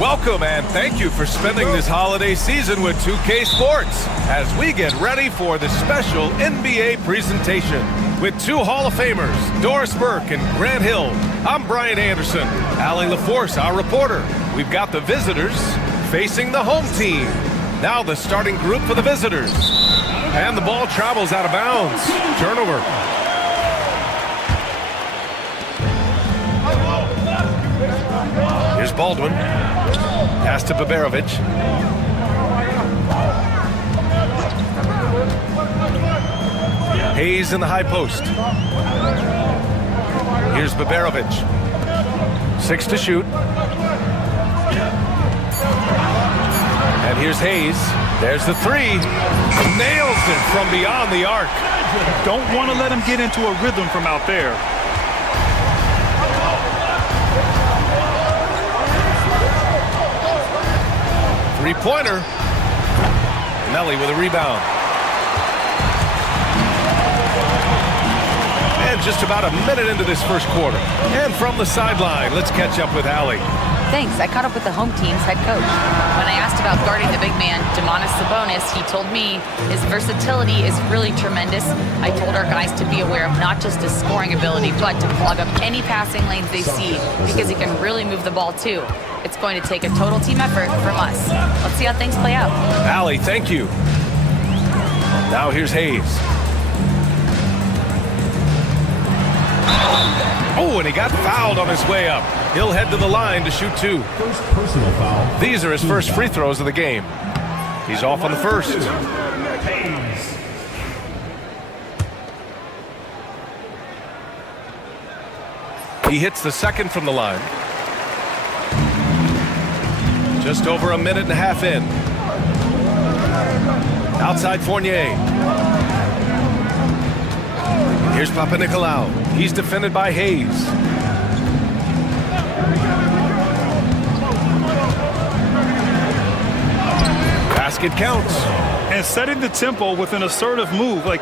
Welcome and thank you for spending this holiday season with 2K Sports as we get ready for the special NBA presentation. With two Hall of Famers, Doris Burke and Grant Hill, I'm Brian Anderson. Allie LaForce, our reporter. We've got the visitors facing the home team. Now the starting group for the visitors. And the ball travels out of bounds. Turnover. Here's Baldwin. Pass to Baberovic. Hayes in the high post. Here's Baberovic. 6 to shoot. And here's Hayes. There's the 3. Nails it from beyond the arc. Don't want to let him get into a rhythm from out there. Three-pointer. Melly with a rebound. And just about a minute into this first quarter. And from the sideline, let's catch up with Allie. Thanks. I caught up with the home team's head coach. When I asked about guarding the big man, Domantas Sabonis, he told me his versatility is really tremendous. I told our guys to be aware of not just his scoring ability, but to plug up any passing lanes they see because he can really move the ball too. It's going to take a total team effort from us. Let's see how things play out. Allie, thank you. Now here's Hayes. Oh, and he got fouled on his way up. He'll head to the line to shoot 2. First personal foul. These are his first free throws of the game. He's off on the first. He hits the second from the line. Just over a minute and a half in. Outside Fournier. Here's Papanikolaou. He's defended by Hayes. Basket counts. And setting the tempo with an assertive move. Like,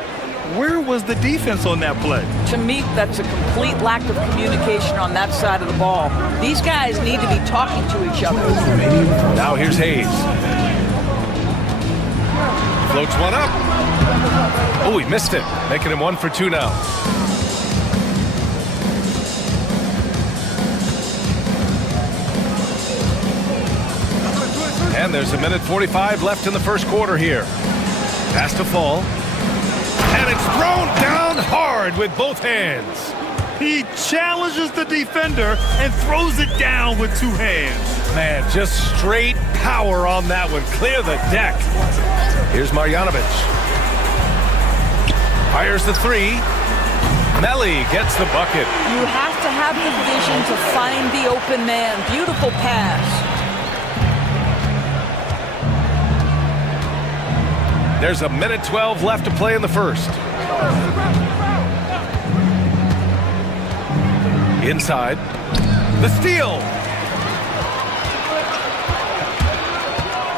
where was the defense on that play? To me, that's a complete lack of communication on that side of the ball. These guys need to be talking to each other. Now here's Hayes. Floats one up. Oh, he missed it. Making him 1 for 2 now. And there's a minute 45 left in the first quarter here. Pass to Fall. And it's thrown down hard with both hands. He challenges the defender and throws it down with 2 hands. Man, just straight power on that one. Clear the deck. Here's Marjanovic. Fires the 3. Melly gets the bucket. You have to have the vision to find the open man. Beautiful pass. There's a minute 12 left to play in the first. Inside. The steal.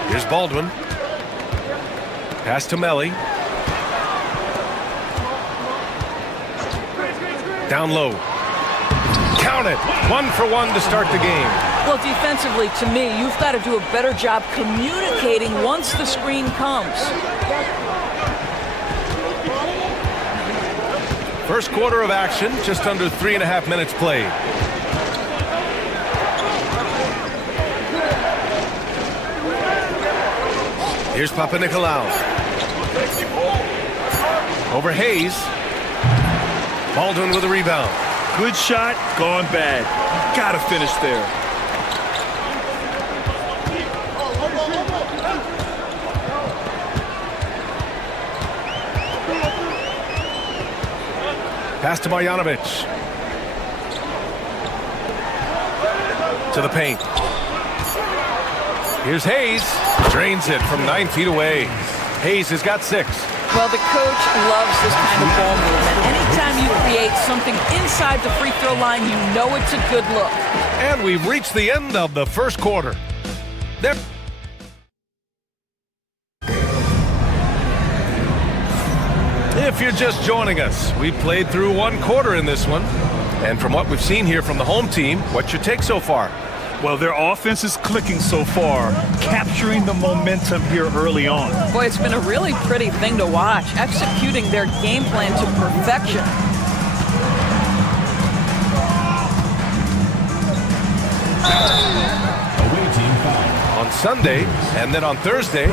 Here's Baldwin. Pass to Melly. Down low. Count it. 1 for 1 to start the game. Well, defensively, to me, you've got to do a better job communicating once the screen comes. First quarter of action, just under 3.5 minutes played. Here's Papanikolaou. Over Hayes. Baldwin with a rebound. Good shot, gone bad. Gotta finish there. Pass to Marjanovic. To the paint. Here's Hayes. Drains it from 9 feet away. Hayes has got 6. Well, the coach loves this kind of ball movement. Anytime you create something inside the free throw line, you know it's a good look. And we've reached the end of the first quarter. There. If you're just joining us, we played through 1 quarter in this one. And from what we've seen here from the home team, what's your take so far? Well, their offense is clicking so far, capturing the momentum here early on. Boy, it's been a really pretty thing to watch, executing their game plan to perfection. On Sunday, and then on Thursday.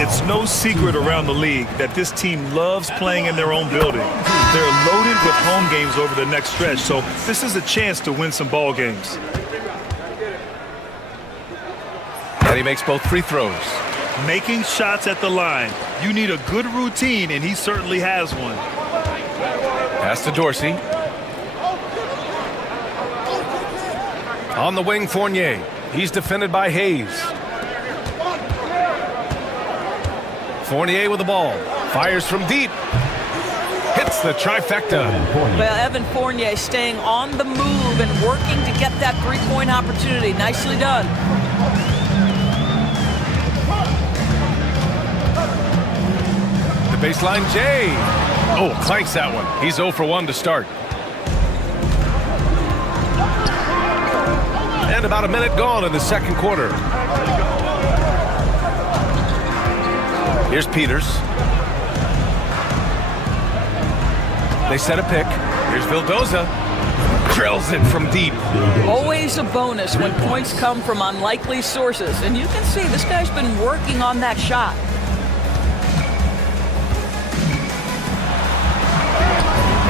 It's no secret around the league that this team loves playing in their own building. They're loaded with home games over the next stretch, so this is a chance to win some ball games. And he makes both free throws. Making shots at the line. You need a good routine, and he certainly has one. Pass to Dorsey. On the wing, Fournier. He's defended by Hayes. Fournier with the ball. Fires from deep. Hits the trifecta. Well, Evan Fournier staying on the move and working to get that three-point opportunity. Nicely done. Baseline J. Oh, clanks that one. He's 0 for 1 to start. And about a minute gone in the second quarter. Here's Peters. They set a pick. Here's Vildoza. Drills it from deep. Always a bonus when points come from unlikely sources. And you can see this guy's been working on that shot.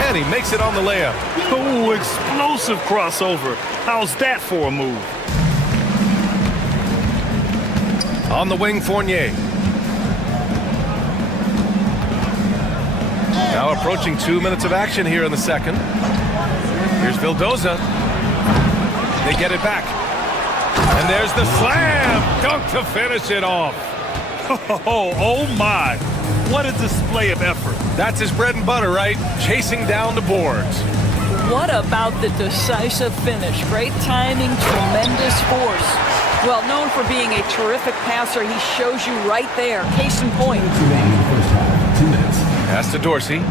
And he makes it on the layup. Oh, explosive crossover. How's that for a move? On the wing, Fournier. Now approaching 2 minutes of action here in the second. Here's Vildoza. They get it back. And there's the slam dunk to finish it off. Oh my. What a display of effort. That's his bread and butter, right? Chasing down the boards. What about the decisive finish? Great timing, tremendous force. Well, known for being a terrific passer, he shows you right there. Case in point. Pass to Dorsey.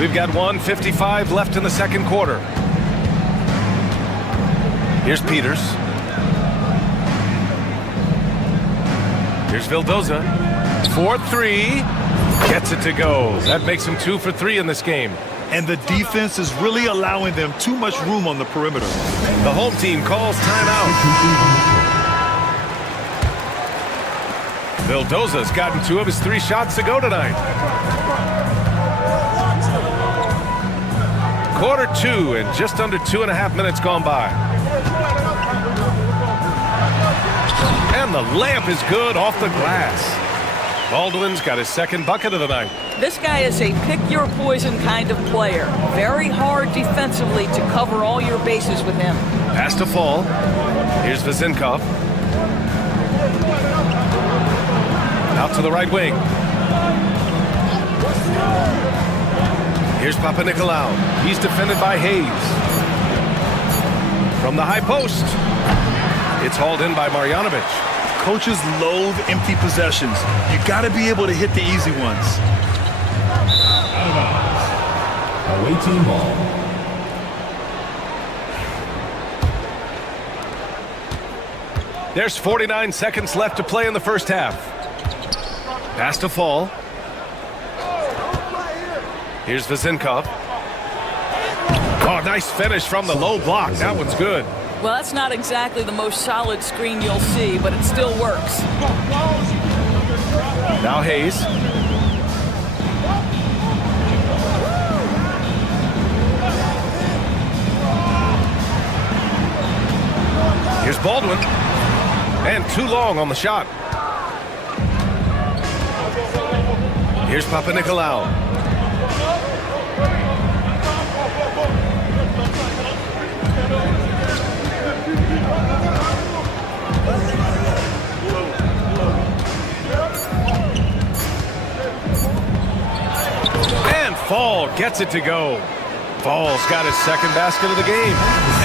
We've got 1:55 left in the second quarter. Here's Peters. Here's Vildoza. 4-3. Gets it to go. That makes him 2 for 3 in this game. And the defense is really allowing them too much room on the perimeter. The home team calls timeout. Vildoza's gotten 2 of his 3 shots to go tonight. Quarter 2 and just under 2.5 minutes gone by. And the layup is good off the glass. Baldwin's got his second bucket of the night. This guy is a pick-your-poison kind of player. Very hard defensively to cover all your bases with him. Pass to Fall. Here's Vezinkov. Out to the right wing. Here's Papanikolaou. He's defended by Hayes. From the high post. It's hauled in by Marjanovic. Coaches loathe empty possessions. You got to be able to hit the easy ones. Out of bounds. Away team ball. There's 49 seconds left to play in the first half. Pass to Fall. Here's Vezinkov. Oh, nice finish from the low block. That one's good. Well, that's not exactly the most solid screen you'll see, but it still works. Now Hayes. Here's Baldwin. And too long on the shot. Here's Papanikolaou. And Fall gets it to go. Fall's got his second basket of the game.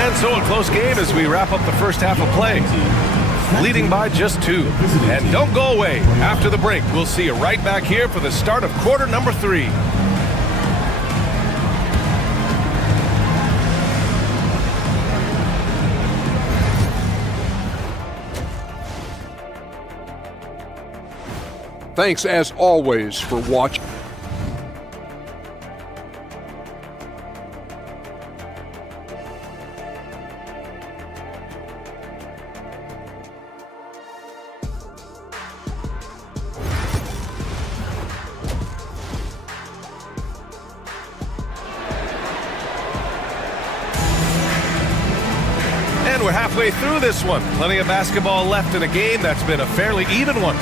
And so a close game as we wrap up the first half of play. Leading by just 2. And don't go away. After the break, we'll see you right back here for the start of quarter number 3. Thanks, as always, for watching. And we're halfway through this one. Plenty of basketball left in a game that's been a fairly even one.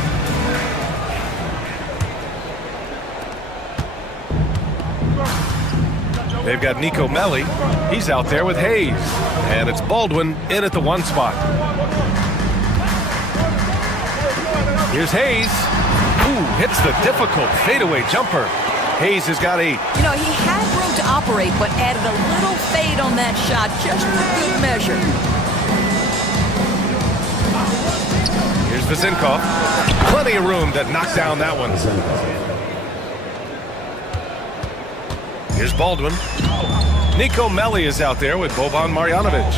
They've got Nico Melli. He's out there with Hayes. And it's Baldwin in at the 1 spot. Here's Hayes. Ooh, hits the difficult fadeaway jumper. Hayes has got 8. You know, he had room to operate, but added a little fade on that shot just for good measure. Here's Vezinkov. Plenty of room to knock down that one. Here's Baldwin. Nico Melli is out there with Boban Marjanovic.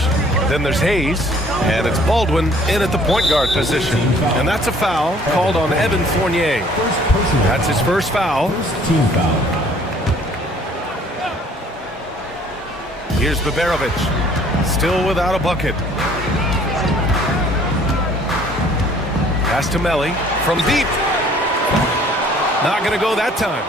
Then there's Hayes, and it's Baldwin in at the point guard position. And that's a foul called on Evan Fournier. That's his first foul. Team foul. Here's Baberovic, still without a bucket. Pass to Melli from deep. Not going to go that time.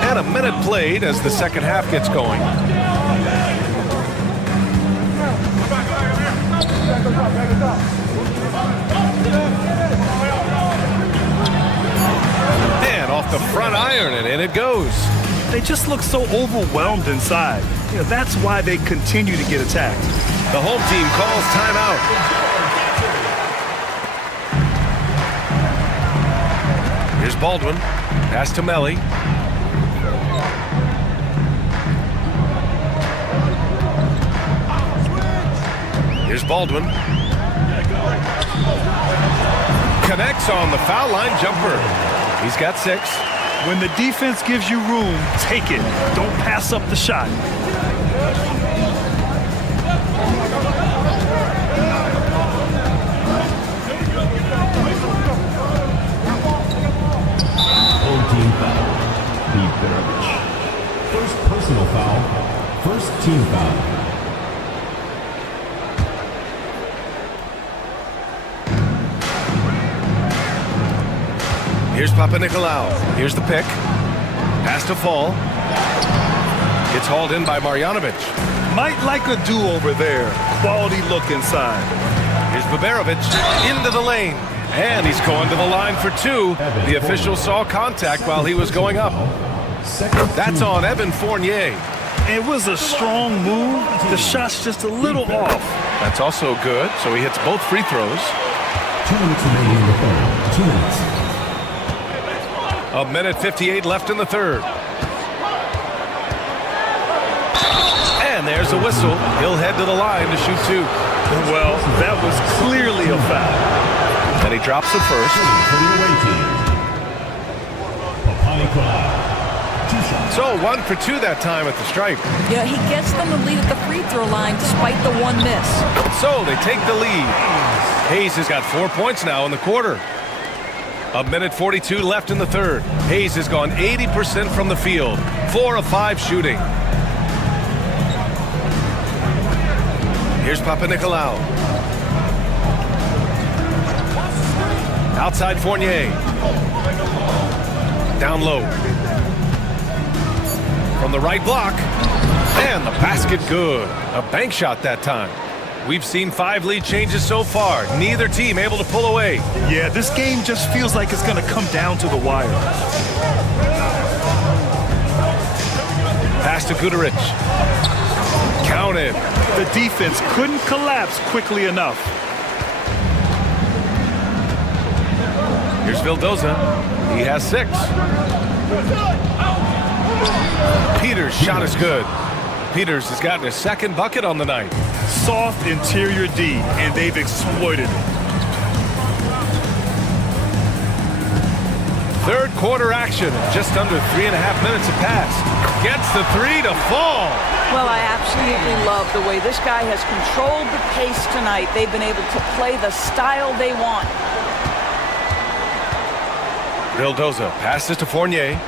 And a minute played as the second half gets going. And off the front iron, and in it goes. They just look so overwhelmed inside. You know, that's why they continue to get attacked. The home team calls timeout. Here's Baldwin. Pass to Melli. Here's Baldwin. Connects on the foul line jumper. He's got 6. When the defense gives you room, take it. Don't pass up the shot. Home team foul. Baberovic. First personal foul. First team foul. Here's Papanikolaou. Here's the pick. Pass to Fall. Gets hauled in by Marjanovic. Might like a do-over there. Quality look inside. Here's Baberovic into the lane. And he's going to the line for 2. The official saw contact while he was going up. That's on Evan Fournier. It was a strong move. The shot's just a little off. That's also good, so he hits both free throws. 2 minutes remaining in the third. 2 minutes. A minute 58 left in the third. And there's a whistle. He'll head to the line to shoot 2. Well, that was clearly a foul. And he drops the first. For the away team. Papanikolaou. 2 shots. So 1 for 2 that time at the stripe. Yeah, he gets them the lead at the free throw line despite the one miss. So they take the lead. Hayes has got 4 points now in the quarter. 1:42 left in the third. Hayes has gone 80% from the field. 4 of 5 shooting. Here's Papanikolaou. Outside Fournier. Down low. From the right block. And the basket good. A bank shot that time. We've seen 5 lead changes so far. Neither team able to pull away. Yeah, this game just feels like it's going to come down to the wire. Pass to Guduric. Counted. The defense couldn't collapse quickly enough. Here's Vildoza. He has 6. Peters' shot is good. Peters has gotten his second bucket on the night. Soft interior D, and they've exploited it. Third quarter action. Just under 3.5 minutes have passed. Gets the 3 to fall. Well, I absolutely love the way this guy has controlled the pace tonight. They've been able to play the style they want. Vildoza passes to Fournier.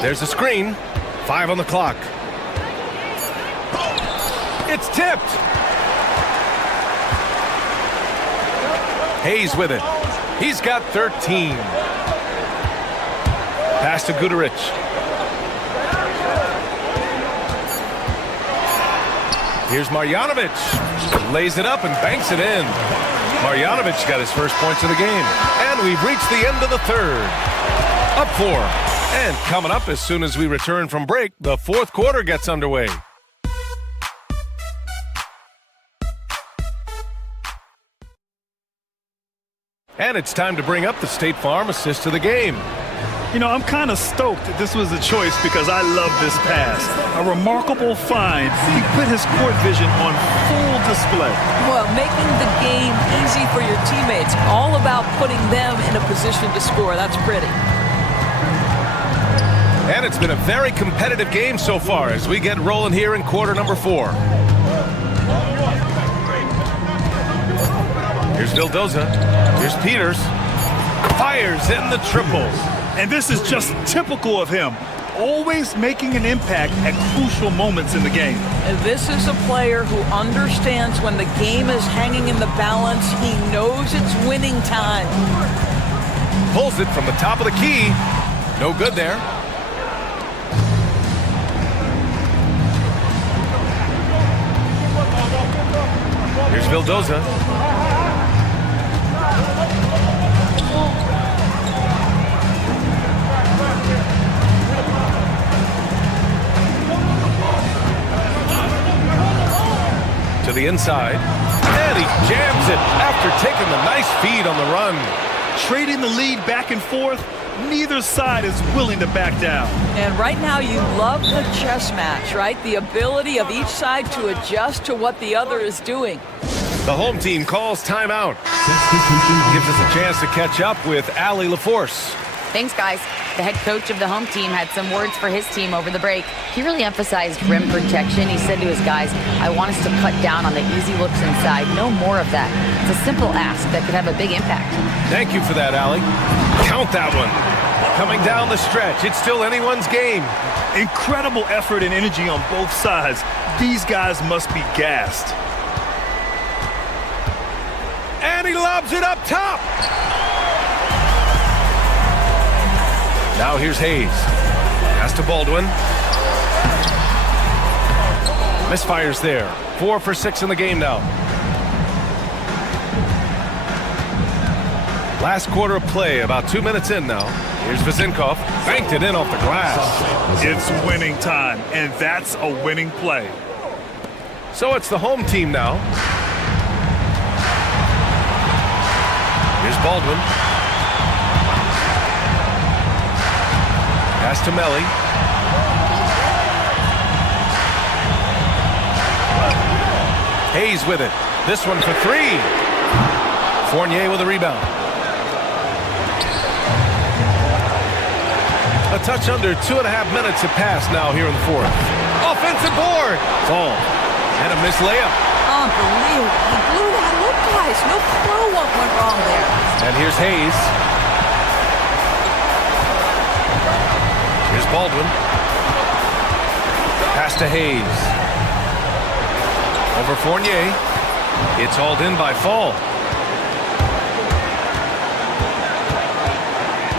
There's a screen. 5 on the clock. It's tipped. Hayes with it. He's got 13. Pass to Guduric. Here's Marjanovic. Lays it up and banks it in. Marjanovic got his first points of the game. And we've reached the end of the third. Up 4. And coming up as soon as we return from break, the fourth quarter gets underway. And it's time to bring up the State Farm assist of the game. You know, I'm kind of stoked that this was a choice because I love this pass. A remarkable find. He put his court vision on full display. Well, making the game easy for your teammates. All about putting them in a position to score. That's pretty. And it's been a very competitive game so far as we get rolling here in quarter number 4. Here's Vildoza. Here's Peters. Fires in the triple. And this is just typical of him. Always making an impact at crucial moments in the game. And this is a player who understands when the game is hanging in the balance. He knows it's winning time. Pulls it from the top of the key. No good there. Here's Vildoza. To the inside. And he jams it after taking the nice feed on the run. Trading the lead back and forth, neither side is willing to back down. And right now you love the chess match, right? The ability of each side to adjust to what the other is doing. The home team calls timeout. Gives us a chance to catch up with Allie LaForce. Thanks, guys. The head coach of the home team had some words for his team over the break. He really emphasized rim protection. He said to his guys, I want us to cut down on the easy looks inside. No more of that. It's a simple ask that could have a big impact. Thank you for that, Allie. Count that one. Coming down the stretch, it's still anyone's game. Incredible effort and energy on both sides. These guys must be gassed. And he lobs it up top. Now here's Hayes. Pass to Baldwin. Misfires there. 4 for 6 in the game now. Last quarter of play, about 2 minutes in now. Here's Vezinkov. Banked it in off the glass. It's winning time, and that's a winning play. So it's the home team now. Here's Baldwin. Pass to Melly. Hayes with it. This one for 3. Fournier with a rebound. A touch under 2.5 minutes have passed now here in the fourth. Offensive board. Fall. And a missed layup. Unbelievable. He blew that look, guys. No clue what went wrong there. And here's Hayes. Here's Baldwin. Pass to Hayes. Over Fournier. It's hauled in by Fall.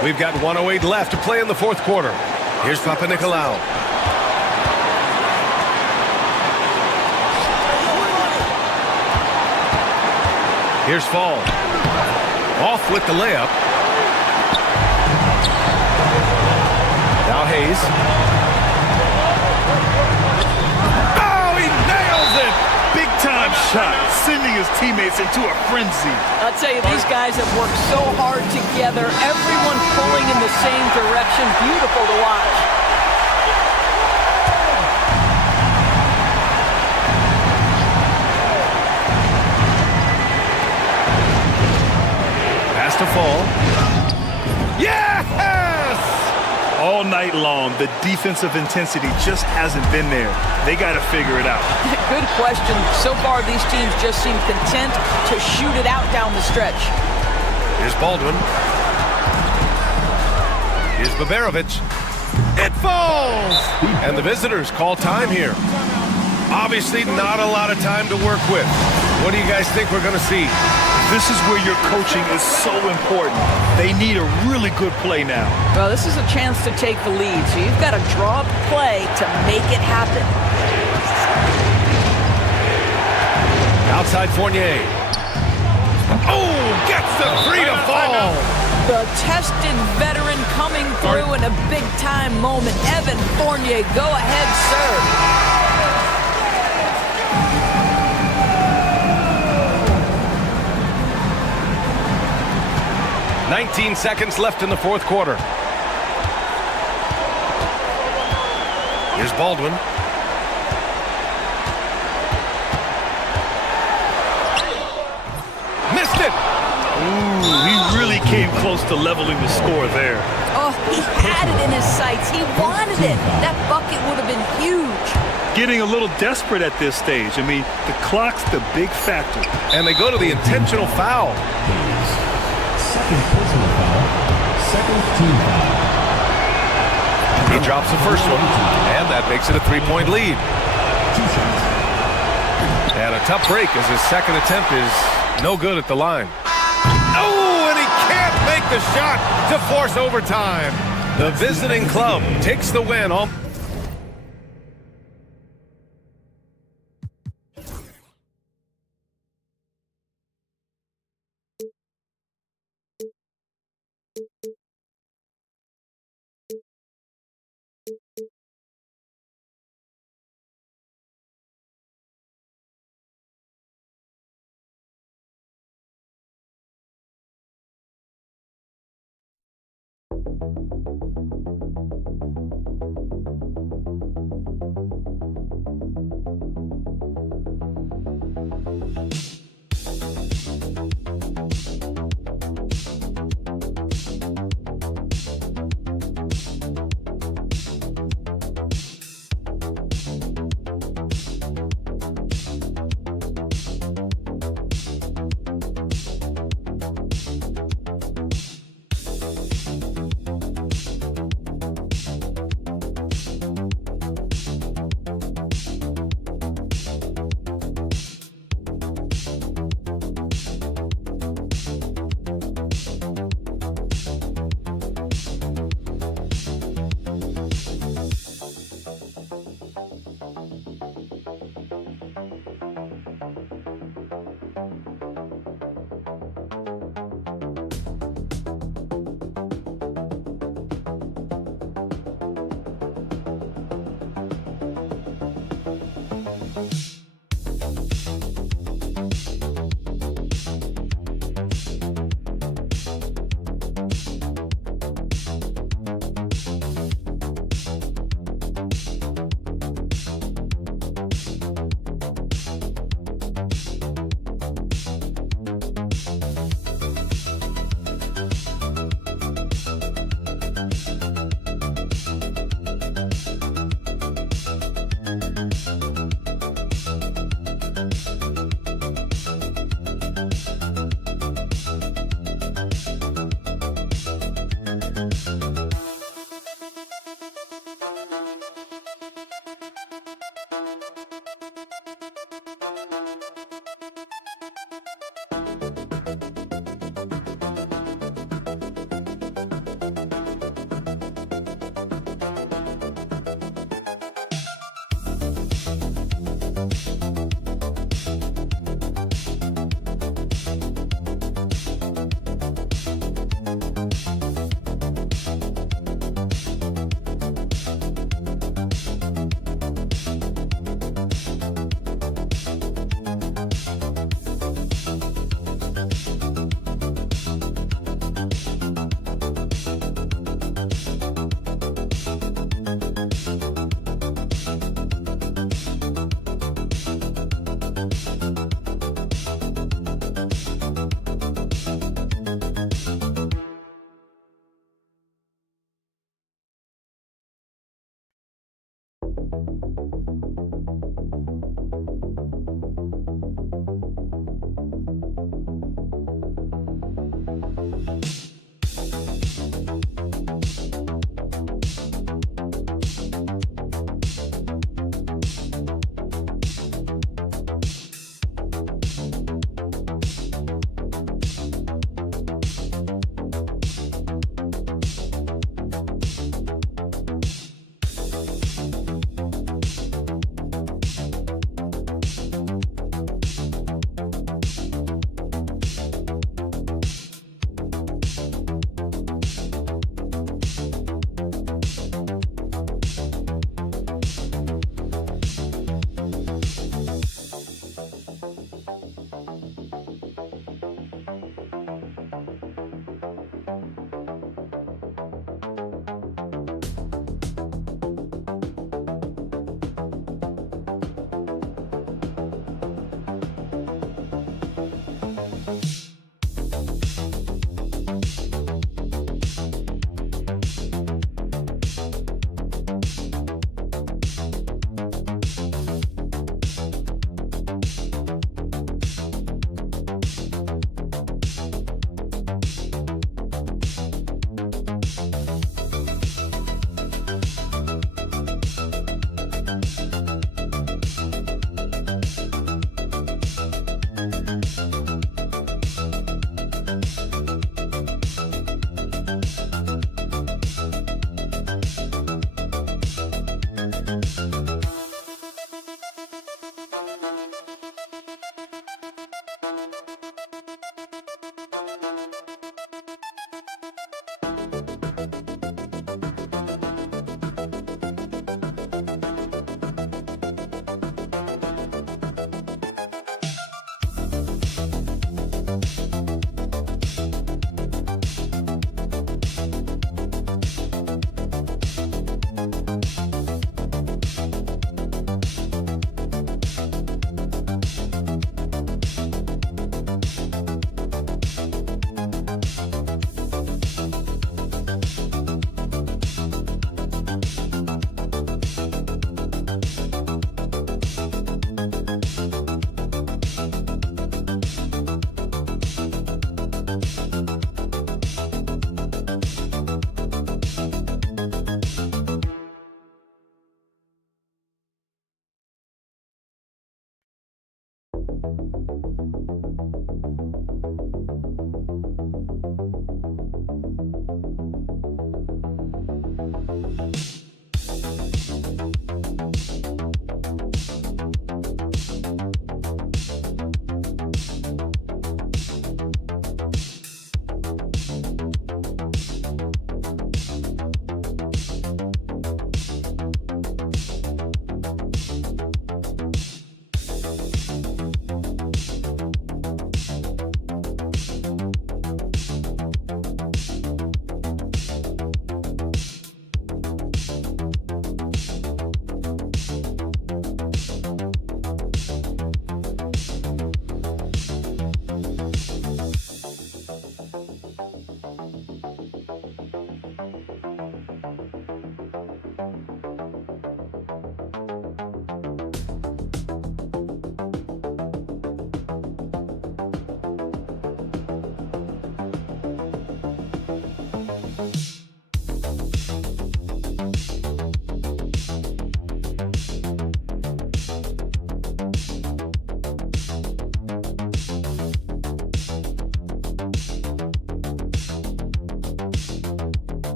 We've got 1:08 left to play in the fourth quarter. Here's Papanikolaou. Here's Fall. Off with the layup. Now Hayes. Oh, he nails it! Big time shot, sending his teammates into a frenzy. I'll tell you, these guys have worked so hard together. Everyone pulling in the same direction. Beautiful to watch. Pass to Fall. Yes! All night long, the defensive intensity just hasn't been there. They got to figure it out. Good question. So far, these teams just seem content to shoot it out down the stretch. Here's Baldwin. Here's Baberovic. It falls! And the visitors call time here. Obviously, not a lot of time to work with. What do you guys think we're going to see? This is where your coaching is so important. They need a really good play now. Well, this is a chance to take the lead, so you've got to draw up play to make it happen. Outside Fournier. Oh, gets the three to fall. The tested veteran coming through in a big-time moment. Evan Fournier, go ahead, serve. 19 seconds left in the fourth quarter. Here's Baldwin. Missed it! Ooh, he really came close to leveling the score there. Oh, he had it in his sights. He wanted it. That bucket would have been huge. Getting a little desperate at this stage. I mean, the clock's the big factor. And they go to the intentional foul. Second personal foul. Second team foul. He drops the first one, and that makes it a 3-point lead. 2 shots. And a tough break as his second attempt is no good at the line. Oh, and he can't make the shot to force overtime. The visiting club takes the win home.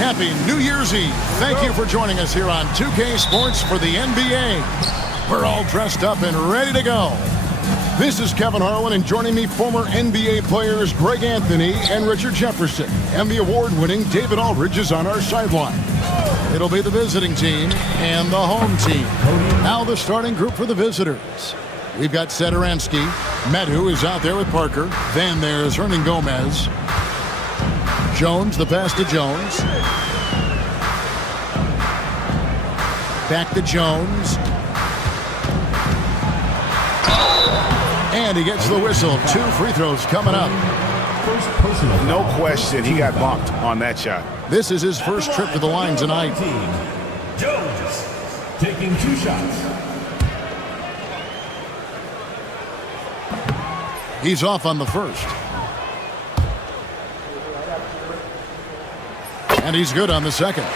Happy New Year's Eve. Thank you for joining us here on 2K Sports for the NBA. We're all dressed up and ready to go. This is Kevin Harlan, and joining me, former NBA players Greg Anthony and Richard Jefferson. And the award-winning David Aldridge is on our sideline. It'll be the visiting team and the home team. Now the starting group for the visitors. We've got Sederansky. Medu is out there with Parker. Then there's Hernan Gomez. Jones, the pass to Jones. Back to Jones. And he gets the whistle. 2 free throws coming up. No question, he got bumped on that shot. This is his first trip to the line tonight. Jones taking 2 shots. He's off on the first. And he's good on the second.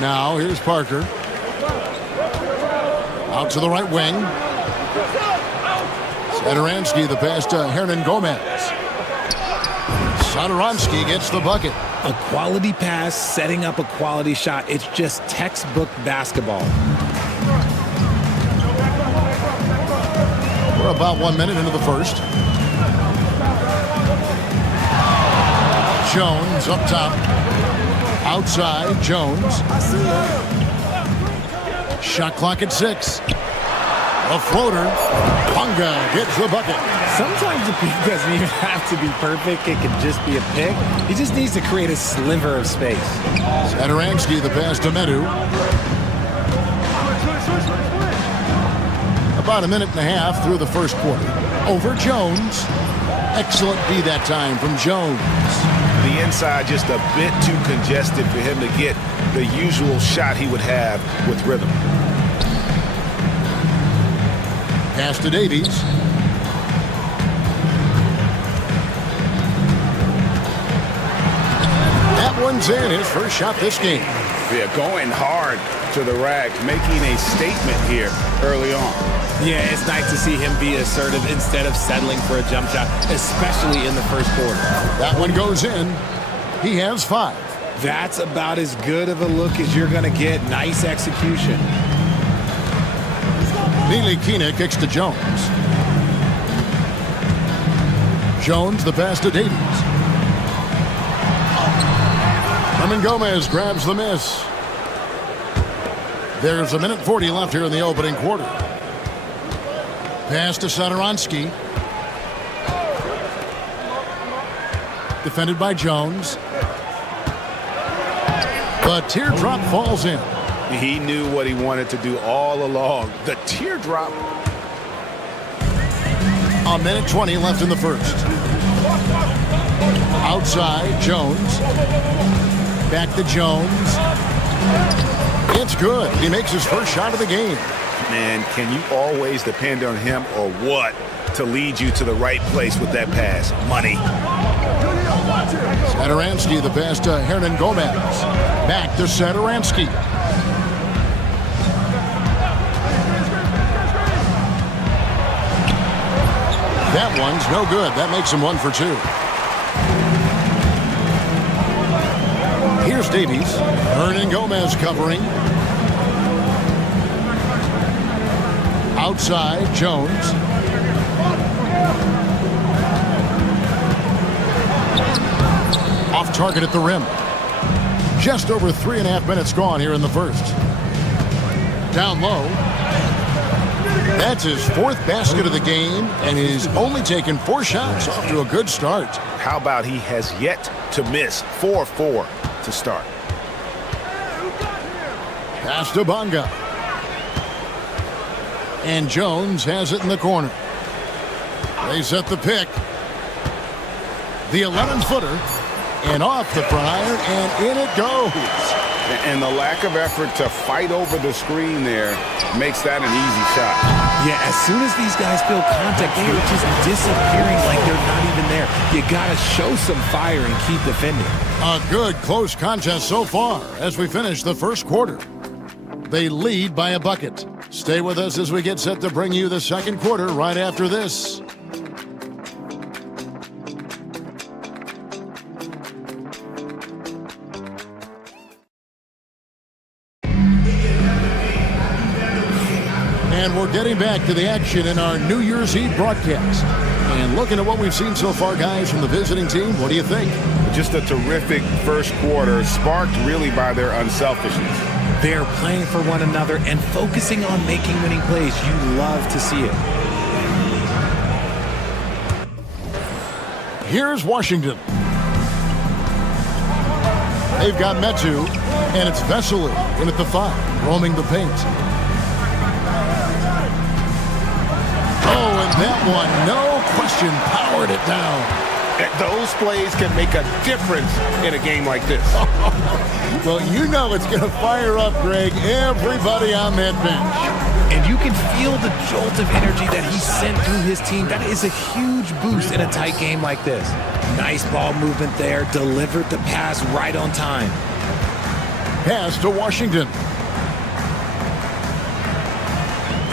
Now here's Parker. Out to the right wing. Sadaransky, the pass to Hernan Gomez. Sadaransky gets the bucket. A quality pass, setting up a quality shot. It's just textbook basketball. We're about 1 minute into the first. Jones up top. Outside, Jones. Shot clock at 6. A floater. Bunga gets the bucket. Sometimes the pick doesn't even have to be perfect. It can just be a pick. He just needs to create a sliver of space. Sadaransky, the pass to Medu. About a minute and a half through the first quarter. Over Jones. Excellent D that time from Jones. The inside just a bit too congested for him to get the usual shot he would have with rhythm. Pass to Davies. That one's in. His first shot this game. Yeah, going hard to the rack, making a statement here early on. Yeah, it's nice to see him be assertive instead of settling for a jump shot, especially in the first quarter. That one goes in. He has 5. That's about as good of a look as you're going to get. Nice execution. Nilikina kicks to Jones. Jones, the pass to Davies. Hernan Gomez grabs the miss. There's a minute 40 left here in the opening quarter. Pass to Sadaransky. Defended by Jones. The teardrop falls in. He knew what he wanted to do all along. The teardrop. A minute 20 left in the first. Outside, Jones. Back to Jones. It's good. He makes his first shot of the game. Man, can you always depend on him or what to lead you to the right place with that pass? Money. Sadaransky, the pass to Hernan Gomez. Back to Sadaransky. That one's no good. That makes him 1 for 2. Here's Davies. Hernan Gomez covering. Outside, Jones. Off target at the rim. Just over 3.5 minutes gone here in the first. Down low. That's his 4th basket of the game, and he's only taken 4 shots. Off to a good start. How about he has yet to miss 4-4 to start? Pass to Bunga. And Jones has it in the corner. They set the pick. The 11-footer. And off the front iron, and in it goes. And the lack of effort to fight over the screen there makes that an easy shot. Yeah, as soon as these guys feel contact, they are just disappearing like they're not even there. You got to show some fire and keep defending. A good close contest so far as we finish the first quarter. They lead by a bucket. Stay with us as we get set to bring you the second quarter right after this. And we're getting back to the action in our New Year's Eve broadcast. And looking at what we've seen so far, guys, from the visiting team, what do you think? Just a terrific first quarter, sparked really by their unselfishness. They're playing for one another and focusing on making winning plays. You love to see it. Here's Washington. They've got Metu, and it's Vesely in at the 5, roaming the paint. Oh, and that one, no question, powered it down. Those plays can make a difference in a game like this. Well, you know it's going to fire up, Greg, everybody on that bench. And you can feel the jolt of energy that he sent through his team. That is a huge boost in a tight game like this. Nice ball movement there, delivered the pass right on time. Pass to Washington.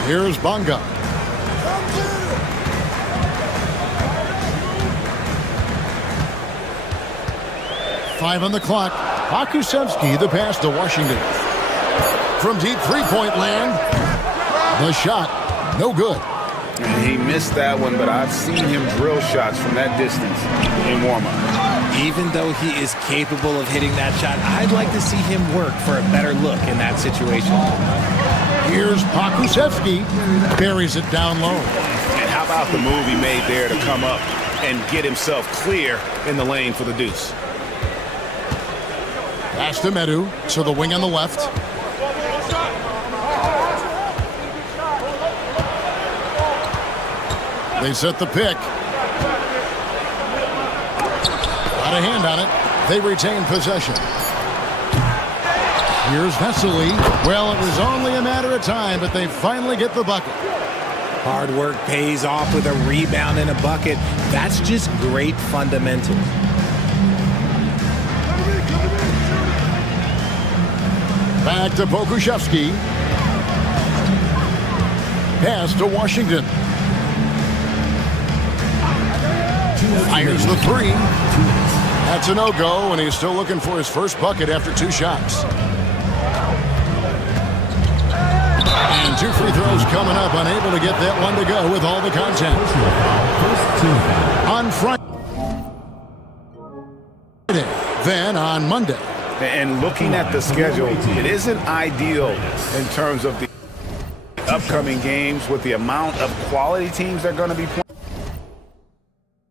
Here's Bunga. 5 on the clock. Pakusevsky, the pass to Washington. From deep three-point land, the shot, no good. And he missed that one, but I've seen him drill shots from that distance in warm-up. Even though he is capable of hitting that shot, I'd like to see him work for a better look in that situation. Here's Pakusevsky, buries it down low. And how about the move he made there to come up and get himself clear in the lane for the deuce? Pass to Medu, so the wing on the left. They set the pick. Got a hand on it. They retain possession. Here's Vesely. Well, it was only a matter of time, but they finally get the bucket. Hard work pays off with a rebound and a bucket. That's just great fundamentals. Back to Pokusevsky. Pass to Washington. Fires the three. That's a no-go, and he's still looking for his first bucket after 2 shots. And 2 free throws coming up, unable to get that one to go with all the contact. On Friday, then on Monday. And looking at the schedule, it isn't ideal in terms of the upcoming games with the amount of quality teams they're going to be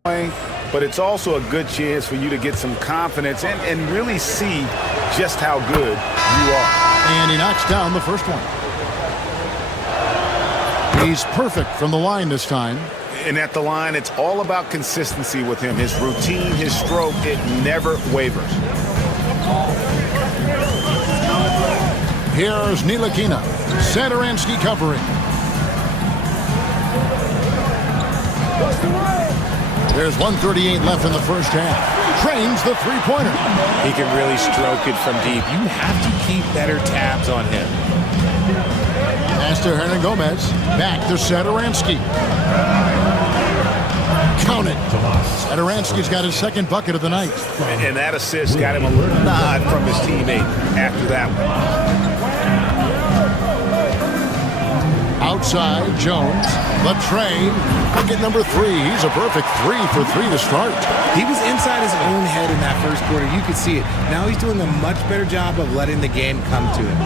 playing. But it's also a good chance for you to get some confidence and really see just how good you are. And he knocks down the first one. He's perfect from the line this time. And at the line, it's all about consistency with him. His routine, his stroke, it never wavers. Here's Ntilikina. Satoransky covering. There's 1:38 left in the first half. Trains the three-pointer. He can really stroke it from deep. You have to keep better tabs on him. Pass to Hernan Gomez. Back to Satoransky. Count it. Satoransky's got his second bucket of the night. And that assist got him a little nod from his teammate after that one. Outside, Jones. The train. Bucket number 3. He's a perfect 3 for 3 to start. He was inside his own head in that first quarter. You could see it. Now he's doing a much better job of letting the game come to him.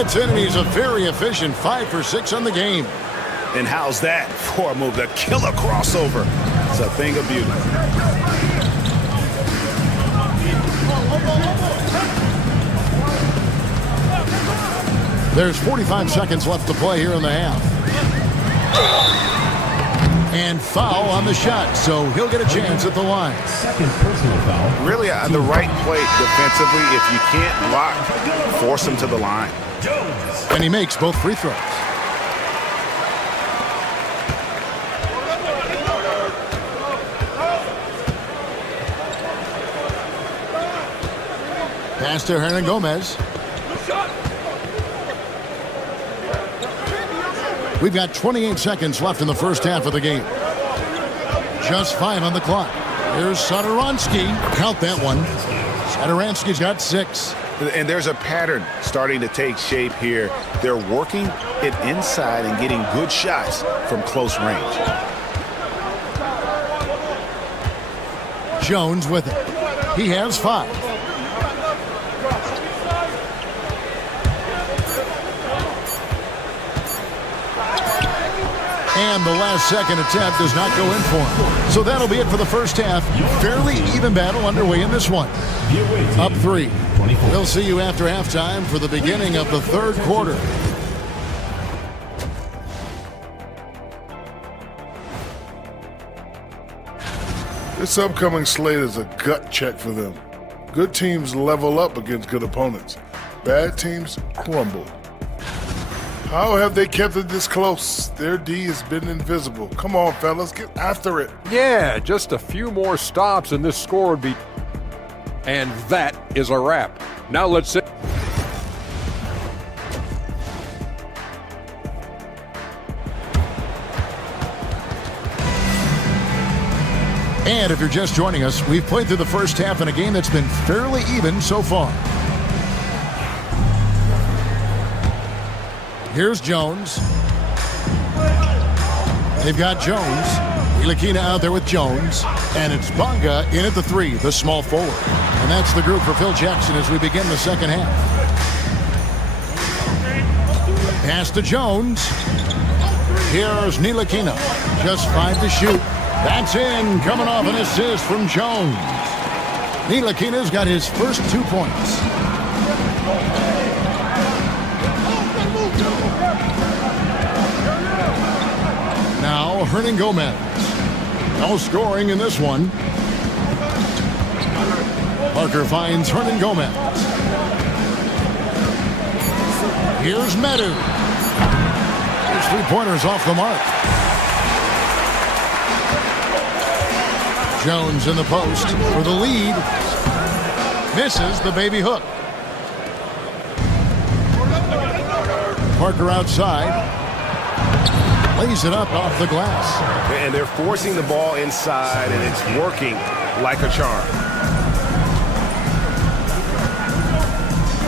It's in, and he's a very efficient 5 for 6 on the game. And how's that for a move? The killer crossover. It's a thing of beauty. There's 45 seconds left to play here in the half. And foul on the shot, so he'll get a chance at the line. Second personal foul. Really on the right plate defensively. If you can't block, force him to the line. And he makes both free throws. Pass to Hernan Gomez. We've got 28 seconds left in the first half of the game. Just 5 on the clock. Here's Satoransky. Count that one. Satoransky's got 6. And there's a pattern starting to take shape here. They're working it inside and getting good shots from close range. Jones with it. He has 5. And the last second attempt does not go in for him. So that'll be it for the first half. Fairly even battle underway in this one. Up 3. We'll see you after halftime for the beginning of the third quarter. This upcoming slate is a gut check for them. Good teams level up against good opponents. Bad teams crumble. How have they kept it this close? Their D has been invisible. Come on, fellas, get after it. Yeah, just a few more stops and this score would be... And that is a wrap. Now let's see. And if you're just joining us, we've played through the first half in a game that's been fairly even so far. Here's Jones. They've got Jones. Ntilikina out there with Jones. And it's Bonga in at the 3, the small forward. And that's the group for Phil Jackson as we begin the second half. Pass to Jones. Here's Ntilikina. Just 5 to shoot. That's in. Coming off an assist from Jones. Ntilikina's got his first 2 points. Now Hernan Gomez. No scoring in this one. Parker finds Hernan Gomez. Here's Medu. His 3-pointers off the mark. Jones in the post for the lead. Misses the baby hook. Parker outside. Lays it up off the glass. And they're forcing the ball inside, and it's working like a charm.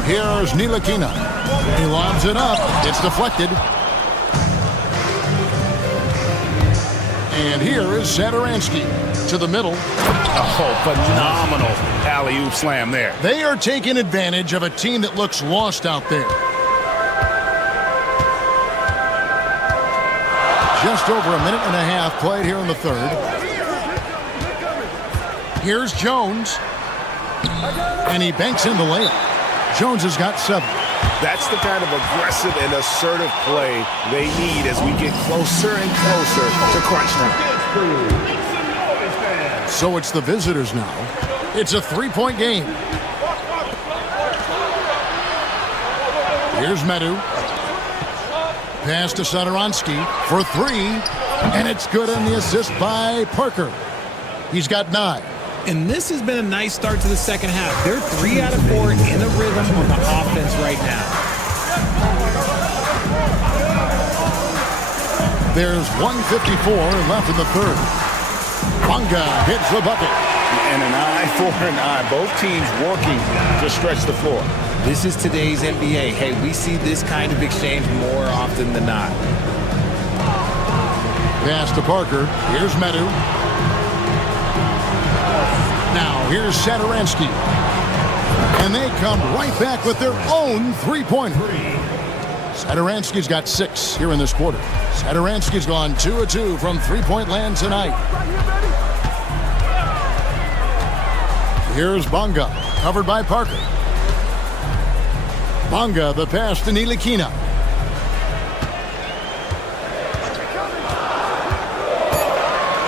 Here's Ntilikina. He lobs it up. It's deflected. And here is Satoransky to the middle. Oh, phenomenal alley-oop slam there. They are taking advantage of a team that looks lost out there. Just over a minute and a half played here in the third. Here's Jones. And he banks in the layup. Jones has got 7. That's the kind of aggressive and assertive play they need as we get closer and closer to crunch time. So it's the visitors now. It's a 3-point game. Here's Medu. Pass to Satoransky for 3. And it's good on the assist by Parker. He's got 9. And this has been a nice start to the second half. They're 3 out of 4 in a rhythm on the offense right now. There's 1:54 left in the third. Bonga hits the bucket. And an eye for an eye. Both teams working to stretch the floor. This is today's NBA. Hey, we see this kind of exchange more often than not. Pass to Parker. Here's Medu. Now here's Satoransky. And they come right back with their own 3-pointer. Satoransky's got 6 here in this quarter. Satoransky's gone 2 of 2 from 3-point land tonight. Here's Bonga, covered by Parker. Bonga, the pass to Ntilikina.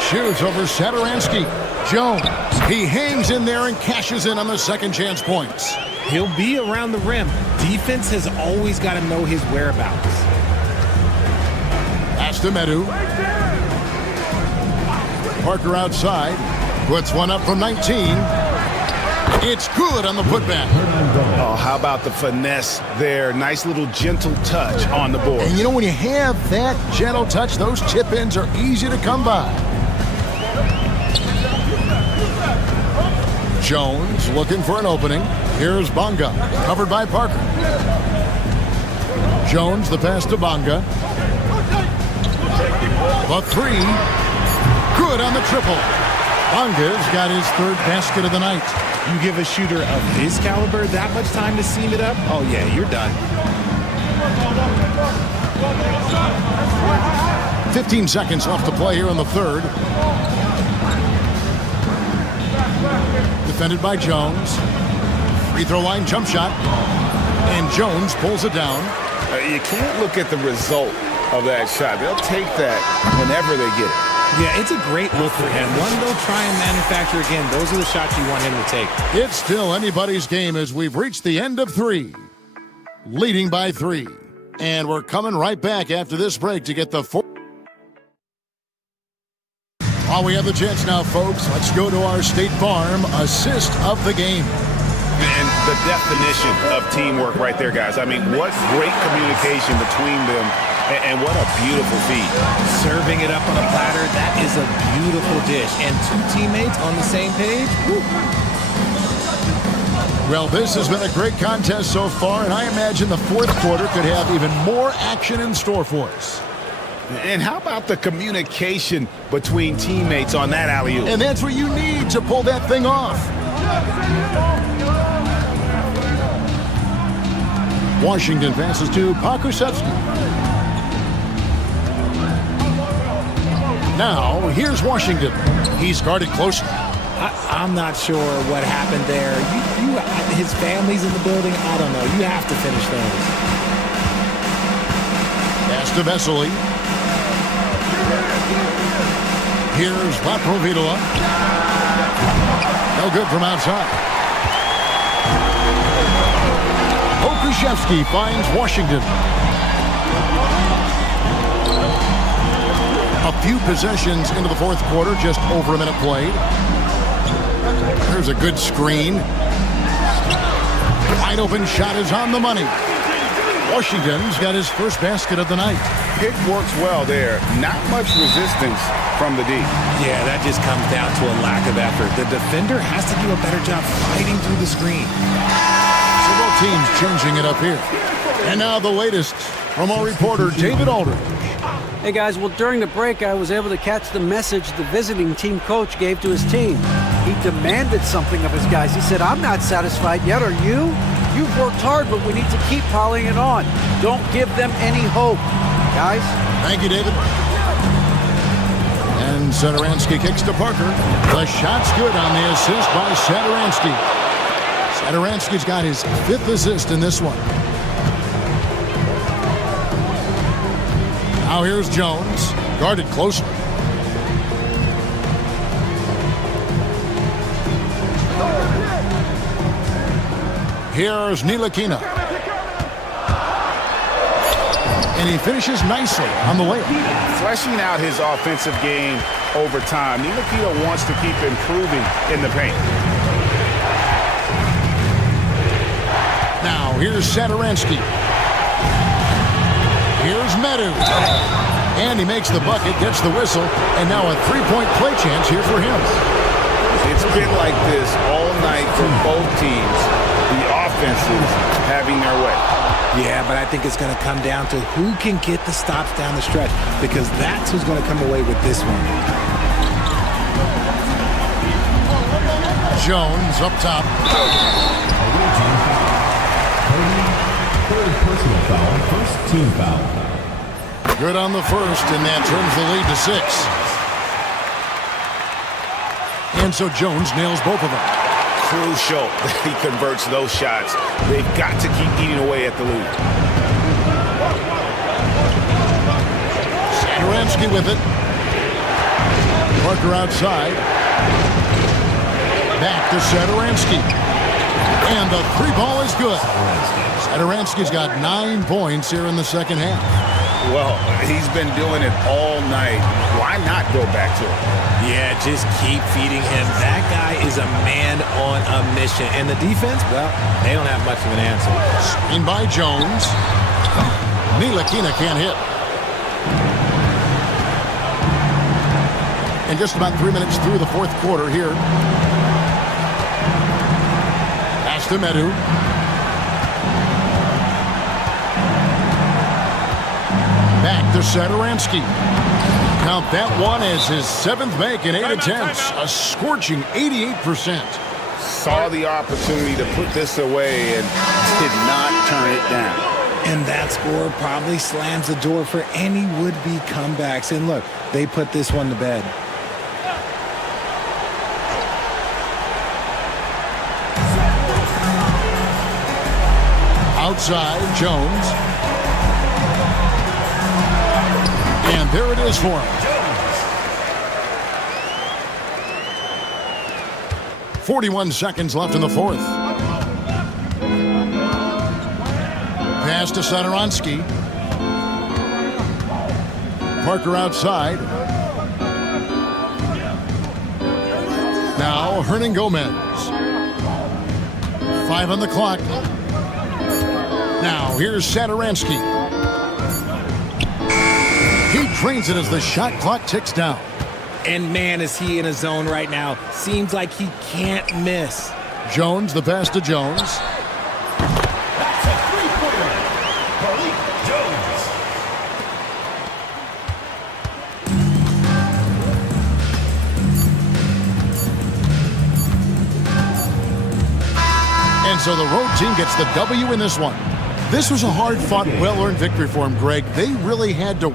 Shoots over Satoransky. Jones, he hangs in there and cashes in on the second chance points. He'll be around the rim. Defense has always got to know his whereabouts. Pass to Medu. Parker outside. Puts one up from 19. It's good on the putback. Oh, how about the finesse there? Nice little gentle touch on the board. And you know, when you have that gentle touch, those chip-ins are easy to come by. Jones looking for an opening. Here's Bonga, covered by Parker. Jones, the pass to Bonga. The 3. Good on the triple. Bonga's got his 3rd basket of the night. You give a shooter of his caliber that much time to seam it up, oh yeah, you're done. 15 seconds left to play here in the third. Defended by Jones. Free throw line jump shot. And Jones pulls it down. You can't look at the result of that shot. They'll take that whenever they get it. Yeah, it's a great look for him. One they'll try and manufacture again. Those are the shots you want him to take. It's still anybody's game as we've reached the end of 3. Leading by 3. And we're coming right back after this break to get the 4. While we have the chance now, folks, let's go to our State Farm assist of the game. And the definition of teamwork right there, guys. I mean, what great communication between them And what a beautiful feed. Serving it up on a platter, that is a beautiful dish. And two teammates on the same page. Woo. Well, this has been a great contest so far, and I imagine the fourth quarter could have even more action in store for us. And how about the communication between teammates on that alley-oop? And that's what you need to pull that thing off. Washington passes to Pokusevski. Now, here's Washington. He's guarded closely. I'm not sure what happened there. His family's in the building. I don't know. You have to finish those. Pass to Vesely. Here's Laprovitola. No good from outside. Pokusevski finds Washington. A few possessions into the fourth quarter, just over a minute played. There's a good screen. Wide open shot is on the money. Washington's got his first basket of the night. Pick works well there. Not much resistance from the D. Yeah, that just comes down to a lack of effort. The defender has to do a better job fighting through the screen. Several teams changing it up here. And now the latest from our reporter, David Aldridge. Hey guys, well during the break I was able to catch the message the visiting team coach gave to his team. He demanded something of his guys. He said, I'm not satisfied yet, are you? You've worked hard, but we need to keep piling it on. Don't give them any hope. Guys? Thank you, David. And Satoransky kicks to Parker. The shot's good on the assist by Satoransky. Satoransky's got his fifth assist in this one. Now here's Jones, guarded closely. Here's Ntilikina. And he finishes nicely on the layup. Fleshing out his offensive game over time. Ntilikina wants to keep improving in the paint. Now here's Satoransky. Here's Medu. And he makes the bucket, gets the whistle, and now a three-point play chance here for him. It's been like this all night for both teams. The offenses having their way. Yeah, but I think it's going to come down to who can get the stops down the stretch, because that's who's going to come away with this one. Jones up top. Third personal foul, first team foul. Good on the first, and that turns the lead to 6. And so Jones nails both of them. Crucial that he converts those shots. They've got to keep eating away at the lead. Satoransky with it. Parker outside. Back to Satoransky. And the three ball is good. Satoransky's got 9 points here in the second half. Well, he's been doing it all night. Why not go back to it? Yeah, just keep feeding him. That guy is a man on a mission. And the defense, well, they don't have much of an answer. Screen by Jones. Ntilikina can't hit. And just about 3 minutes through the fourth quarter here. Pass to Medu. Back to Satoransky. Count that one as his 7th make in 8 attempts. A scorching 88%. Saw the opportunity to put this away and did not turn it down. And that score probably slams the door for any would-be comebacks. And look, they put this one to bed. Outside, Jones. And there it is for him. 41 seconds left in the fourth. Pass to Satoransky. Parker outside. Now Hernan Gomez. 5 on the clock. Now here's Satoransky. He drains it as the shot clock ticks down. And man, is he in a zone right now. Seems like he can't miss. Jones, the pass to Jones. That's a three-pointer. Malik Jones. And so the road team gets the W in this one. This was a hard-fought, well-earned victory for him, Greg. They really had to...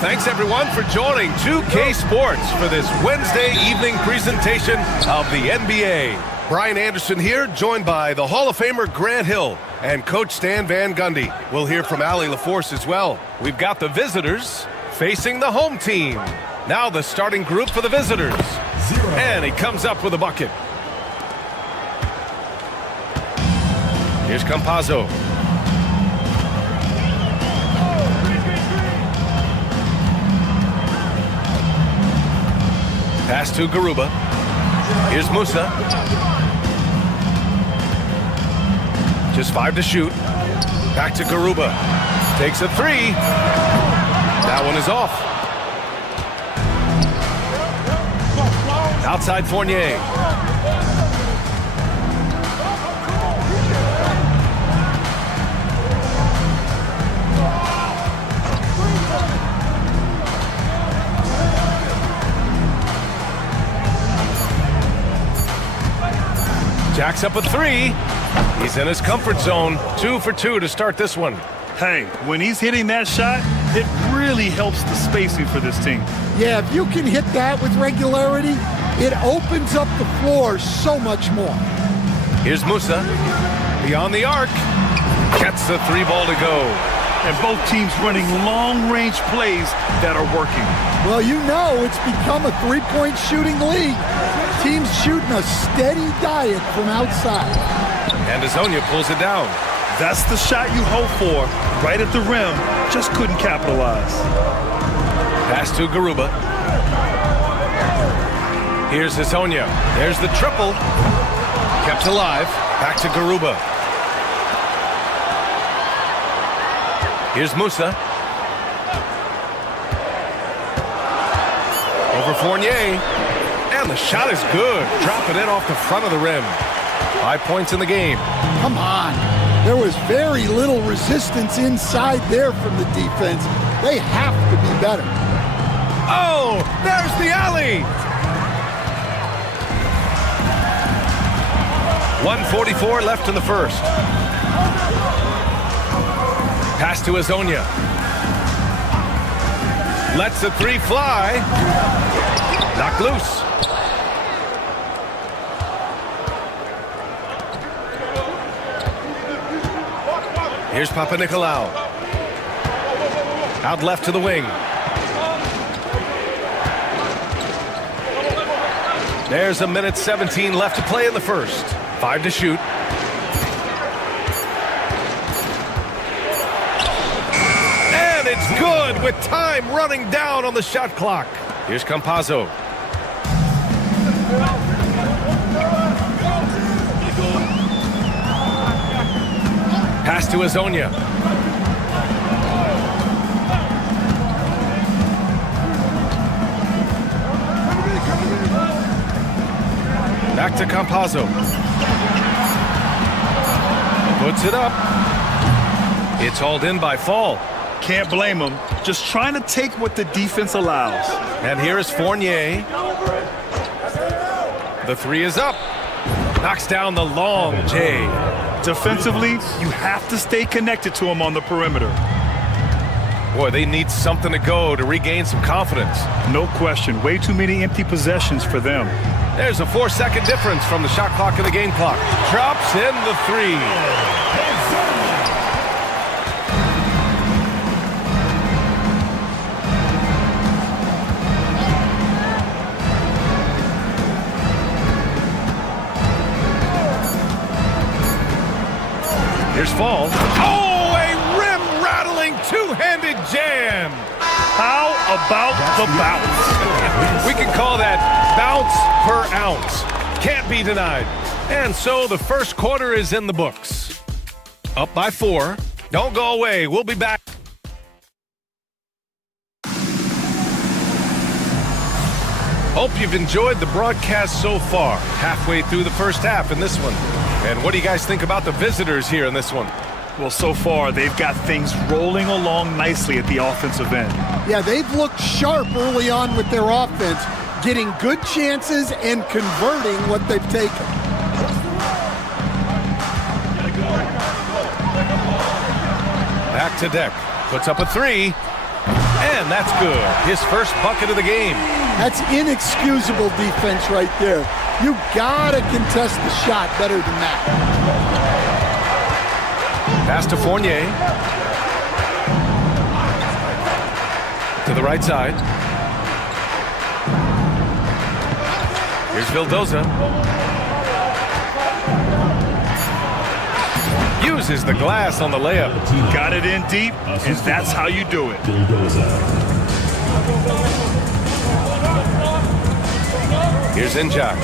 thanks everyone for joining 2K Sports for this Wednesday evening presentation of the NBA. Brian Anderson here, joined by the Hall of Famer Grant Hill and Coach Stan Van Gundy. We'll hear from Allie LaForce as well. We've got the visitors facing the home team. Now the starting group for the visitors. And he comes up with a bucket. Here's Campazzo. Pass to Garuba. Here's Musa. Just 5 to shoot. Back to Garuba. Takes a 3. That one is off. Outside Fournier. Jacks up a 3. He's in his comfort zone. 2 for 2 to start this one. Hey, when he's hitting that shot, it really helps the spacing for this team. Yeah, if you can hit that with regularity, it opens up the floor so much more. Here's Musa. Beyond the arc. Gets the 3 ball to go. And both teams running long-range plays that are working. Well, you know it's become a three-point shooting league. Teams shooting a steady diet from outside. And Azonia pulls it down. That's the shot you hope for, right at the rim. Just couldn't capitalize. Pass to Garuba. Here's Azonia. There's the triple. Kept alive. Back to Garuba. Here's Musa. Over Fournier. And the shot is good. Dropping it off the front of the rim. 5 points in the game. Come on. There was very little resistance inside there from the defense. They have to be better. Oh, there's the alley. 1:44 left in the first. Pass to Azonia. Lets the 3 fly. Knocked loose. Here's Papanikolaou. Out left to the wing. There's 1:17 left to play in the first. 5 to shoot. And it's good with time running down on the shot clock. Here's Campazzo. Pass to Azonia. Back to Campazzo. Puts it up. It's hauled in by Fall. Can't blame him. Just trying to take what the defense allows. And here is Fournier. The 3 is up. Knocks down the long J. Defensively, you have to stay connected to him on the perimeter. Boy, they need something to go to regain some confidence. No question. Way too many empty possessions for them. There's a 4-second difference from the shot clock and the game clock. Drops in the 3. Here's Fall. Oh, a rim-rattling two-handed jam. How about the bounce? We can call that bounce per ounce. Can't be denied. And so the first quarter is in the books. Up by 4. Don't go away. We'll be back. Hope you've enjoyed the broadcast so far. Halfway through the first half in this one. And what do you guys think about the visitors here in this one? Well, so far, they've got things rolling along nicely at the offensive end. Yeah, they've looked sharp early on with their offense, getting good chances and converting what they've taken. Back to Deck. Puts up a 3. And that's good. His first bucket of the game. That's inexcusable defense right there. You gotta contest the shot better than that. Pass to Fournier. To the right side. Here's Vildoza. Uses the glass on the layup. Got it in deep, and that's how you do it. Here's Njak.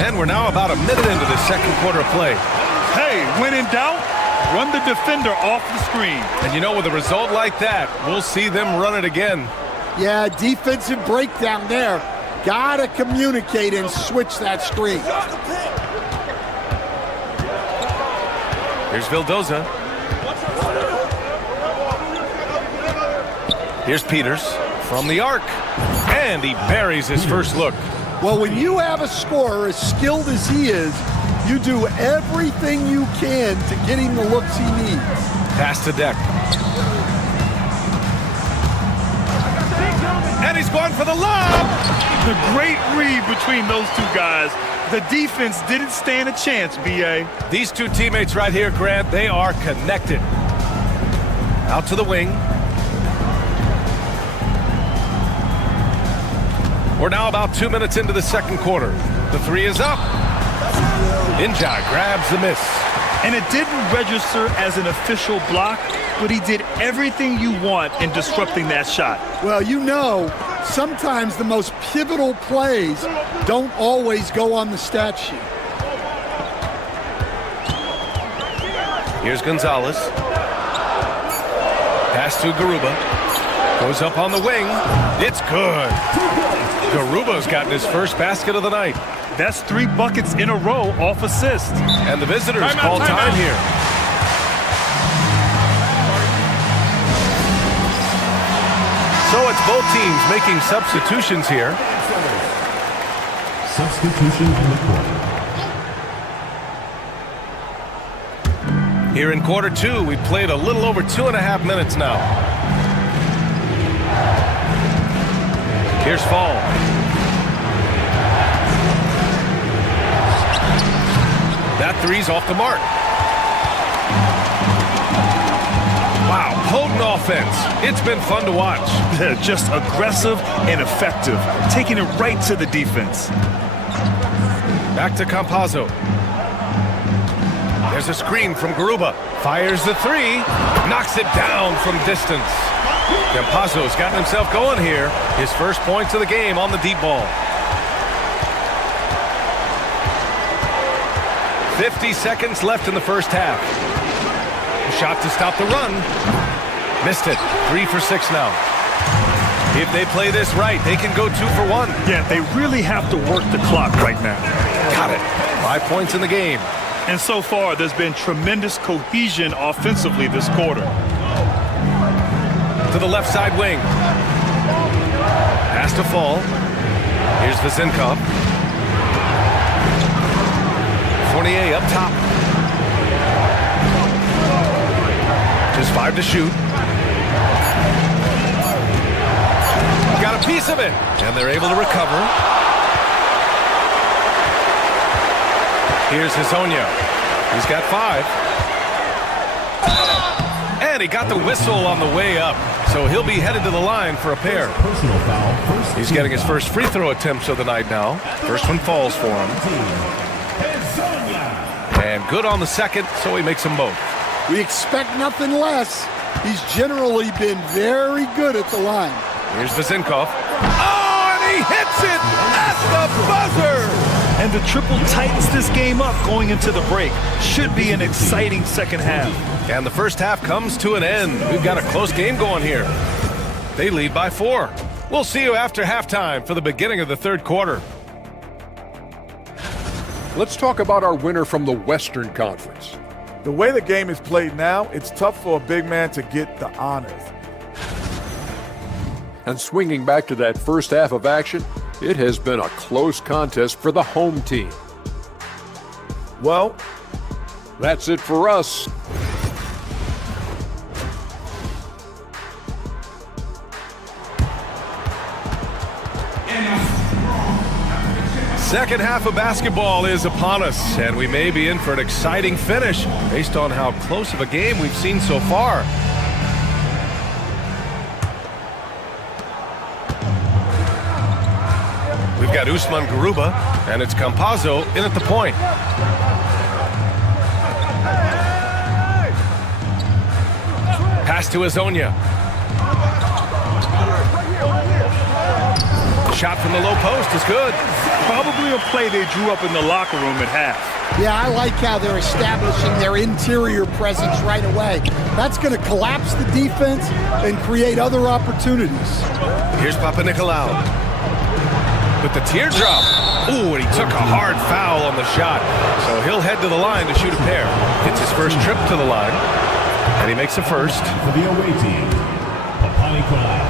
And we're now about a minute into the second quarter of play. Hey, when in doubt, run the defender off the screen. And you know, with a result like that, we'll see them run it again. Yeah, defensive breakdown there. Gotta communicate and switch that screen. Here's Vildoza. Here's Peters from the arc. And he buries his first look. Well, when you have a scorer as skilled as he is, you do everything you can to get him the looks he needs. Pass to Deck. And he's going for the lob. The great read between those two guys. The defense didn't stand a chance, B.A. These two teammates right here, Grant, they are connected. Out to the wing. We're now about 2 minutes into the second quarter. The three is up. Njak grabs the miss. And it didn't register as an official block, but he did everything you want in disrupting that shot. Well, you know, sometimes the most pivotal plays don't always go on the stat sheet. Here's Gonzalez. Pass to Garuba. Goes up on the wing. It's good. Garuba's gotten his first basket of the night. That's 3 buckets in a row off assist. And the visitors call time here. So it's both teams making substitutions here. Substitution in the quarter. Here in quarter 2, we've played a little over 2.5 minutes now. Here's Fall. That three's off the mark. Wow, potent offense. It's been fun to watch. Just aggressive and effective, taking it right to the defense. Back to Campazzo. There's a screen from Garuba. Fires the three. Knocks it down from distance. Campazzo's gotten himself going here. His first points of the game on the deep ball. 50 seconds left in the first half. Shot to stop the run. Missed it. 3 for 6 now. If they play this right, they can go 2 for 1. Yeah, they really have to work the clock right now. Got it. 5 points in the game. And so far, there's been tremendous cohesion offensively this quarter. To the left side wing. Pass to Fall. Here's Vezinkov. Fournier up top. Just 5 to shoot. Got a piece of it. And they're able to recover. Here's Hezonja. He's got 5. And he got the whistle on the way up. So he'll be headed to the line for a pair. Personal foul. He's getting his first free throw attempts of the night now. First one falls for him. And good on the second, so he makes them both. We expect nothing less. He's generally been very good at the line. Here's Vezinkov. Oh, and he hits it at the buzzer! And the triple tightens this game up going into the break. Should be an exciting second half. And the first half comes to an end. We've got a close game going here. They lead by 4. We'll see you after halftime for the beginning of the third quarter. Let's talk about our winner from the Western Conference. The way the game is played now, it's tough for a big man to get the honors. And swinging back to that first half of action, it has been a close contest for the home team. Well, that's it for us. Second half of basketball is upon us, and we may be in for an exciting finish based on how close of a game we've seen so far. We've got Usman Garuba, and it's Campazzo in at the point. Pass to Azonia. Shot from the low post is good. Probably a play they drew up in the locker room at half. Yeah, I like how they're establishing their interior presence right away. That's going to collapse the defense and create other opportunities. Here's Papanikolaou with the teardrop. Ooh, and he took a hard foul on the shot. So he'll head to the line to shoot a pair. It's his first trip to the line, and he makes the first. For the away team, Papanikolaou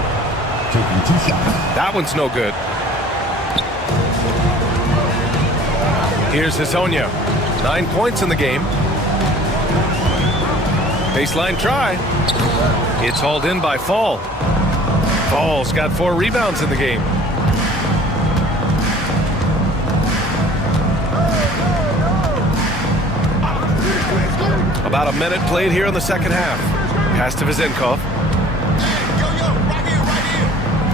taking 2 shots. That one's no good. Here's Azonia. 9 points in the game. Baseline try. It's hauled in by Fall. Fall's got 4 rebounds in the game. About a minute played here in the second half. Pass to Vezenkov.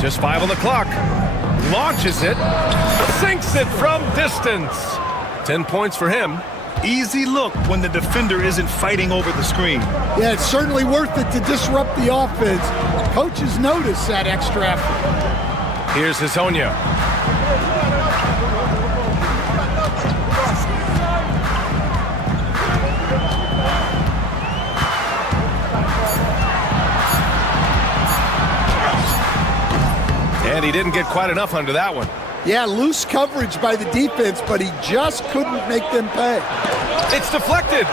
Just 5 on the clock. Launches it. Sinks it from distance. 10 points for him. Easy look when the defender isn't fighting over the screen. Yeah, it's certainly worth it to disrupt the offense. Coaches notice that extra effort. Here's Azonia. And he didn't get quite enough under that one. Yeah, loose coverage by the defense, but he just couldn't make them pay. It's deflected.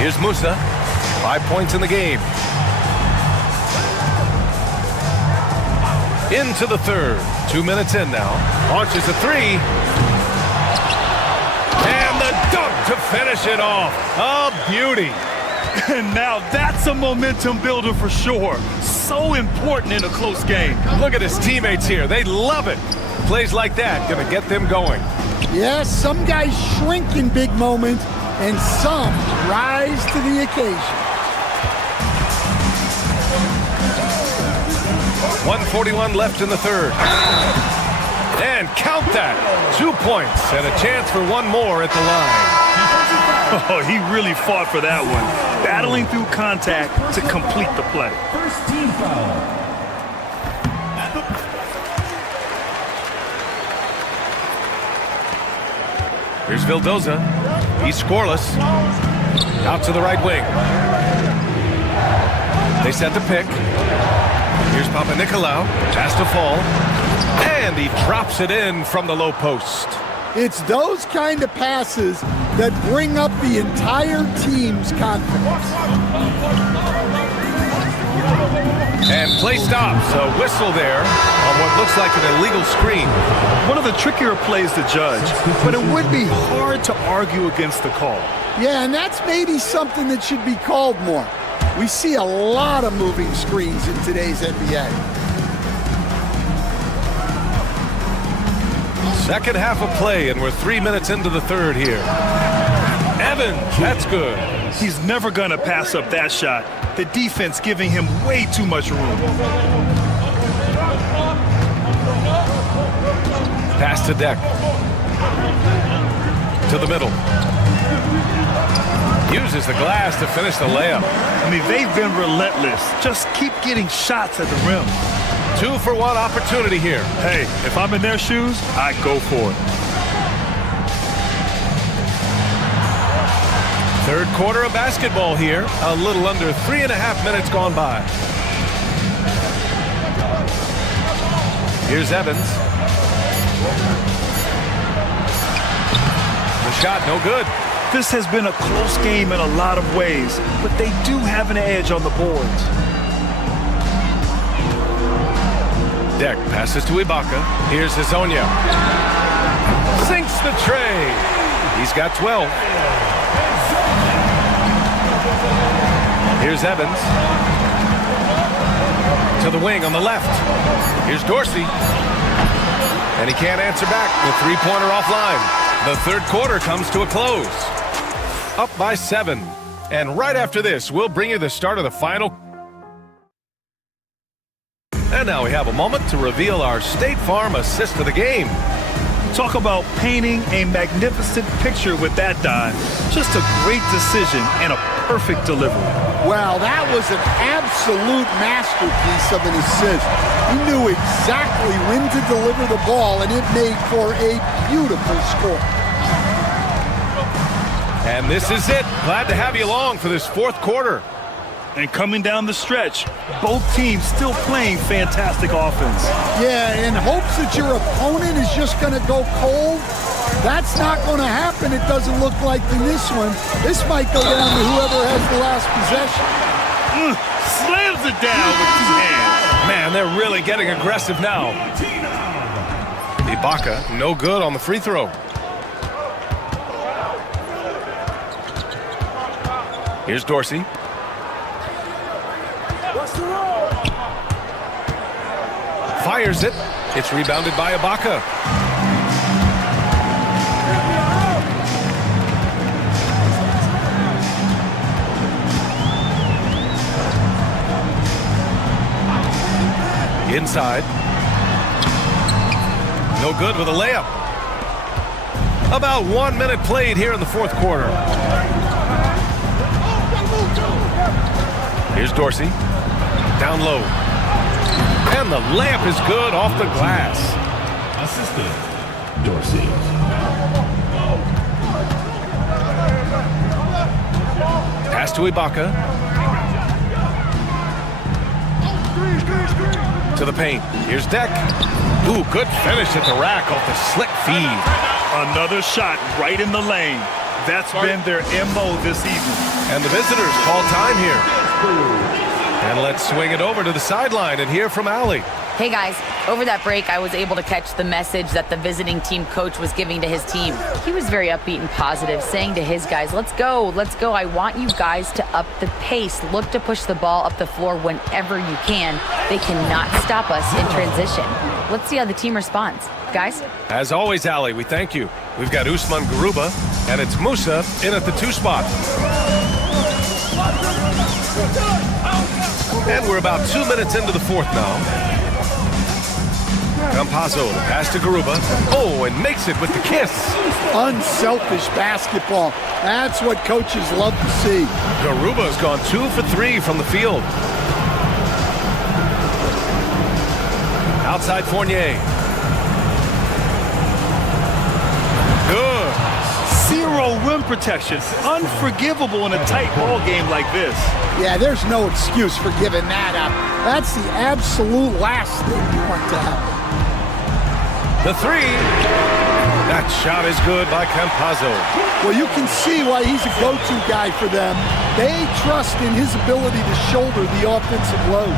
Here's Musa. 5 points in the game. Into the third. 2 minutes in now. Launches a 3. And the dunk to finish it off. A beauty. And now that's a momentum builder for sure. So important in a close game. Look at his teammates here. They love it. Plays like that gonna get them going. Yeah, some guys shrink in big moments, and some rise to the occasion. 1:41 left in the third. And count that. 2 points and a chance for one more at the line. Oh, he really fought for that one. Battling through contact to complete the play. First team foul. Here's Vildoza. He's scoreless. Out to the right wing. They set the pick. Here's Papanikolaou. Pass to Fall. And he drops it in from the low post. It's those kind of passes that bring up the entire team's confidence. And play stops. A whistle there on what looks like an illegal screen. One of the trickier plays to judge, but it would be hard to argue against the call. Yeah, and that's maybe something that should be called more. We see a lot of moving screens in today's NBA. Second half of play, and we're 3 minutes into the third here. Evans, that's good. He's never going to pass up that shot. The defense giving him way too much room. Pass to Deck. To the middle. Uses the glass to finish the layup. I mean, they've been relentless. Just keep getting shots at the rim. 2-for-1 opportunity here. Hey, if I'm in their shoes, I go for it. Third quarter of basketball here. A little under 3.5 minutes gone by. Here's Evans. The shot, no good. This has been a close game in a lot of ways, but they do have an edge on the boards. Deck passes to Ibaka. Here's Azonia. Sinks the tray. He's got 12. Here's Evans. To the wing on the left. Here's Dorsey. And he can't answer back. The three-pointer offline. The third quarter comes to a close. Up by 7. And right after this, we'll bring you the start of the final. And now we have a moment to reveal our State Farm assist of the game. Talk about painting a magnificent picture with that dive. Just a great decision and a perfect delivery. Well, that was an absolute masterpiece of an assist. He knew exactly when to deliver the ball, and it made for a beautiful score. And this is it. Glad to have you along for this fourth quarter. And coming down the stretch, both teams still playing fantastic offense. Yeah, in hopes that your opponent is just going to go cold. That's not going to happen, it doesn't look like in this one. This might go down to whoever has the last possession. Slams it down with 2 hands. Man, they're really getting aggressive now. Ibaka, no good on the free throw. Here's Dorsey. Fires it. It's rebounded by Ibaka. Inside. No good with a layup. About 1 minute played here in the fourth quarter. Here's Dorsey. Down low. And the layup is good off the glass. Assistant, Dorsey. Pass to Ibaka. To the paint. Here's Deck. Ooh, good finish at the rack off the slick feed. Another shot right in the lane. That's been their MO this season. And the visitors call time here. And let's swing it over to the sideline and hear from Allie. Hey guys, over that break, I was able to catch the message that the visiting team coach was giving to his team. He was very upbeat and positive, saying to his guys, let's go. I want you guys to up the pace. Look to push the ball up the floor whenever you can. They cannot stop us in transition. Let's see how the team responds. Guys? As always, Allie, we thank you. We've got Usman Garuba, and it's Musa in at the 2 spot. And we're about 2 minutes into the fourth now. Campazzo, pass to Garuba. Oh, and makes it with the kiss. Unselfish basketball. That's what coaches love to see. Garuba's gone 2 for 3 from the field. Outside Fournier. Good. Zero rim protection. Unforgivable in a tight ball game like this. Yeah, there's no excuse for giving that up. That's the absolute last thing you want to happen. The 3. That shot is good by Campazzo. Well, you can see why he's a go-to guy for them. They trust in his ability to shoulder the offensive load.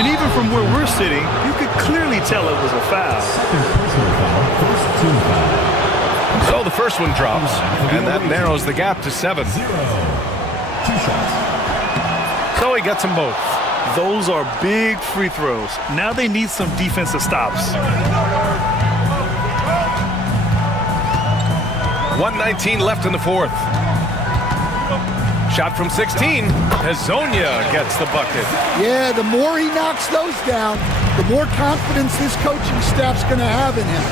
And even from where we're sitting, you could clearly tell it was a foul. So the first one drops, and that narrows the gap to 7. 2 shots. So he gets them both. Those are big free throws. Now they need some defensive stops. 1:19 left in the fourth. Shot from 16. Hezonja gets the bucket. Yeah, the more he knocks those down, the more confidence this coaching staff's going to have in him.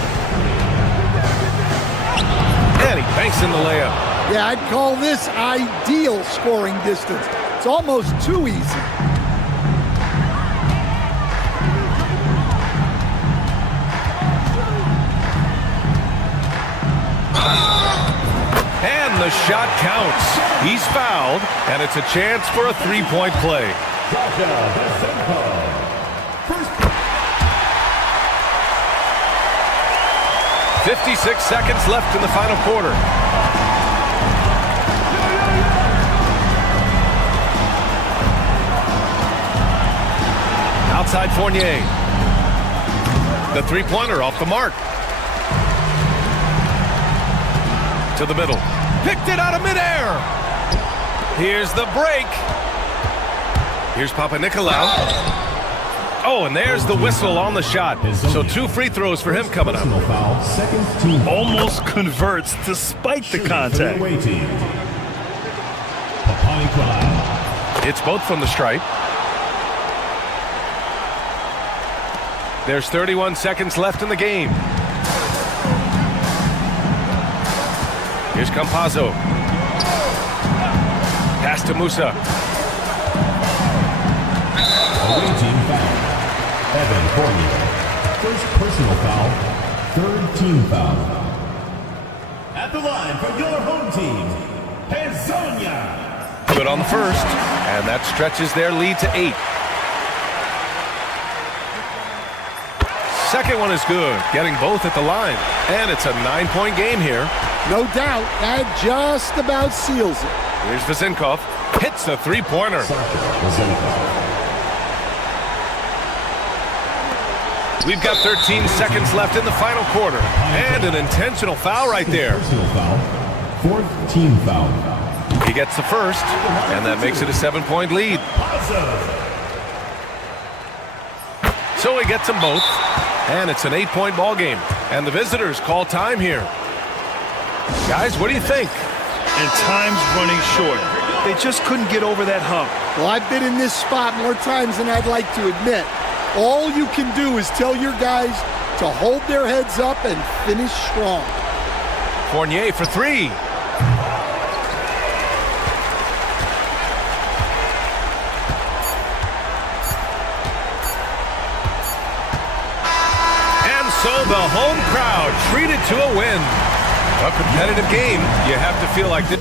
And he banks in the layup. Yeah, I'd call this ideal scoring distance. It's almost too easy. And the shot counts. He's fouled, and it's a chance for a 3-point play. 56 seconds left in the final quarter. Outside Fournier. The three-pointer off the mark. To the middle. Picked it out of midair. Here's the break. Here's Papanikolaou. Oh, and there's the whistle on the shot. So 2 free throws for him coming up. Foul, second team. Almost converts despite the contact. Away team. Papanikolaou. It's both from the stripe. There's 31 seconds left in the game. Here's Campazzo. Pass to Musa. Away team foul. Evan Fournier. First personal foul. Third team foul. At the line for your home team, Hezonja. Good on the first, and that stretches their lead to 8. Second one is good, getting both at the line. And it's a 9-point game here. No doubt, that just about seals it. Here's Vezinkov. Hits the three-pointer. We've got 13 seconds left in the final quarter. And an intentional foul right there. Fourth team foul. He gets the first, and that makes it a 7-point lead. So he gets them both, and it's an 8-point ball game. And the visitors call time here. Guys, what do you think? And time's running short. They just couldn't get over that hump. Well, I've been in this spot more times than I'd like to admit. All you can do is tell your guys to hold their heads up and finish strong. Fournier for 3. So the home crowd treated to a win. A competitive game. You have to feel like this.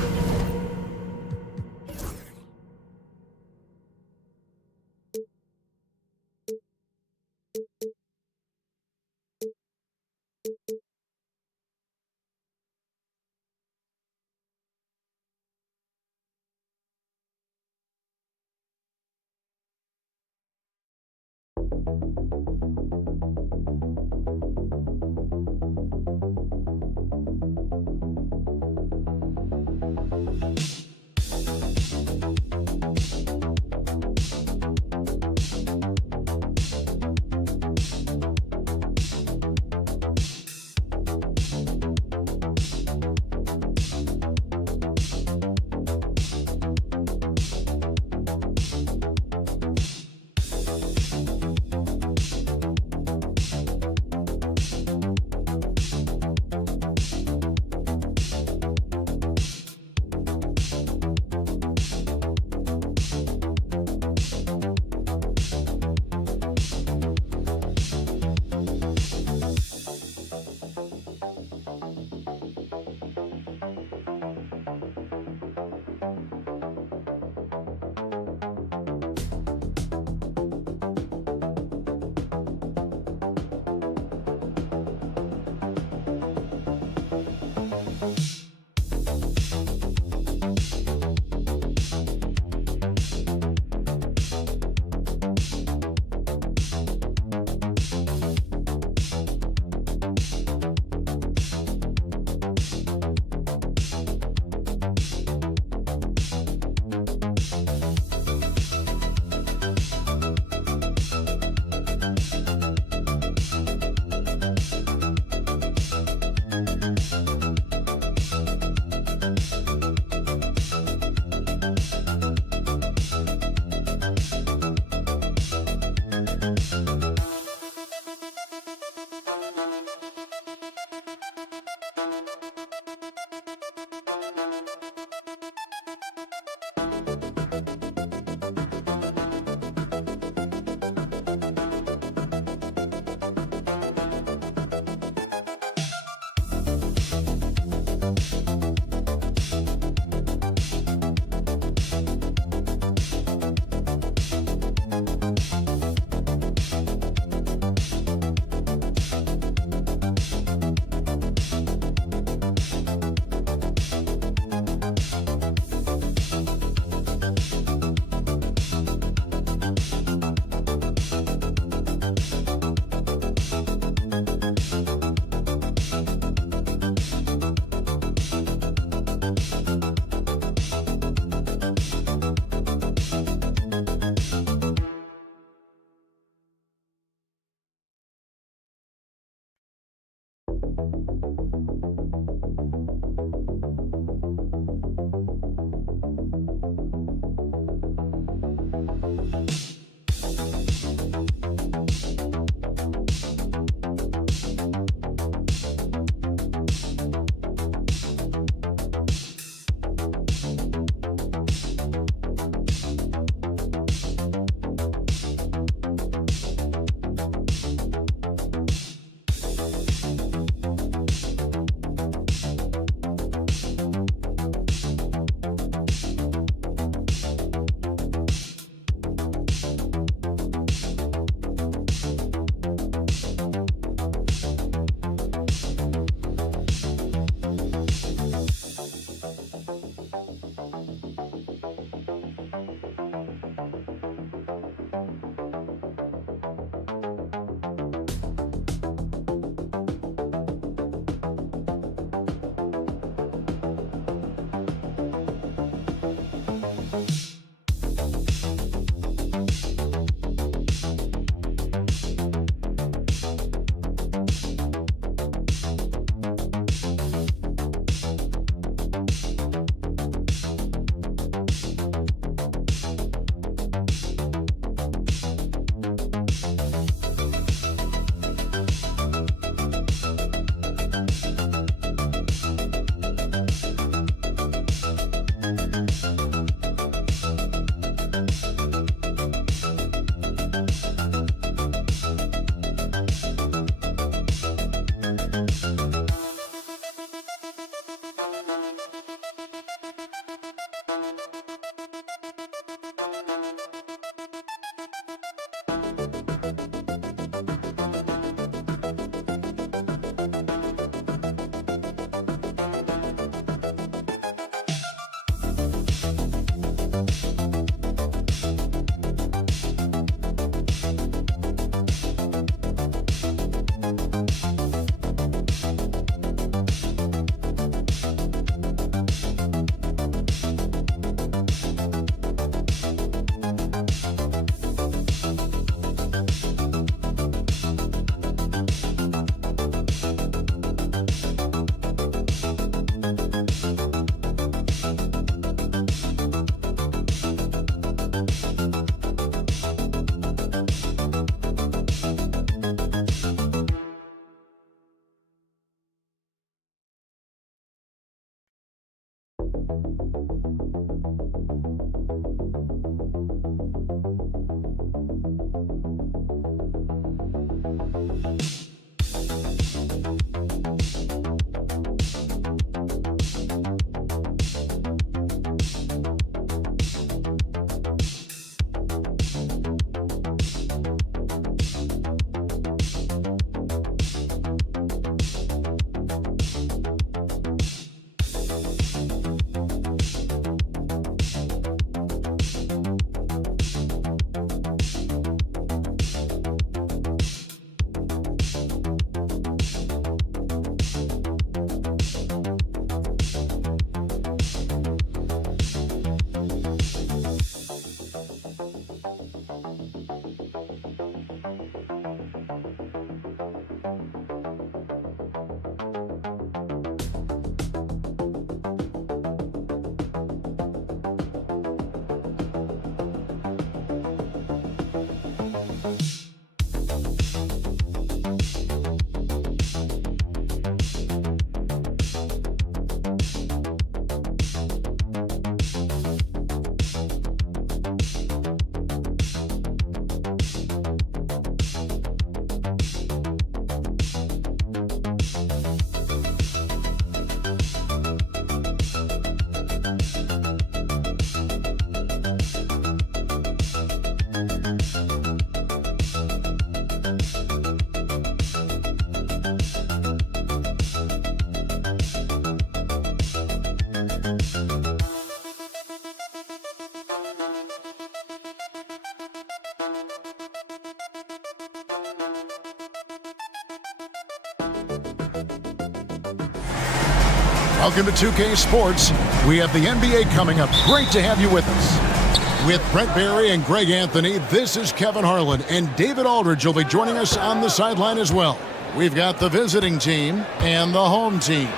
Welcome to 2K Sports. We have the NBA coming up. Great to have you with us. With Brent Barry and Greg Anthony, this is Kevin Harlan, and David Aldridge will be joining us on the sideline as well. We've got the visiting team and the home team.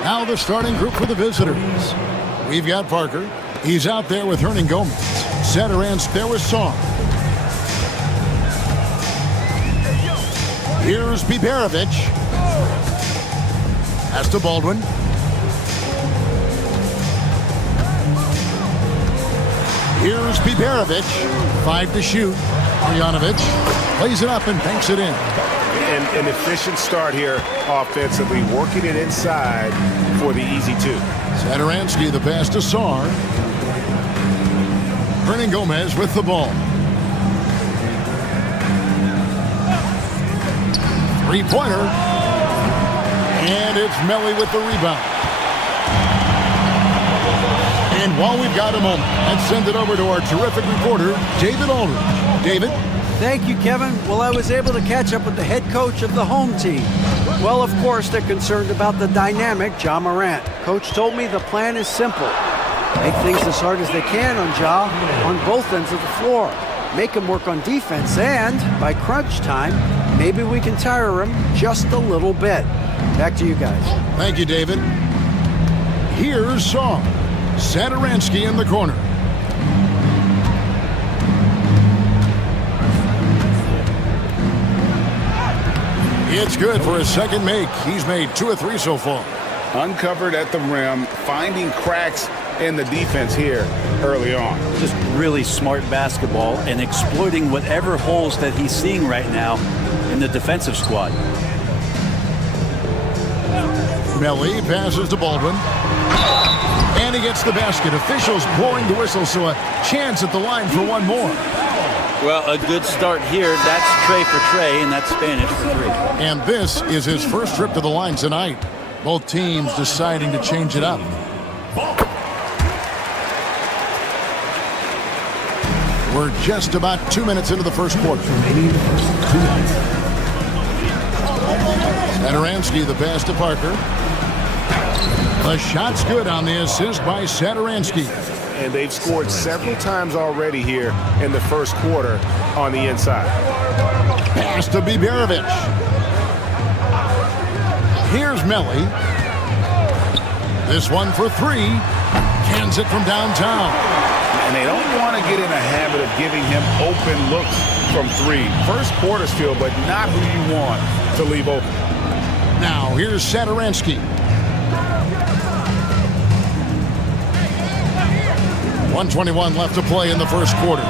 Now the starting group for the visitors. We've got Parker. He's out there with Hernan Gomez. Satoranski there with Song. Here's Biberovic. Pass to Baldwin. Here's Biberovic. 5 to shoot. Marjanovic plays it up and banks it in. An efficient start here offensively, working it inside for the easy 2. Satoranski the pass to Sarr. Hernan Gomez with the ball. 3-pointer. And it's Melli with the rebound. And while we've got a moment, let's send it over to our terrific reporter, David Aldridge. David? Thank you, Kevin. Well, I was able to catch up with the head coach of the home team. Well, of course, they're concerned about the dynamic Ja Morant. Coach told me the plan is simple. Make things as hard as they can on Ja on both ends of the floor. Make him work on defense, and by crunch time, maybe we can tire him just a little bit. Back to you guys. Thank you, David. Here's Song. Satoranski in the corner. It's good for his second make. He's made 2 of 3 so far. Uncovered at the rim, finding cracks in the defense here early on. Just really smart basketball and exploiting whatever holes that he's seeing right now in the defensive squad. Melli passes to Baldwin. And he gets the basket. Officials blowing the whistle, so a chance at the line for one more. Well, a good start here. That's Trey for Trey, and that's Spanish for 3. And this is his first trip to the line tonight. Both teams deciding to change it up. We're just about 2 minutes into the first quarter. Satoranski the pass to Parker. The shot's good on the assist by Satoranski. And they've scored several times already here in the first quarter on the inside. Pass to Biberovic. Here's Melli. This one for 3. Cans it from downtown. And they don't want to get in a habit of giving him open looks from 3. First quarter still, but not who you want to leave open. Now here's Satoranski. 1:21 left to play in the first quarter.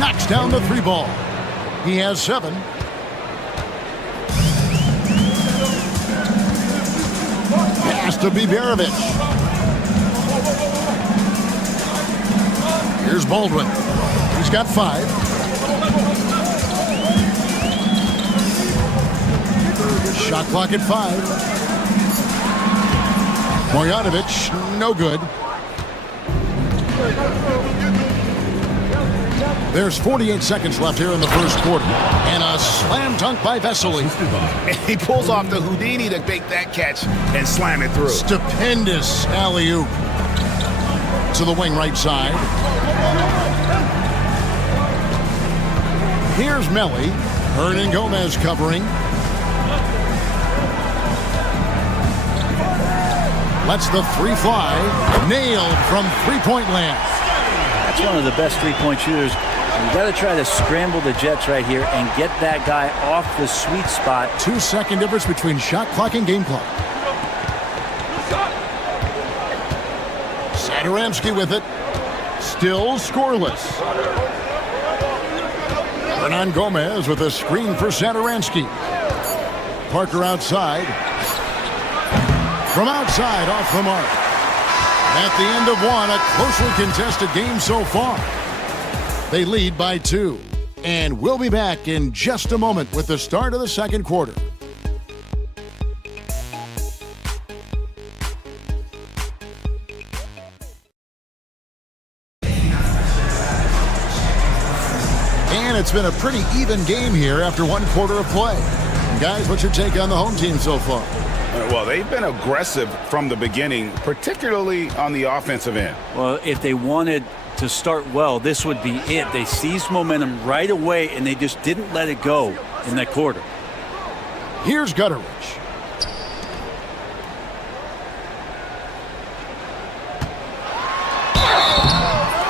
Knocks down the 3 ball. He has 7. Pass to Biberovic. Here's Baldwin. He's got 5. Shot clock at 5. Marjanovic, no good. There's 48 seconds left here in the first quarter. And a slam dunk by Vesely. He pulls off the Houdini to make that catch and slam it through. Stupendous alley-oop to the wing right side. Here's Melli. Hernan Gomez covering. Lets the 3 fly. Nailed from 3-point land. That's one of the best 3-point shooters. You got to try to scramble the Jets right here and get that guy off the sweet spot. 2-second difference between shot clock and game clock. Satoranski with it. Still scoreless. Hernan Gomez with a screen for Satoranski. Parker outside. From outside, off the mark. At the end of 1, a closely contested game so far. They lead by 2. And we'll be back in just a moment with the start of the second quarter. And it's been a pretty even game here after 1 quarter of play. And guys, what's your take on the home team so far? Well, they've been aggressive from the beginning, particularly on the offensive end. Well, if they wanted to start well, this would be it. They seized momentum right away, and they just didn't let it go in that quarter. Here's Gutteridge.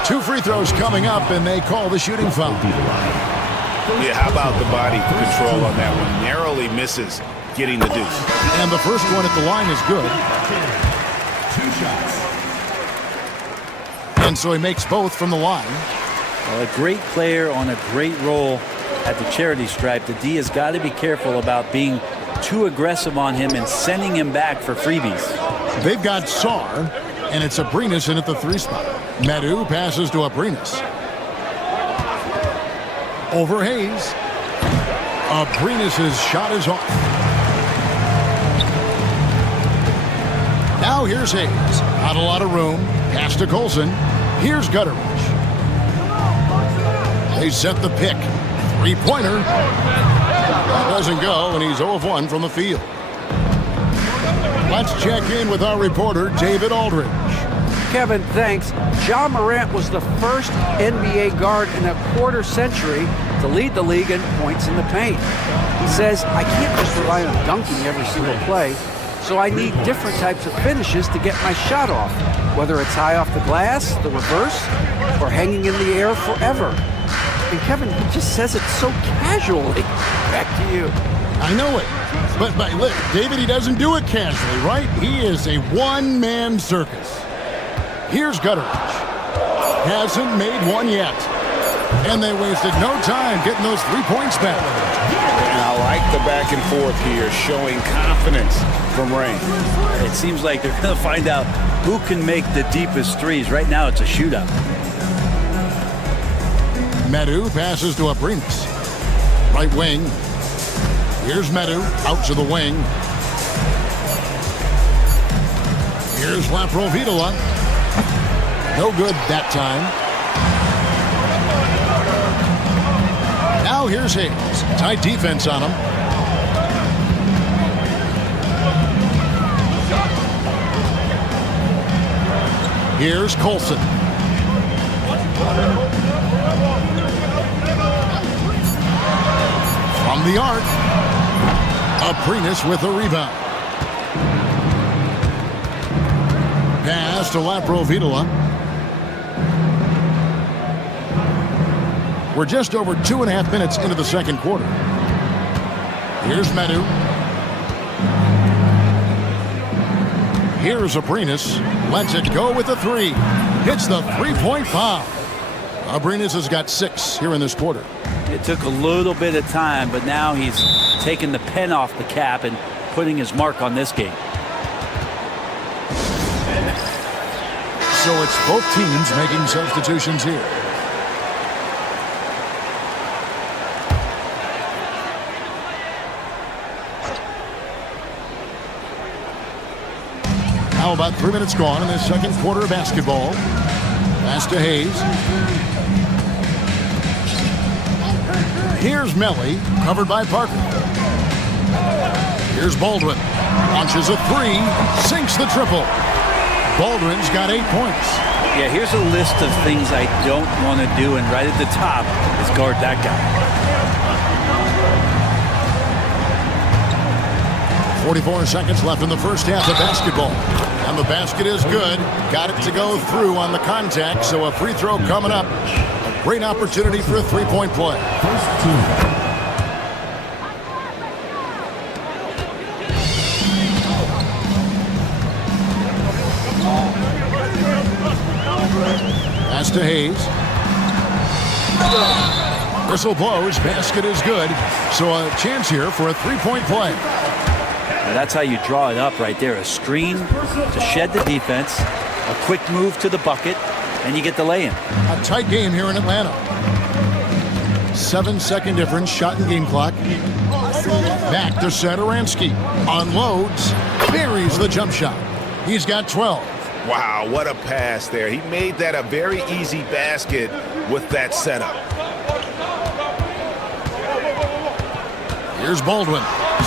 Two free throws coming up, and they call the shooting foul. Yeah, how about the body control on that one? Narrowly misses getting the deuce. And the first one at the line is good. 2 shots. And so he makes both from the line. Well, a great player on a great role at the charity stripe. The D has got to be careful about being too aggressive on him and sending him back for freebies. They've got Sarr, and it's Abrinas in at the 3 spot. Medu passes to Abrinas. Over Hayes. Abrinas' shot is off. Now here's Hayes. Not a lot of room. Pass to Colson. Here's Gutteridge. They set the pick. 3-pointer. That doesn't go, and he's 0 of 1 from the field. Let's check in with our reporter, David Aldridge. Kevin, thanks. Ja Morant was the first NBA guard in a quarter century to lead the league in points in the paint. He says, I can't just rely on dunking every single play, so I need different types of finishes to get my shot off, whether it's high off the glass, the reverse, or hanging in the air forever. And Kevin, he just says it so casually. Back to you. I know it. But look, David, he doesn't do it casually, right? He is a one-man circus. Here's Gutteridge. Hasn't made one yet. And they wasted no time getting those 3 points back. And I like the back and forth here, showing confidence from Rain. It seems like they're going to find out who can make the deepest threes. Right now, it's a shootout. Medu passes to Abrinas. Right wing. Here's Medu out to the wing. Here's Laprovitola. No good that time. Now here's Hayes. Tight defense on him. Here's Colson. From the arc. Abrinas with a rebound. Pass to Laprovitola. We're just over 2.5 minutes into the second quarter. Here's Medu. Here's Abrinas. Lets it go with the 3. Hits the 3-point foul. Abrinas has got 6 here in this quarter. It took a little bit of time, but now he's taking the pen off the cap and putting his mark on this game. So it's both teams making substitutions here. Now about 3 minutes gone in the second quarter of basketball. Pass to Hayes. Here's Melly, covered by Parker. Here's Baldwin. Launches a 3, sinks the triple. Baldwin's got 8 points. Yeah, here's a list of things I don't want to do, and right at the top is guard that guy. 44 seconds left in the first half of basketball. And the basket is good. Got it to go through on the contact, so a free throw coming up. A great opportunity for a 3-point play. First team. Pass to Hayes. Whistle blows. Basket is good. So a chance here for a 3-point play. Now that's how you draw it up right there. A screen to shed the defense, a quick move to the bucket, and you get the lay-in. A tight game here in Atlanta. 7-second difference, shot and game clock. Back to Satoransky. Unloads. Buries the jump shot. He's got 12. Wow, what a pass there. He made that a very easy basket with that setup. Here's Baldwin.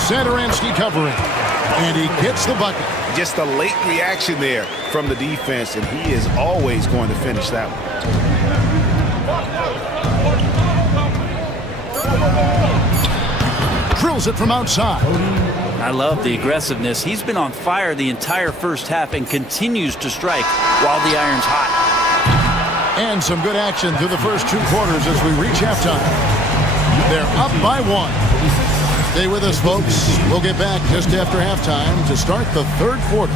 Satoransky covering. And he gets the bucket. Just a late reaction there from the defense, and he is always going to finish that one. Drills it from outside. I love the aggressiveness. He's been on fire the entire first half and continues to strike while the iron's hot. And some good action through the first 2 quarters as we reach halftime. They're up by 1. Stay with us, folks. We'll get back just after halftime to start the 3rd quarter.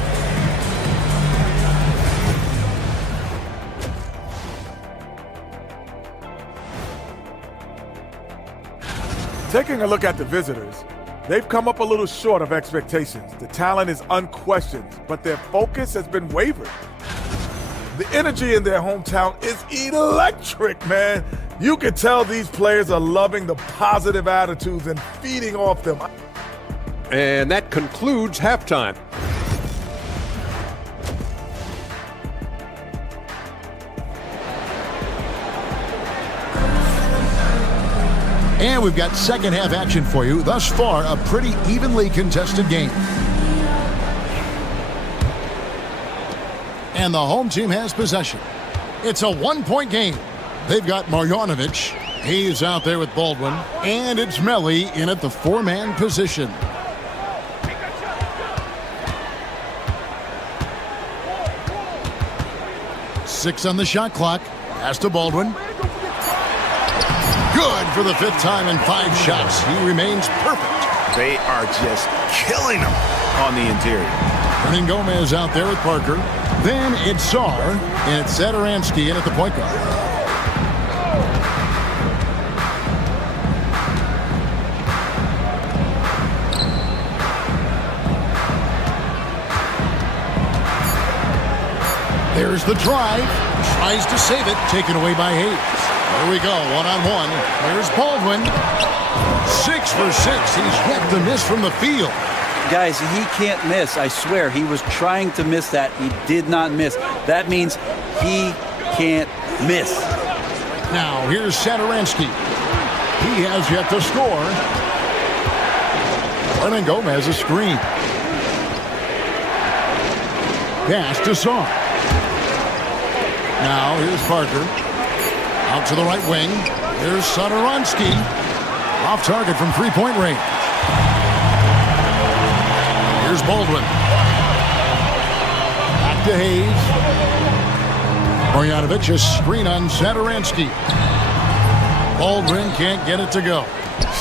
Taking a look at the visitors, they've come up a little short of expectations. The talent is unquestioned, but their focus has been wavered. The energy in their hometown is electric, man. You can tell these players are loving the positive attitudes and feeding off them. And that concludes halftime. And we've got second half action for you. Thus far, a pretty evenly contested game. And the home team has possession. It's a 1-point game. They've got Marjanovic. He's out there with Baldwin. And it's Melli in at the 4-man position. Six on the shot clock. Pass to Baldwin. Good for the 5th time in 5 shots. He remains perfect. They are just killing them on the interior. Hernan Gomez out there with Parker. Then it's Saar, and it's Satoransky in at the point guard. There's the drive. Tries to save it. Taken away by Hayes. There we go, 1-on-1. Here's Baldwin. 6 for 6. He's yet to miss from the field. Guys, he can't miss. I swear, he was trying to miss that. He did not miss. That means he can't miss. Now, here's Satoransky. He has yet to score. Hernan Gomez a screen. Pass to Saar. Now, here's Parker. Out to the right wing. Here's Satoransky. Off target from 3-point range. Here's Baldwin. Back to Hayes. Marjanovic, a screen on Satoransky. Baldwin can't get it to go.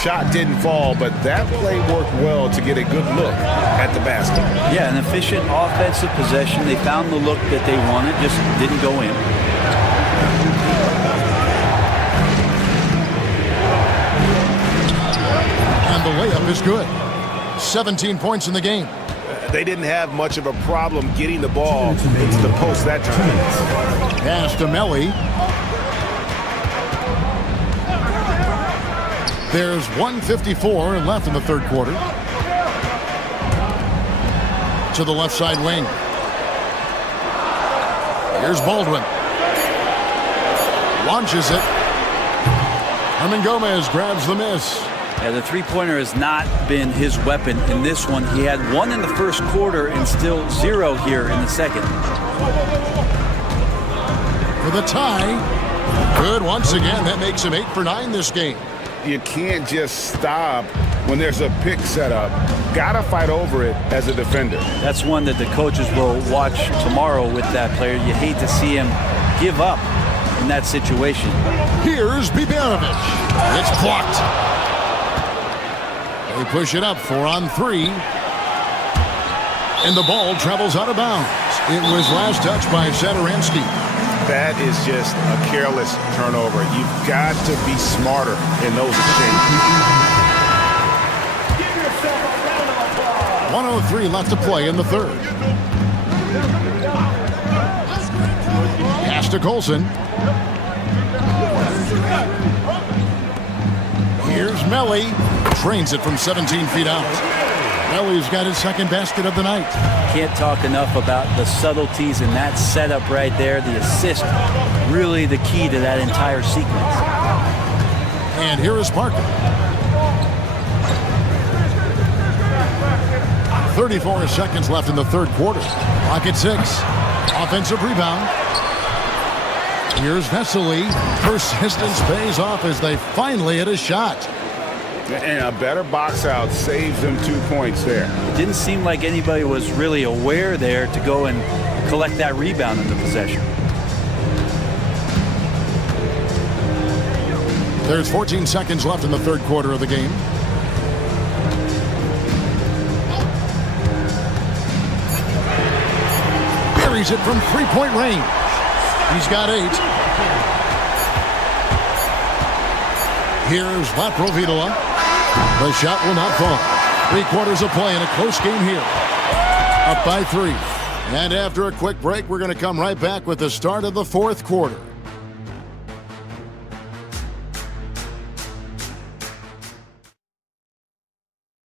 Shot didn't fall, but that play worked well to get a good look at the basket. Yeah, an efficient offensive possession. They found the look that they wanted, just didn't go in. And the layup is good. 17 points in the game. They didn't have much of a problem getting the ball into the post that time. Pass to Melli. There's 1:54 left in the 3rd quarter. To the left side wing. Here's Baldwin. Launches it. Hernan Gomez grabs the miss. Yeah, the three-pointer has not been his weapon in this one. He had 1 in the first quarter and still 0 here in the second. For the tie. Good once again. That makes him 8 for 9 this game. You can't just stop when there's a pick set up. Gotta fight over it as a defender. That's one that the coaches will watch tomorrow with that player. You hate to see him give up in that situation. Here's Bibanovic. It's blocked. They push it up 4 on 3. And the ball travels out of bounds. It was last touched by Satoransky. That is just a careless turnover. You've got to be smarter in those exchanges. 1:03 left to play in the 3rd. Pass to Colson. Here's Melli. Trains it from 17 feet out. Melli's got his 2nd basket of the night. Can't talk enough about the subtleties in that setup right there. The assist, really the key to that entire sequence. And here is Parker. 34 seconds left in the 3rd quarter. Clock at 6. Offensive rebound. Here's Vesely. Persistence pays off as they finally hit a shot. And a better box out saves them 2 points there. It didn't seem like anybody was really aware there to go and collect that rebound in the possession. There's 14 seconds left in the third quarter of the game. Buries it from three-point range. He's got 8. Here's Vatrovidova. The shot will not fall. 3 quarters of play in a close game here. Up by 3. And after a quick break, we're going to come right back with the start of the fourth quarter.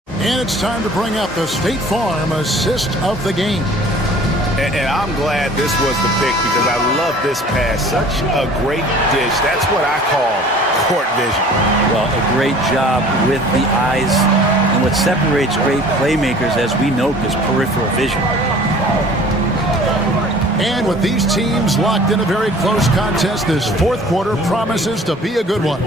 And it's time to bring up the State Farm assist of the game. And I'm glad this was the pick because I love this pass. Such a great dish. That's what I call court vision. Well, a great job with the eyes. And what separates great playmakers, as we note, is peripheral vision. And with these teams locked in a very close contest, this fourth quarter promises to be a good one.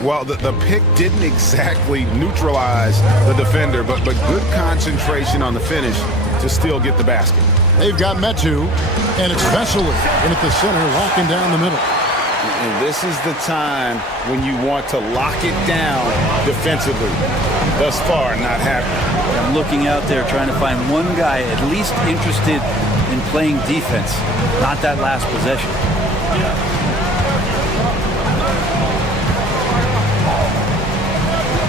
Well, the pick didn't exactly neutralize the defender, but good concentration on the finish to still get the basket. They've got Metu, and it's Vesely in at the center, locking down the middle. And this is the time when you want to lock it down defensively. Thus far, not happening. I'm looking out there trying to find one guy at least interested in playing defense, not that last possession.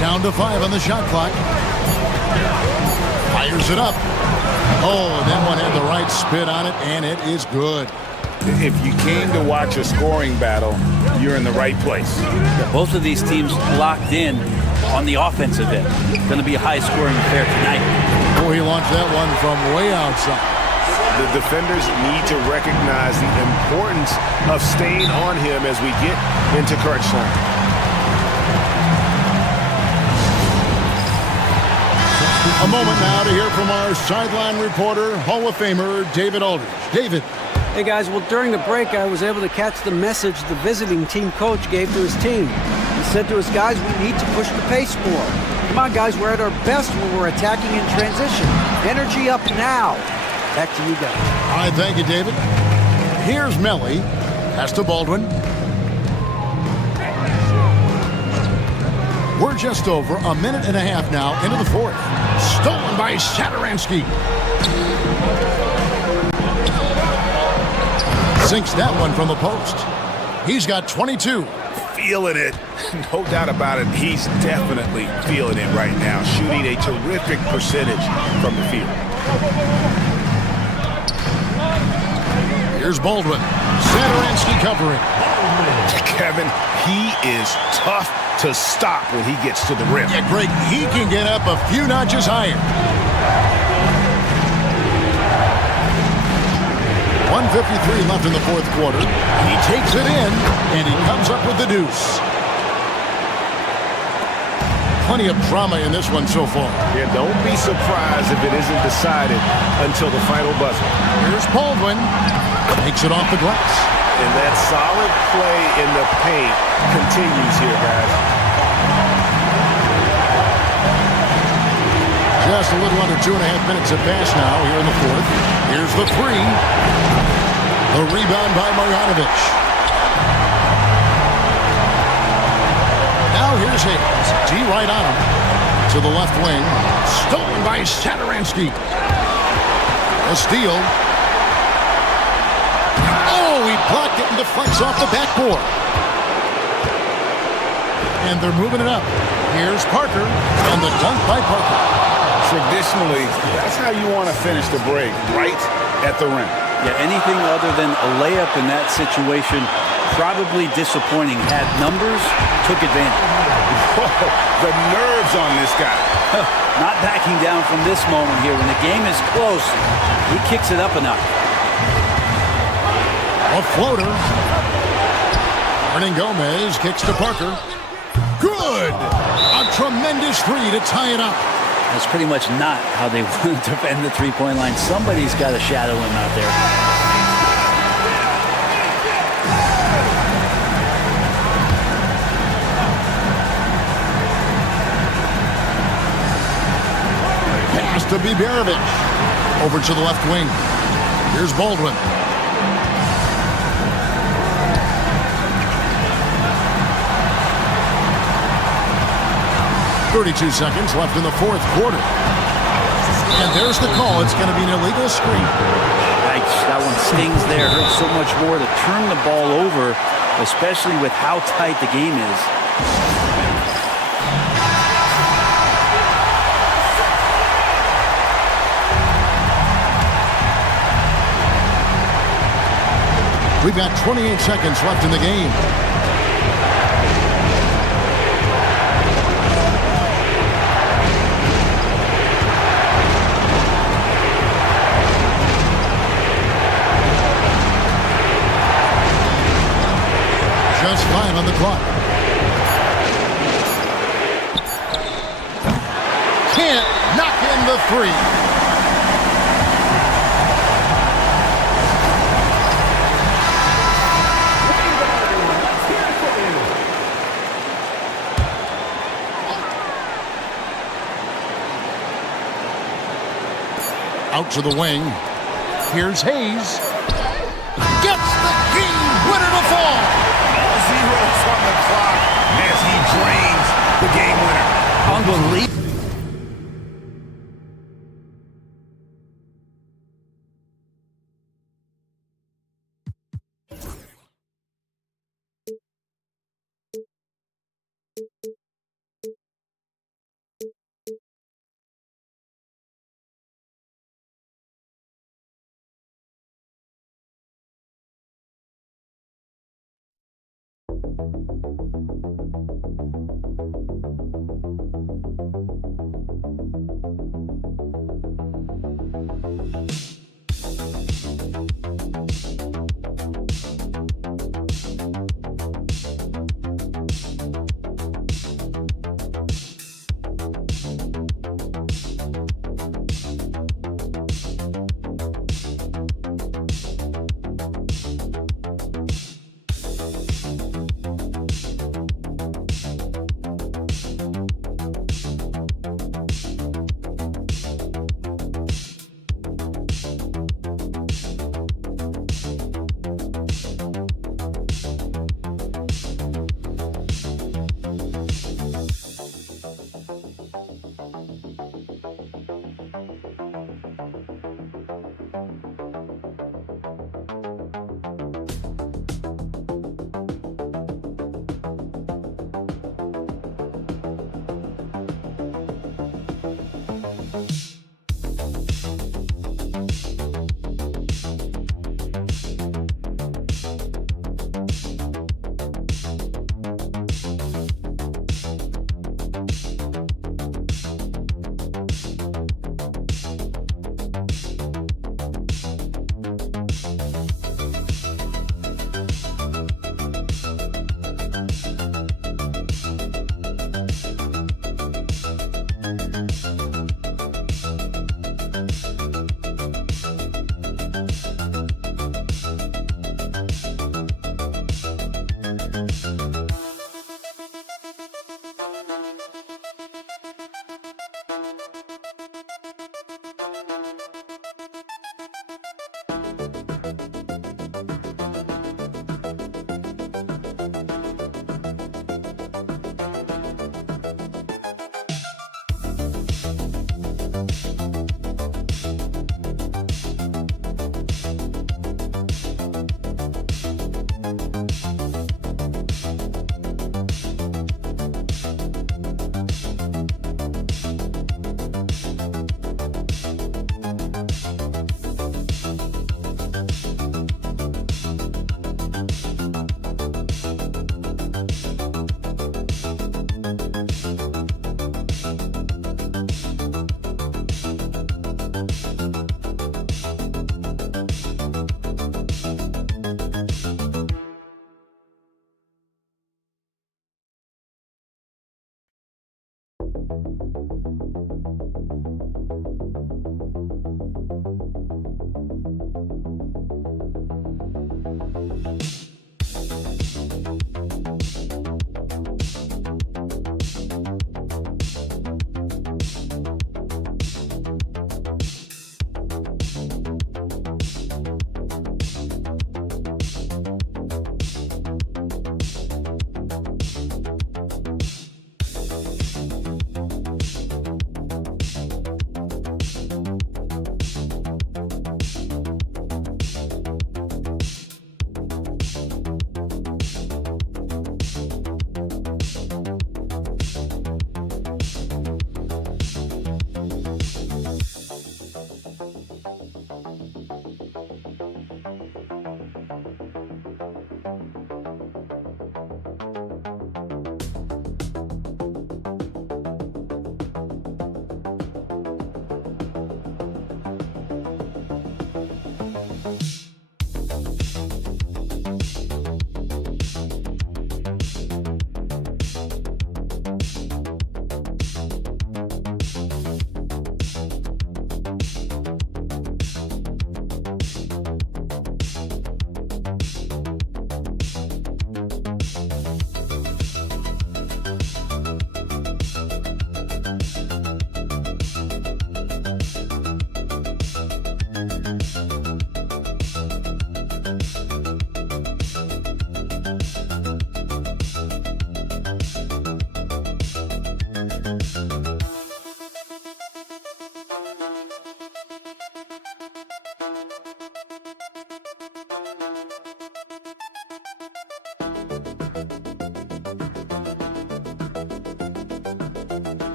Down to 5 on the shot clock. Fires it up. Oh, and then one had the right spin on it, and it is good. If you came to watch a scoring battle, you're in the right place. Yeah, both of these teams locked in on the offensive end. Going to be a high-scoring affair tonight. Oh, he launched that one from way outside. The defenders need to recognize the importance of staying on him as we get into crunch time. A moment now to hear from our sideline reporter, Hall of Famer David Aldridge. David. Hey, guys, well, during the break, I was able to catch the message the visiting team coach gave to his team. He said to his guys, we need to push the pace more. Come on, guys, we're at our best when we're attacking in transition. Energy up now. Back to you guys. All right, thank you, David. Here's Melly. Pass to Baldwin. We're just over a minute and a half now into the fourth. Stolen by Satoransky. Sinks that one from the post. He's got 22. Feeling it. No doubt about it. He's definitely feeling it right now. Shooting a terrific percentage from the field. Here's Baldwin. Satoransky covering. Kevin, he is tough to stop when he gets to the rim. Yeah, Greg, he can get up a few notches higher. 1:53 left in the fourth quarter. He takes it in, and he comes up with the deuce. Plenty of drama in this one so far. Yeah, don't be surprised if it isn't decided until the final buzzer. Here's Baldwin. Takes it off the glass. And that solid play in the paint continues here, guys. Just a little under 2.5 minutes have passed now here in the fourth. Here's the three. The rebound by Marjanovic. Now here's Hayes. D right on him. To the left wing. Stolen by Satoransky. A steal. Oh, he blocked it and deflects off the backboard. And they're moving it up. Here's Parker. And the dunk by Parker. Traditionally, that's how you want to finish the break, right at the rim. Yeah, anything other than a layup in that situation, probably disappointing. Had numbers, took advantage. Whoa, the nerves on this guy. Not backing down from this moment here. When the game is close, he kicks it up a notch. A floater. Hernan Gomez kicks to Parker. Good! A tremendous three to tie it up. That's pretty much not how they want to defend the three-point line. Somebody's got to shadow him out there. be Berovich. Over to the left wing. Here's Baldwin. "32 seconds left in the fourth quarter. And there's the call. It's going to be an illegal screen. That one stings there. Hurts so much more to turn the ball over, especially with how tight the game is. We've got 28 seconds left in the game. Just 5 on the clock. Can't knock in the three. Out to the wing. Here's Hayes. Gets the game-winner to fall. All zeros on the clock as he drains the game winner. Unbelievable.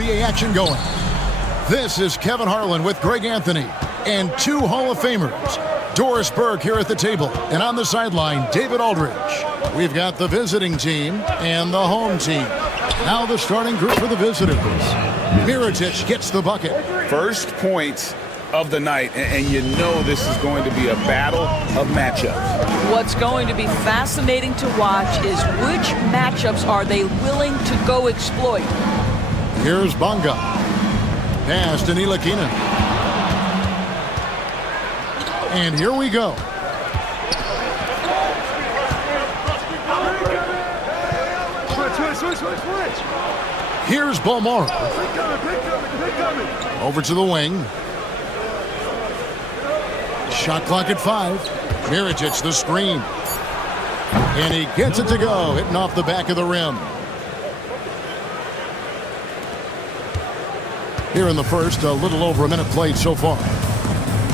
NBA action going. This is Kevin Harlan with Greg Anthony and two Hall of Famers. Doris Burke here at the table, and on the sideline, David Aldridge. We've got the visiting team and the home team. Now the starting group for the visitors. Mirotic gets the bucket. First points of the night, and you know this is going to be a battle of matchups. What's going to be fascinating to watch is which matchups are they willing to go exploit. Here's Bonga. Pass to Ntilikina. And here we go. Here's Bomar. Over to the wing. Shot clock at 5. Mirotic the screen. And he gets it to go, hitting off the back of the rim. Here in the first, a little over a minute played so far.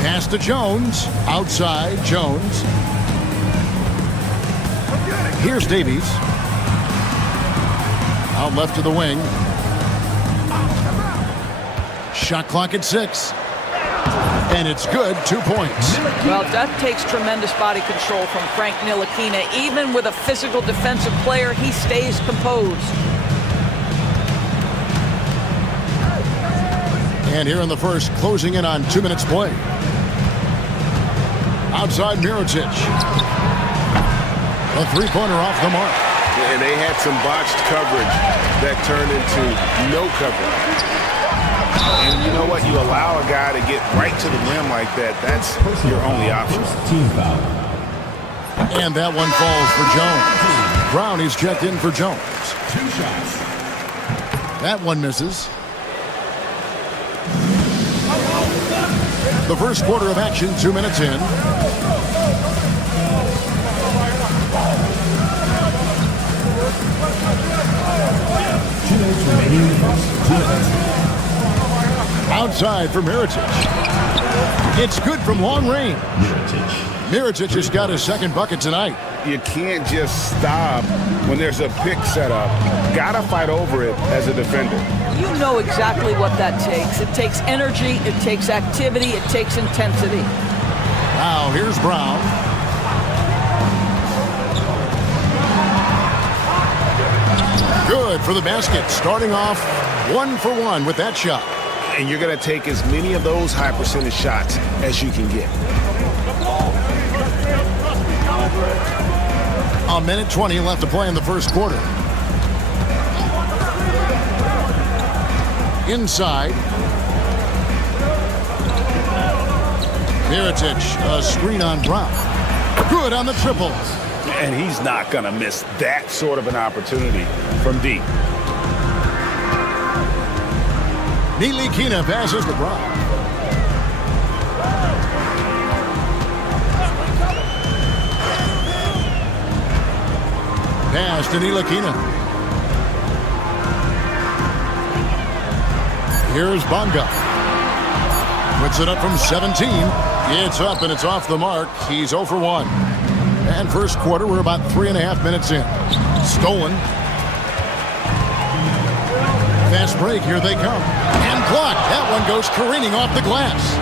Pass to Jones. Outside, Jones. Here's Davies. Out left to the wing. Shot clock at 6. And it's good, 2 points. Well, that takes tremendous body control from Frank Ntilikina. Even with a physical defensive player, he stays composed. And here in the first, closing in on 2 minutes play. Outside Mirotic. A three-pointer off the mark. And they had some botched coverage that turned into no coverage. And you know what? You allow a guy to get right to the rim like that. That's your only option. Team foul. And that one falls for Jones. Brown is checked in for Jones. 2 shots. That one misses. The first quarter of action, 2 minutes in. Outside for Mirotic. It's good from long range. Mirotic has got his second bucket tonight. You can't just stop when there's a pick set up. Gotta fight over it as a defender. You know exactly what that takes. It takes energy, it takes activity, it takes intensity. Now here's Brown. Good for the basket. Starting off 1 for 1 with that shot. And you're going to take as many of those high percentage shots as you can get. A minute 20 left to play in the first quarter. Inside. Mirotic, a screen on Brown. Good on the triple. And he's not going to miss that sort of an opportunity from deep. Ntilikina passes to Brown. Pass to Ntilikina. Here's Bonga. Puts it up from 17. It's up and it's off the mark. He's 0 for 1. And first quarter, we're about 3.5 minutes in. Stolen. Fast break, here they come. And blocked. That one goes careening off the glass.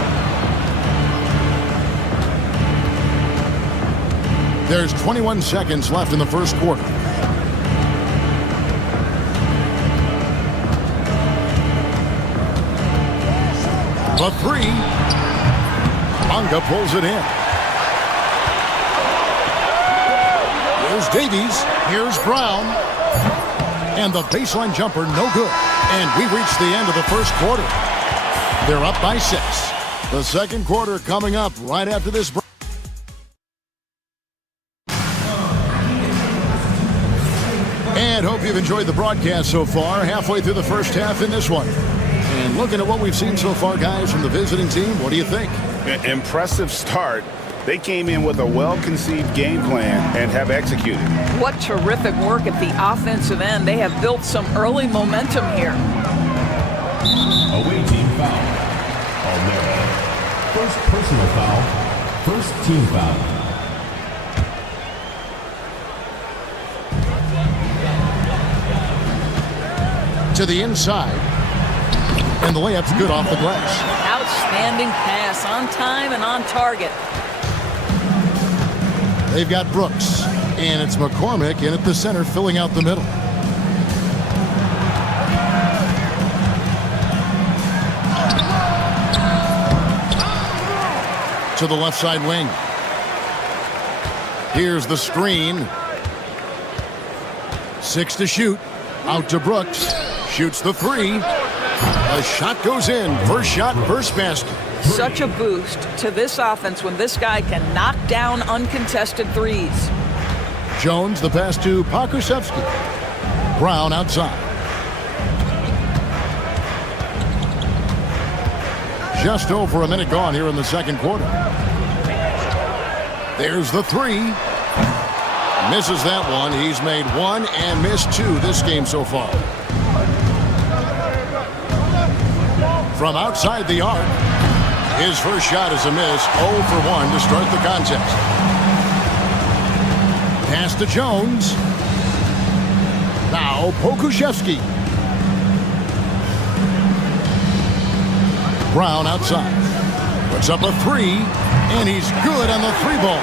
There's 21 seconds left in the first quarter. The 3. Bonga pulls it in. Here's Davies. Here's Brown. And the baseline jumper, no good. And we reach the end of the first quarter. They're up by 6. The second quarter coming up right after this break. And hope you've enjoyed the broadcast so far. Halfway through the first half in this one. And looking at what we've seen so far, guys, from the visiting team, what do you think? Impressive start. They came in with a well-conceived game plan and have executed. What terrific work at the offensive end. They have built some early momentum here. Away team foul. Almero. First personal foul. First team foul. To the inside. And the layup's good off the glass. Outstanding pass, on time and on target. They've got Brooks, and it's McCormick in at the center, filling out the middle. To the left side wing. Here's the screen. 6 to shoot. Out to Brooks. Shoots the 3. A shot goes in. First shot, first basket. Such a boost to this offense when this guy can knock down uncontested threes. Jones, the pass to Pokusevski. Brown outside. Just over a minute gone here in the second quarter. There's the 3. Misses that one. He's made 1 and missed 2 this game so far. From outside the arc, his first shot is a miss. 0 for 1 to start the contest. Pass to Jones. Now Pokusevski. Brown outside. Puts up a 3, and he's good on the 3-ball.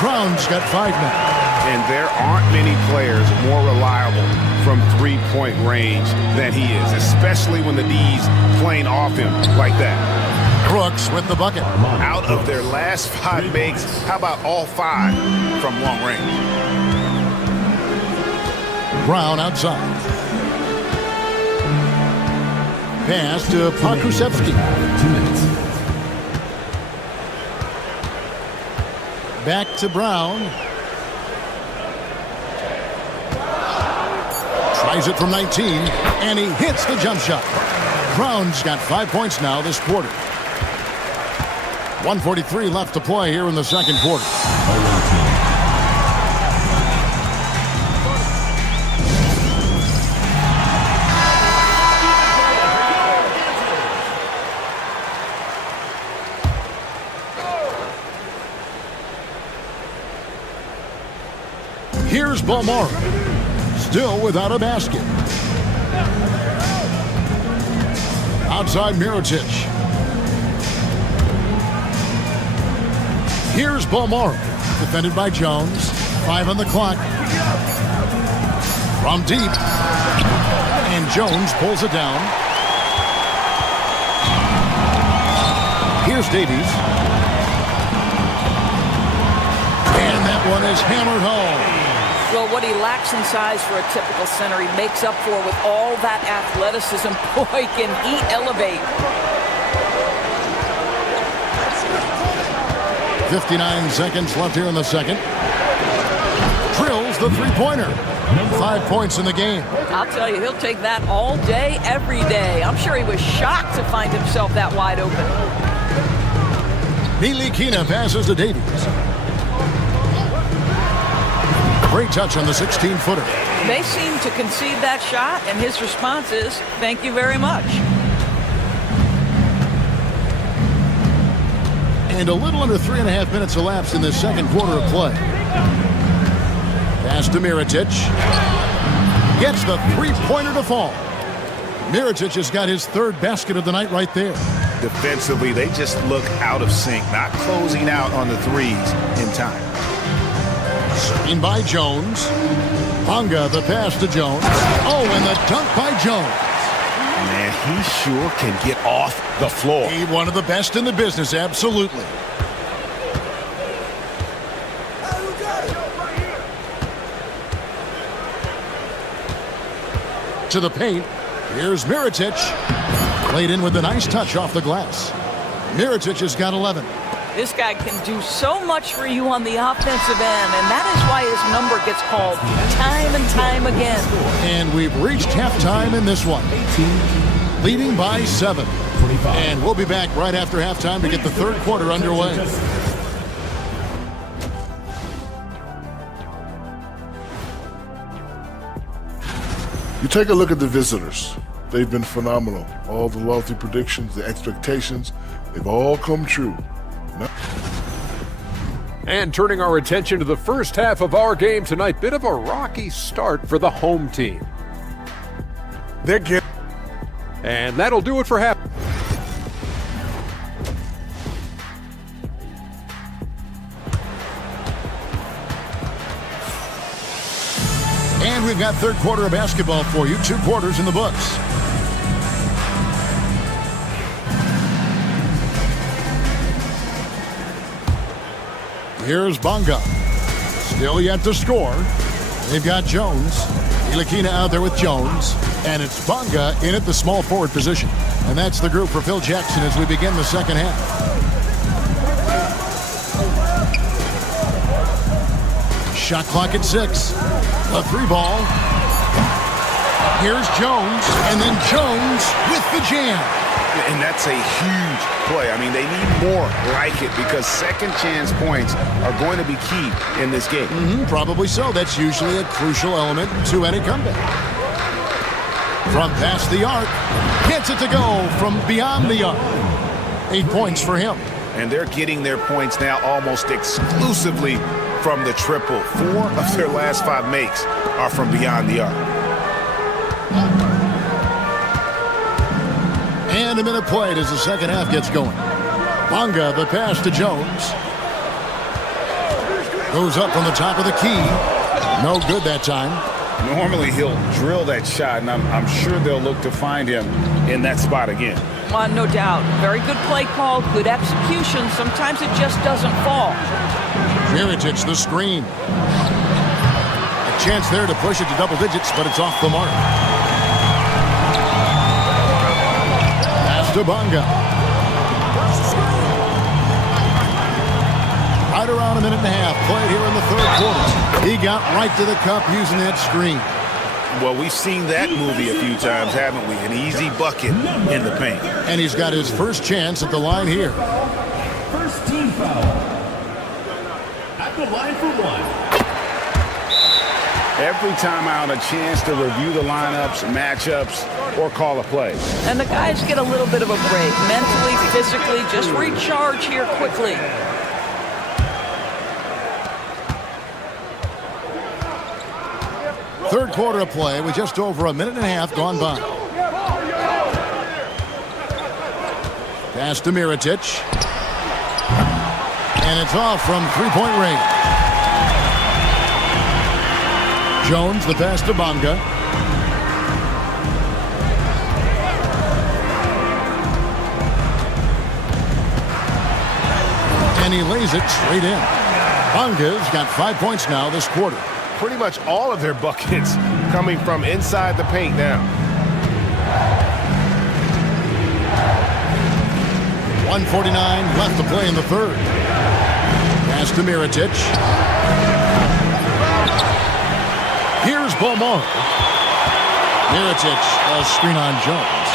Brown's got 5 now. And there aren't many players more reliable from three-point range than he is, especially when the D's playing off him like that. Brooks with the bucket. Out of their last 5 makes, how about all 5 from long range? Brown outside. Pass to Pokusevski. 2 minutes. Back to Brown. Tries it from 19, and he hits the jump shot. Brown's got 5 points now this quarter. 1:43 left to play here in the second quarter. Here's Balmora, still without a basket. Outside Mirotic. Here's Balmora, defended by Jones. 5 on the clock. From deep. And Jones pulls it down. Here's Davies. And that one is hammered home. Well, what he lacks in size for a typical center, he makes up for with all that athleticism. Boy, can he elevate. 59 seconds left here in the second. Drills the three-pointer. 5 points in the game. I'll tell you, he'll take that all day, every day. I'm sure he was shocked to find himself that wide open. Nilikina passes to Davies. Great touch on the 16-footer. They seem to concede that shot, and his response is, thank you very much. And a little under 3.5 minutes elapsed in the second quarter of play. Pass to Mirotic. Gets the three-pointer to fall. Mirotic has got his 3rd basket of the night right there. Defensively, they just look out of sync, not closing out on the threes in time. Screen by Jones. Bonga, the pass to Jones. Oh, and the dunk by Jones. Man, he sure can get off the floor. He's one of the best in the business, absolutely. To the paint. Here's Mirotic. Played in with a nice touch off the glass. Mirotic has got 11. This guy can do so much for you on the offensive end, and that is why his number gets called time and time again. And we've reached halftime in this one. Leading by 7. And we'll be back right after halftime to get the third quarter underway. You take a look at the visitors. They've been phenomenal. All the lofty predictions, the expectations, they've all come true. And turning our attention to the first half of our game tonight, bit of a rocky start for the home team. They're getting And that'll do it for half. And we've got third quarter of basketball for you. 2 quarters in the books. Here's Bonga. Still yet to score. They've got Jones. Ilakina out there with Jones. And it's Bonga in at the small forward position. And that's the group for Phil Jackson as we begin the second half. Shot clock at 6. A 3 ball. Here's Jones. And then Jones with the jam. And that's a huge play. I mean, they need more like it because second chance points are going to be key in this game. Probably so. That's usually a crucial element to any comeback. From past the arc, gets it to go from beyond the arc. 8 points for him. And they're getting their points now almost exclusively from the triple. 4 of their last 5 makes are from beyond the arc. And a minute played as the second half gets going. Bonga, the pass to Jones. Goes up from the top of the key. No good that time. Normally he'll drill that shot, and I'm sure they'll look to find him in that spot again. No doubt. Very good play call, good execution. Sometimes it just doesn't fall. Miritich, the screen. A chance there to push it to double digits, but it's off the mark. Pass to Bonga. Right around a minute and a half played here in the third quarter. He got right to the cup using that screen. Well, we've seen that movie a few times, haven't we? An easy bucket in the paint. And he's got his first chance at the line here. First team foul. At the line for 1. Every time out, a chance to review the lineups, matchups, or call a play. And the guys get a little bit of a break. Mentally, physically, just recharge here quickly. Third quarter of play with just over a minute and a half gone by. Pass to Miritich. And it's off from three-point range. Jones, the pass to Bonga. And he lays it straight in. Bonga's got 5 points now this quarter. Pretty much all of their buckets coming from inside the paint now. 1:49 left to play in the third. Pass to Miritich. Here's Beaumont. Miritich, a screen on Jones.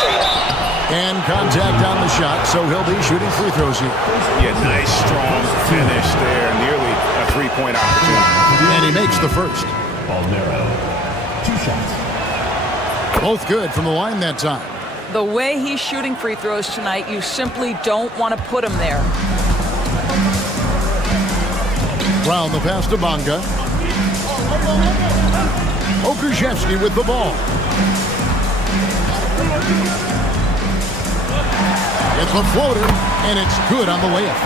And contact on the shot, so he'll be shooting free throws here. Yeah, nice, strong finish there. Nearly a three-point opportunity. And he makes the first. Ball narrow. 2 shots. Both good from the line that time. The way he's shooting free throws tonight, you simply don't want to put him there. Brown, the pass to Bonga. Okushevsky with the ball. It's a floater, and it's good on the layup.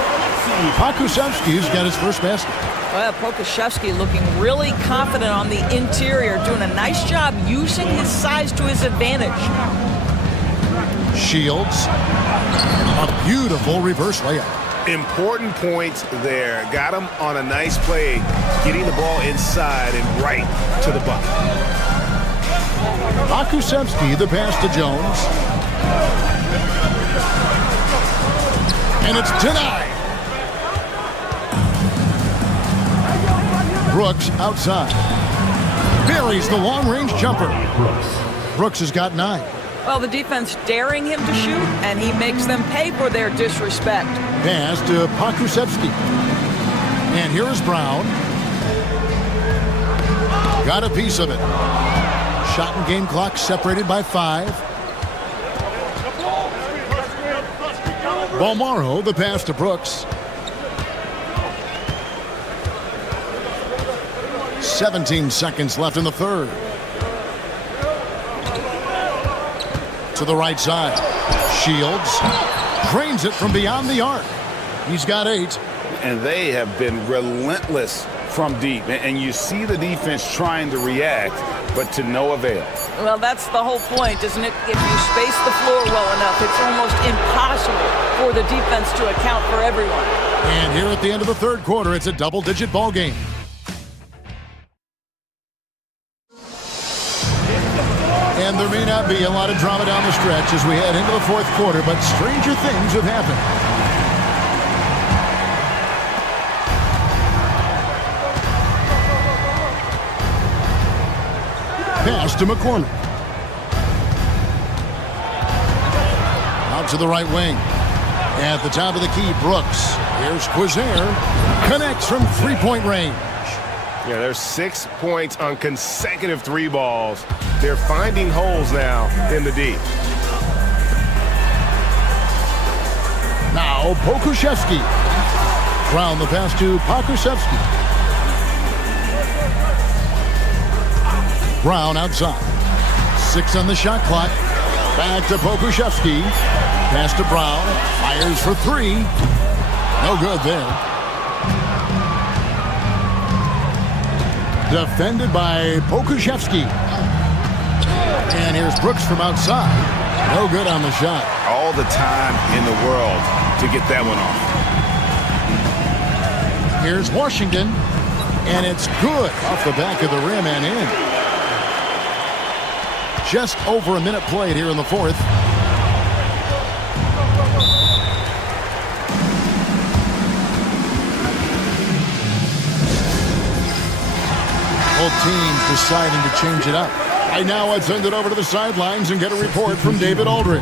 Okushevsky's got his first basket. Well, Pokuševski looking really confident on the interior, doing a nice job using his size to his advantage. Shields. A beautiful reverse layup. Important points there. Got him on a nice play, getting the ball inside and right to the bucket. Okushevsky, the pass to Jones. And it's denied. Brooks outside. Buries the long-range jumper. Brooks has got 9. Well, the defense daring him to shoot, and he makes them pay for their disrespect. Pass to Pokusevski. And here is Brown. Got a piece of it. Shot and game clock separated by 5. Balmaro, the pass to Brooks. 17 seconds left in the third. to the right side. Shields drains it from beyond the arc. He's got 8. And they have been relentless from deep. And you see the defense trying to react, but to no avail. Well, that's the whole point, isn't it? If you space the floor well enough, it's almost impossible for the defense to account for everyone. And here at the end of the third quarter, it's a double-digit ball game. And there may not be a lot of drama down the stretch as we head into the fourth quarter, but stranger things have happened. Pass to McCormick. Out to the right wing. At the top of the key, Brooks. Here's Quizair. Connects from three-point range. Yeah, there's 6 points on consecutive 3 balls. They're finding holes now in the D. Now Pokusevski. Brown the pass to Pokusevski. Brown outside. 6 on the shot clock. Back to Pokusevski. Pass to Brown. Fires for 3. No good there. Defended by Pokusevski. And here's Brooks from outside. No good on the shot. All the time in the world to get that one off. Here's Washington. And it's good off the back of the rim and in. Just over a minute played here in the fourth. Both teams deciding to change it up. Right now, let's send it over to the sidelines and get a report from David Aldridge.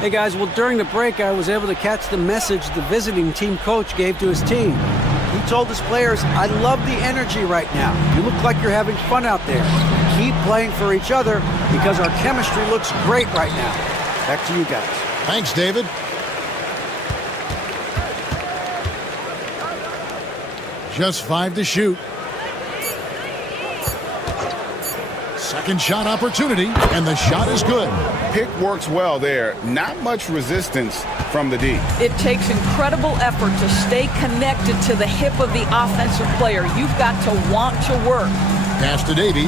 Hey guys, well during the break I was able to catch the message the visiting team coach gave to his team. He told his players, I love the energy right now. You look like you're having fun out there. Keep playing for each other because our chemistry looks great right now. Back to you guys. Thanks, David. Just 5 to shoot. Second shot opportunity, and the shot is good. Pick works well there. Not much resistance from the D. It takes incredible effort to stay connected to the hip of the offensive player. You've got to want to work. Pass to Davies.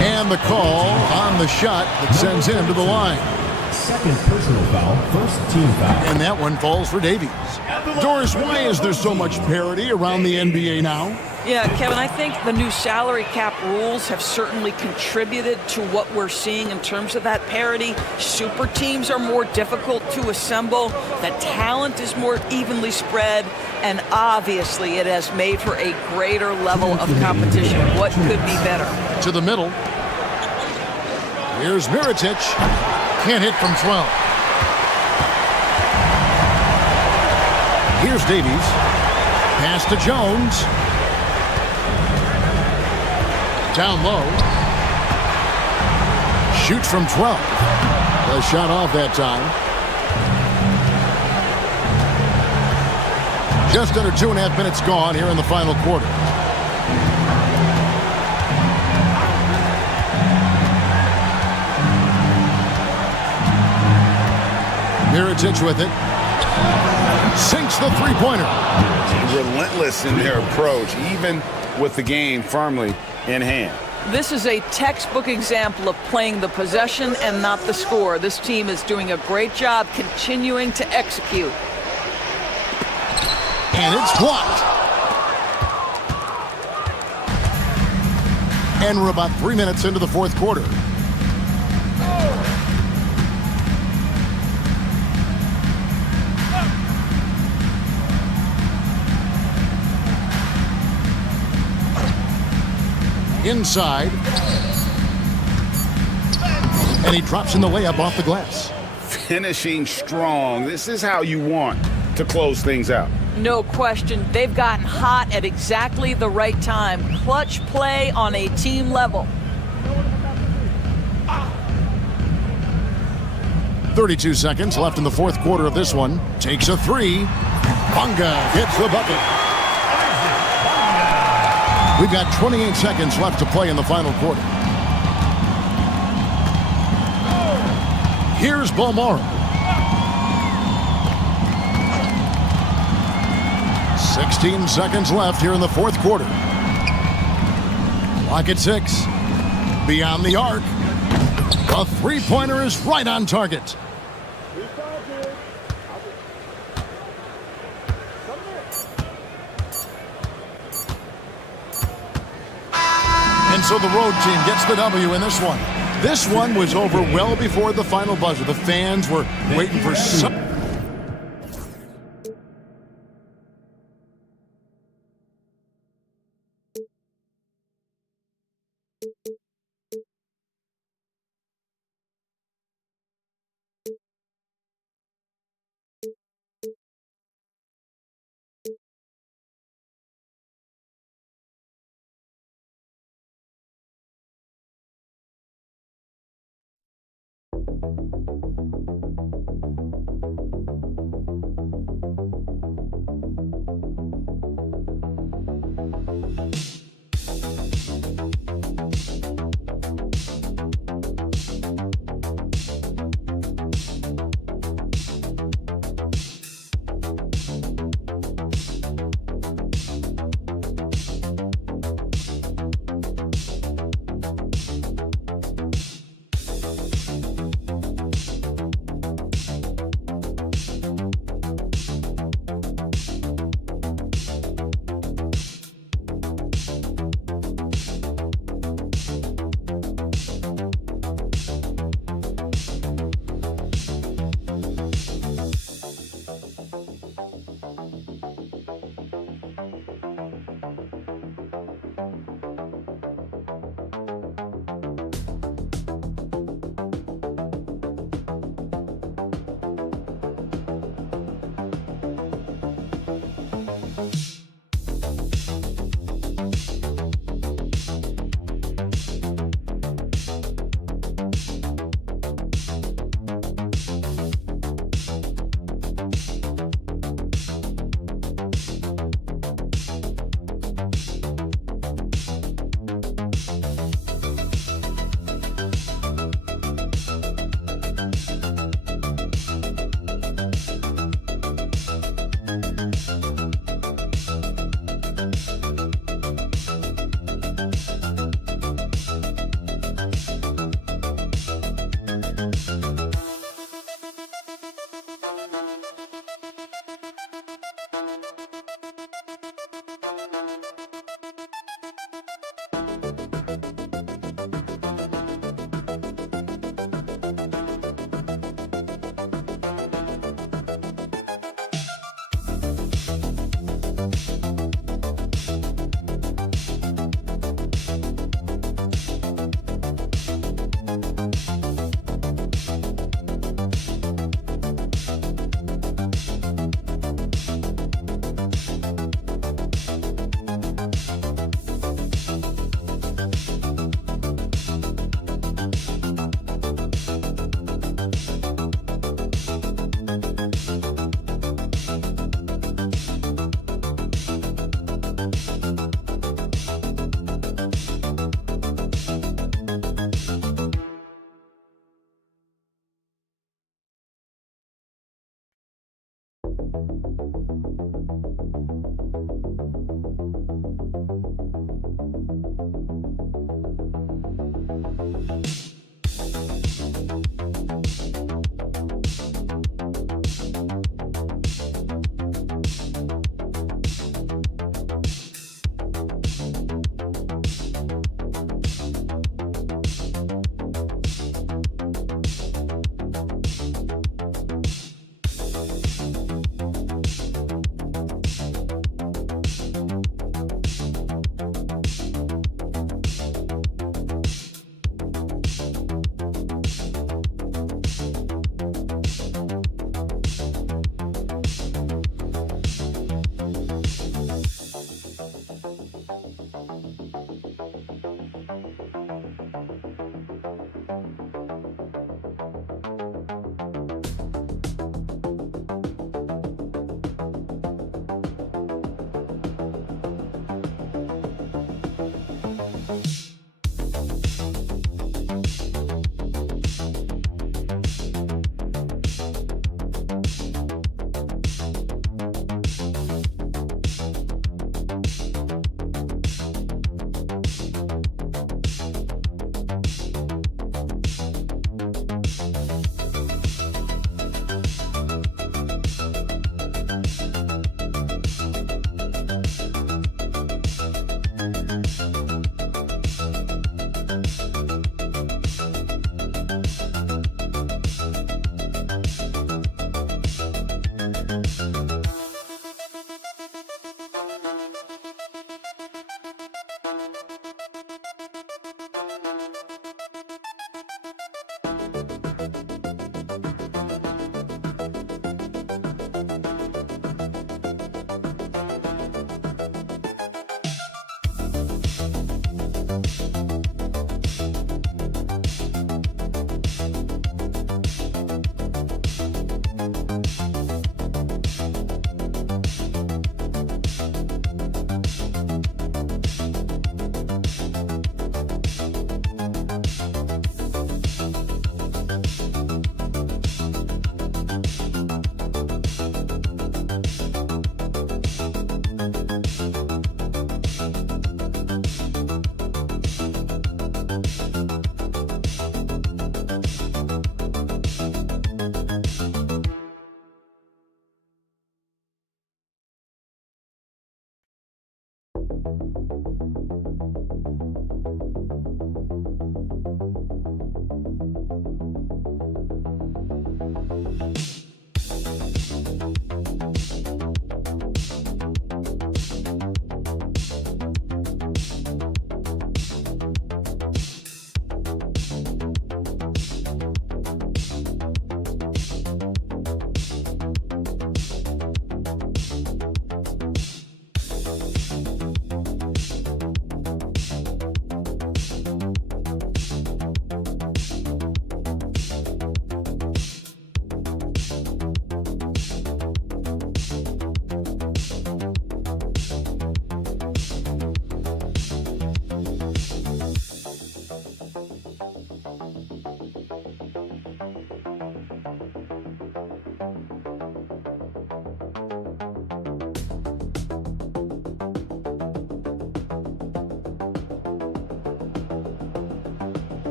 And the call on the shot that sends him to the line. Second personal foul, first team foul. And that one falls for Davies. Doris, why is there so much parity around the NBA now? Yeah, Kevin, I think the new salary cap rules have certainly contributed to what we're seeing in terms of that parity. Super teams are more difficult to assemble. The talent is more evenly spread. And obviously, it has made for a greater level of competition. What could be better? To the middle. Here's Mirotic. Can't hit from 12. Here's Davies. Pass to Jones. Down low. Shoots from 12. A shot off that time. Just under 2.5 minutes gone here in the final quarter. Mirotic with it. Sinks the three-pointer. Relentless in their approach, even with the game firmly in hand. This is a textbook example of playing the possession and not the score. This team is doing a great job continuing to execute. And it's blocked. And we're about 3 minutes into the fourth quarter. Inside. And he drops in the layup off the glass. Finishing strong. This is how you want to close things out. No question. They've gotten hot at exactly the right time. Clutch play on a team level. 32 seconds left in the fourth quarter of this one. Takes a three. Bonga hits the bucket. We've got 28 seconds left to play in the final quarter. Here's Bomaro. 16 seconds left here in the fourth quarter. Clock at 6. Beyond the arc. The three-pointer is right on target. And so the road team gets the W in this one. This one was over well before the final buzzer. The fans were waiting for some...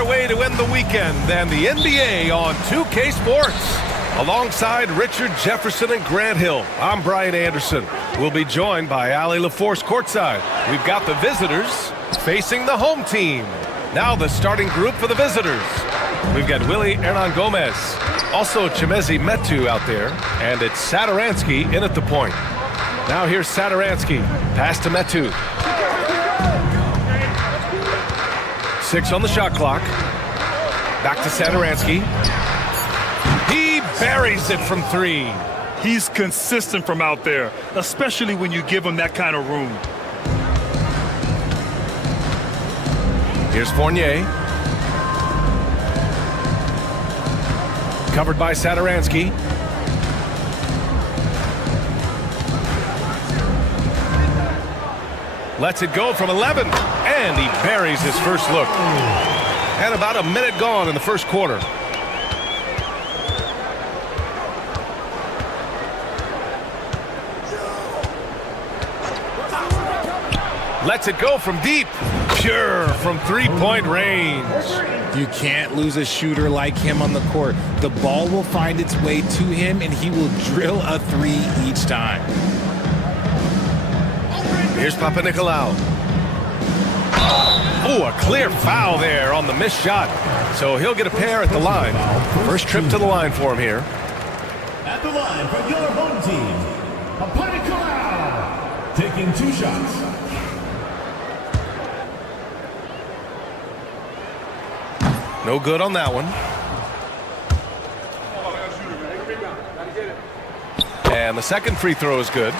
better way to end the weekend than the NBA on 2K Sports. Alongside Richard Jefferson and Grant Hill, I'm Brian Anderson. We'll be joined by Ali LaForce courtside. We've got the visitors facing the home team. Now the starting group for the visitors. We've got Willie Hernan Gomez, also Chimezi Metu out there, and it's Satoransky in at the point. Now here's Satoransky, pass to Metu. 6 on the shot clock. Back to Satoransky. He buries it from 3. He's consistent from out there, especially when you give him that kind of room. Here's Fournier. Covered by Satoransky. Lets it go from 11, and he buries his first look. And about a minute gone in the first quarter. Lets it go from deep. Pure from three-point range. You can't lose a shooter like him on the court. The ball will find its way to him, and he will drill a 3 each time. Here's Papanikolaou. Oh, a clear foul there on the missed shot. So he'll get a pair at the line. First trip to the line for him here. At the line for your home team, Papanikolaou. taking 2 shots. No good on that one. And the second free throw is good.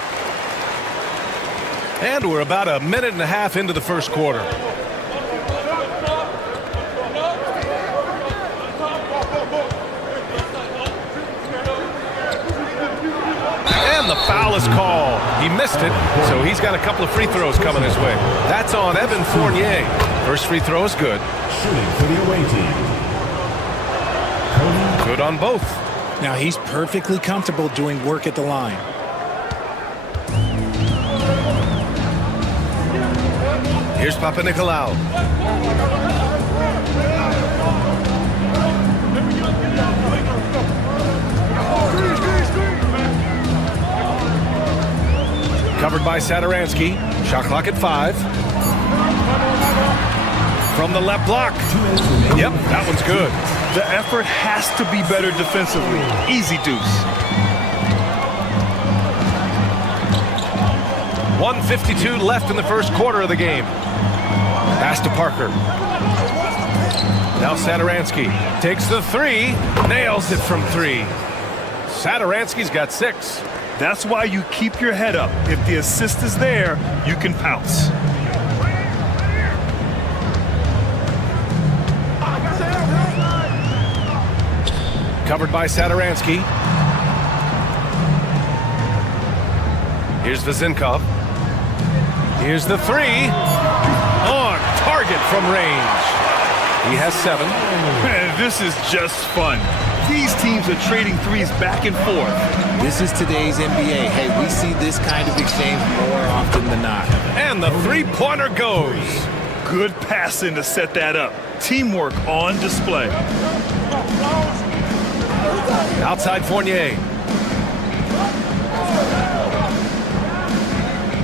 And we're about a minute and a half into the first quarter. And the foul is called. He missed it, so he's got a couple of free throws coming his way. That's on Evan Fournier. First free throw is good. Shooting for the away team. Good on both. Now he's perfectly comfortable doing work at the line. Here's Papanikolaou. Covered by Satoransky. Shot clock at 5. From the left block. Yep, that one's good. The effort has to be better defensively. Easy deuce. 1:52 left in the first quarter of the game. Pass to Parker. Now Satoransky takes the 3. Nails it from 3. Satoransky's got 6. That's why you keep your head up. If the assist is there, you can pounce. Covered by Satoransky. Here's Vezinkov. Here's the 3. On target from range. He has 7. Man, this is just fun. These teams are trading threes back and forth. This is today's NBA. Hey, we see this kind of exchange more often than not. And the three-pointer goes. Good passing to set that up. Teamwork on display. Outside Fournier.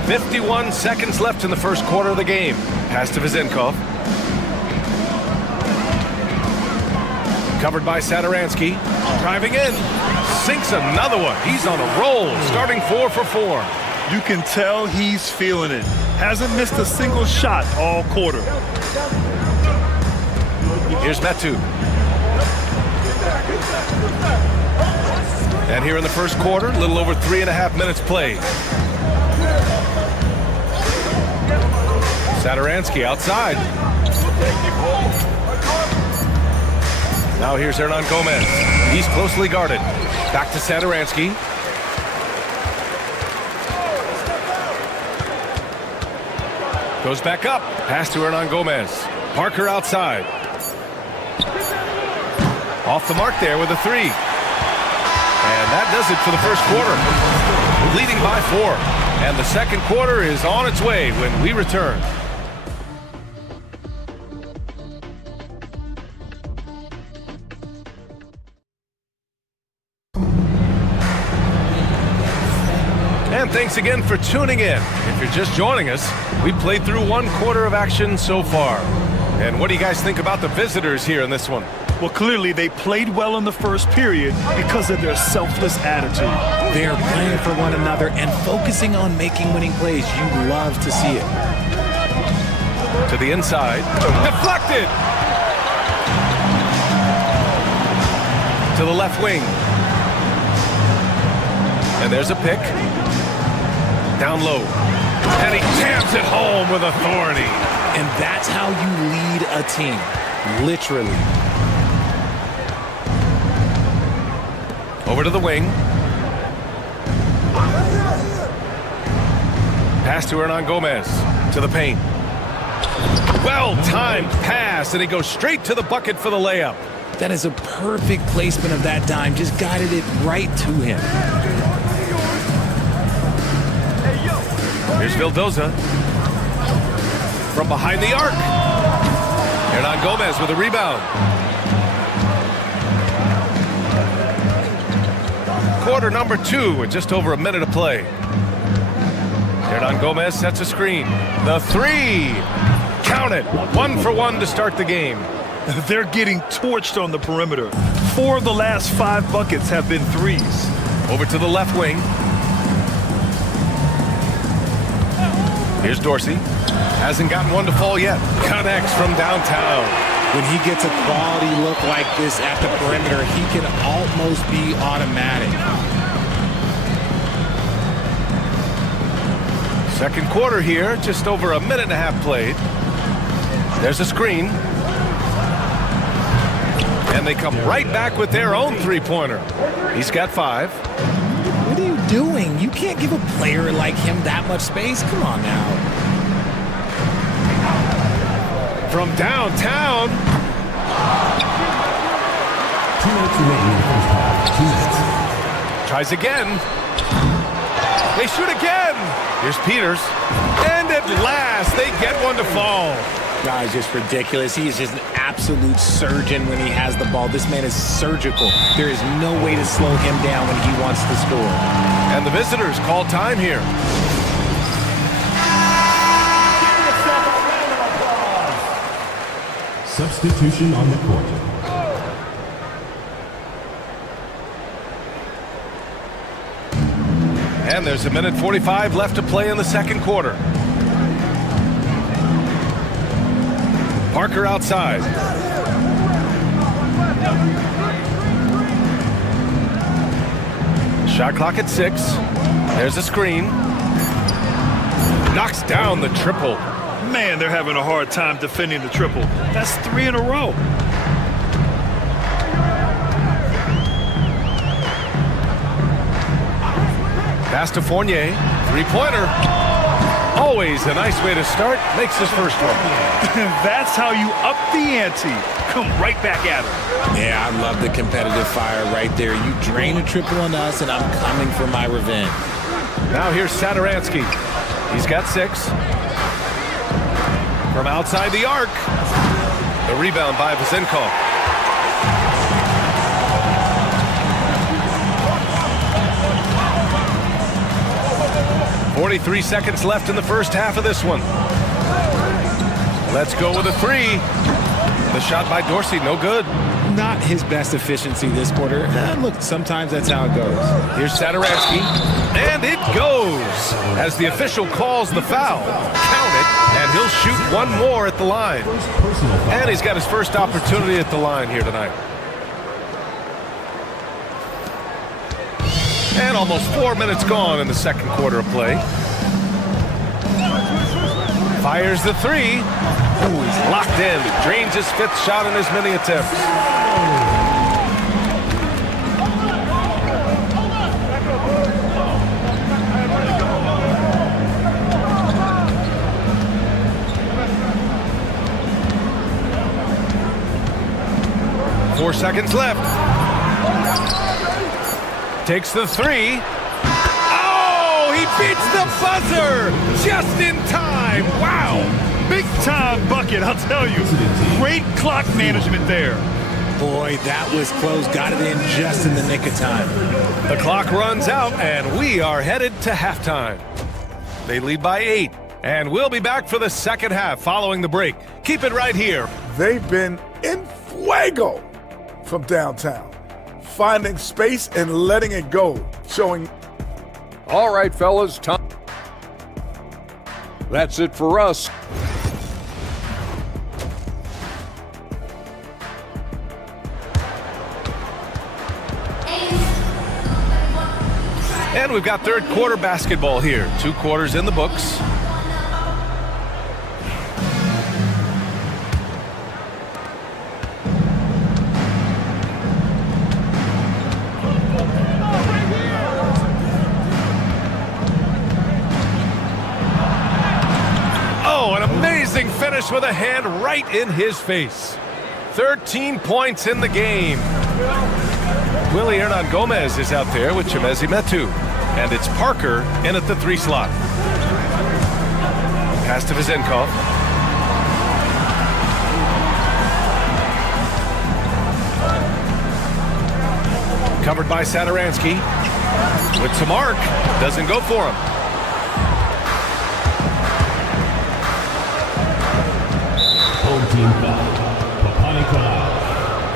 51 seconds left in the first quarter of the game. Pass to Vezinkov. Covered by Satoransky. Driving in. Sinks another one. He's on a roll. Starting 4 for 4. You can tell he's feeling it. Hasn't missed a single shot all quarter. Here's Metu. And here in the first quarter, a little over 3.5 minutes played. Satoransky outside. Now here's Hernan Gomez. He's closely guarded. Back to Satoransky. Goes back up. Pass to Hernan Gomez. Parker outside. Off the mark there with a 3. And that does it for the first quarter. Leading by 4. And the second quarter is on its way when we return. And thanks again for tuning in. If you're just joining us, we played through 1 quarter of action so far. And what do you guys think about the visitors here in this one? Well, clearly they played well in the first period because of their selfless attitude. They're playing for one another and focusing on making winning plays. You love to see it. To the inside. Deflected! To the left wing. And there's a pick. Down low. And he jams it home with authority. And that's how you lead a team. Literally. Over to the wing. Pass to Hernan Gomez. To the paint. Well-timed pass, and he goes straight to the bucket for the layup. That is a perfect placement of that dime. Just guided it right to him. Here's Vildoza. From behind the arc. Hernan Gomez with a rebound. Quarter number 2 with just over a minute of play. Hernan Gomez sets a screen. The 3. Count it. 1 for 1 to start the game. They're getting torched on the perimeter. 4 of the last 5 buckets have been threes. Over to the left wing. Here's Dorsey. Hasn't gotten one to fall yet. Connects from downtown. When he gets a quality look like this at the perimeter, he can almost be automatic. Second quarter here, just over a minute and a half played. There's a screen. And they come right back with their own three-pointer. He's got 5. What are you doing? You can't give a player like him that much space. Come on now. From downtown. 2 minutes remaining in the first half. 2 minutes. Tries again. They shoot again. Here's Peters. And at last, they get one to fall. God, it's just ridiculous. He is just an absolute surgeon when he has the ball. This man is surgical. There is no way to slow him down when he wants to score. And the visitors call time here. Substitution on the court. And there's a minute 45 left to play in the second quarter. Parker outside. Shot clock at 6. There's a screen. Knocks down the triple. Man, they're having a hard time defending the triple. That's 3 in a row. Pass to Fournier. Three-pointer. Always a nice way to start. Makes his first one. That's how you up the ante. Come right back at him. Yeah, I love the competitive fire right there. You drain a triple on us, and I'm coming for my revenge. Now here's Satoransky. He's got 6. From outside the arc. The rebound by Vazenkov. 43 seconds left in the first half of this one. Let's go with a 3. The shot by Dorsey, no good. Not his best efficiency this quarter. Look, sometimes that's how it goes. Here's Satoransky, and it goes. As the official calls the foul, count it, and he'll shoot one more at the line. And he's got his first opportunity at the line here tonight. And almost 4 minutes gone in the second quarter of play. Fires the 3. Ooh, he's locked in. Drains his 5th shot in as many attempts. Four seconds left. Takes the 3. Oh, he beats the buzzer just in time. Wow. Big time bucket, I'll tell you. Great clock management there. Boy, that was close. Got it in just in the nick of time. The clock runs out, and we are headed to halftime. They lead by 8, and we'll be back for the second half following the break. Keep it right here. They've been in fuego from downtown, finding space and letting it go, showing. All right, fellas, time. That's it for us. And we've got third quarter basketball here. 2 quarters in the books. Oh, an amazing finish with a hand right in his face. 13 points in the game. Willie Hernan Gomez is out there with Chemezi Metu. And it's Parker in at the 3 slot. Pass to Vazenkov. Covered by Satoransky. With some arc. Doesn't go for him. Home team foul.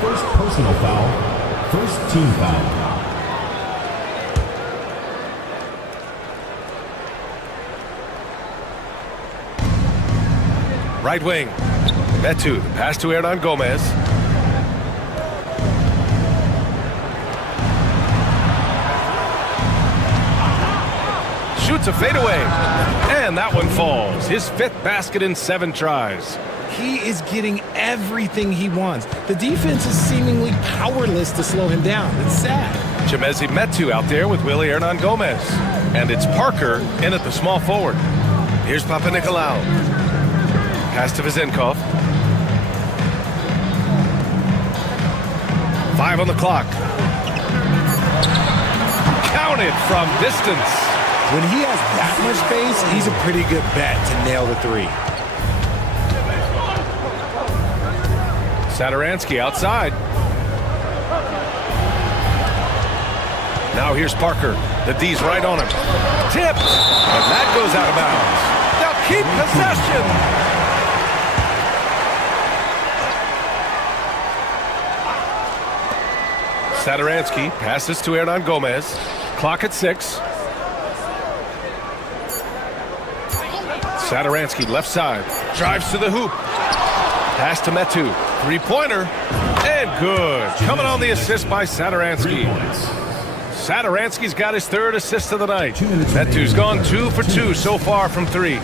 First personal foul. First team foul. Right wing. Metu, the pass to Hernan Gomez. Shoots a fadeaway. And that one falls. His 5th basket in 7 tries. He is getting everything he wants. The defense is seemingly powerless to slow him down. It's sad. Chemezi Metu out there with Willie Hernan Gomez. And it's Parker in at the small forward. Here's Papa Nicolau. Pass to Vezenkov. 5 on the clock. Counted from distance. When he has that much space, he's a pretty good bet to nail the 3. Satoransky outside. Now here's Parker. The D's right on him. Tipped. And that goes out of bounds. Now keep possession. Satoransky passes to Hernan Gomez. Clock at 6. Satoransky left side. Drives to the hoop. Pass to Metu. 3-pointer. And good. Coming on the assist by Satoransky. Satoransky's got his 3rd assist of the night. Metu's gone 2 for 2 so far from 3.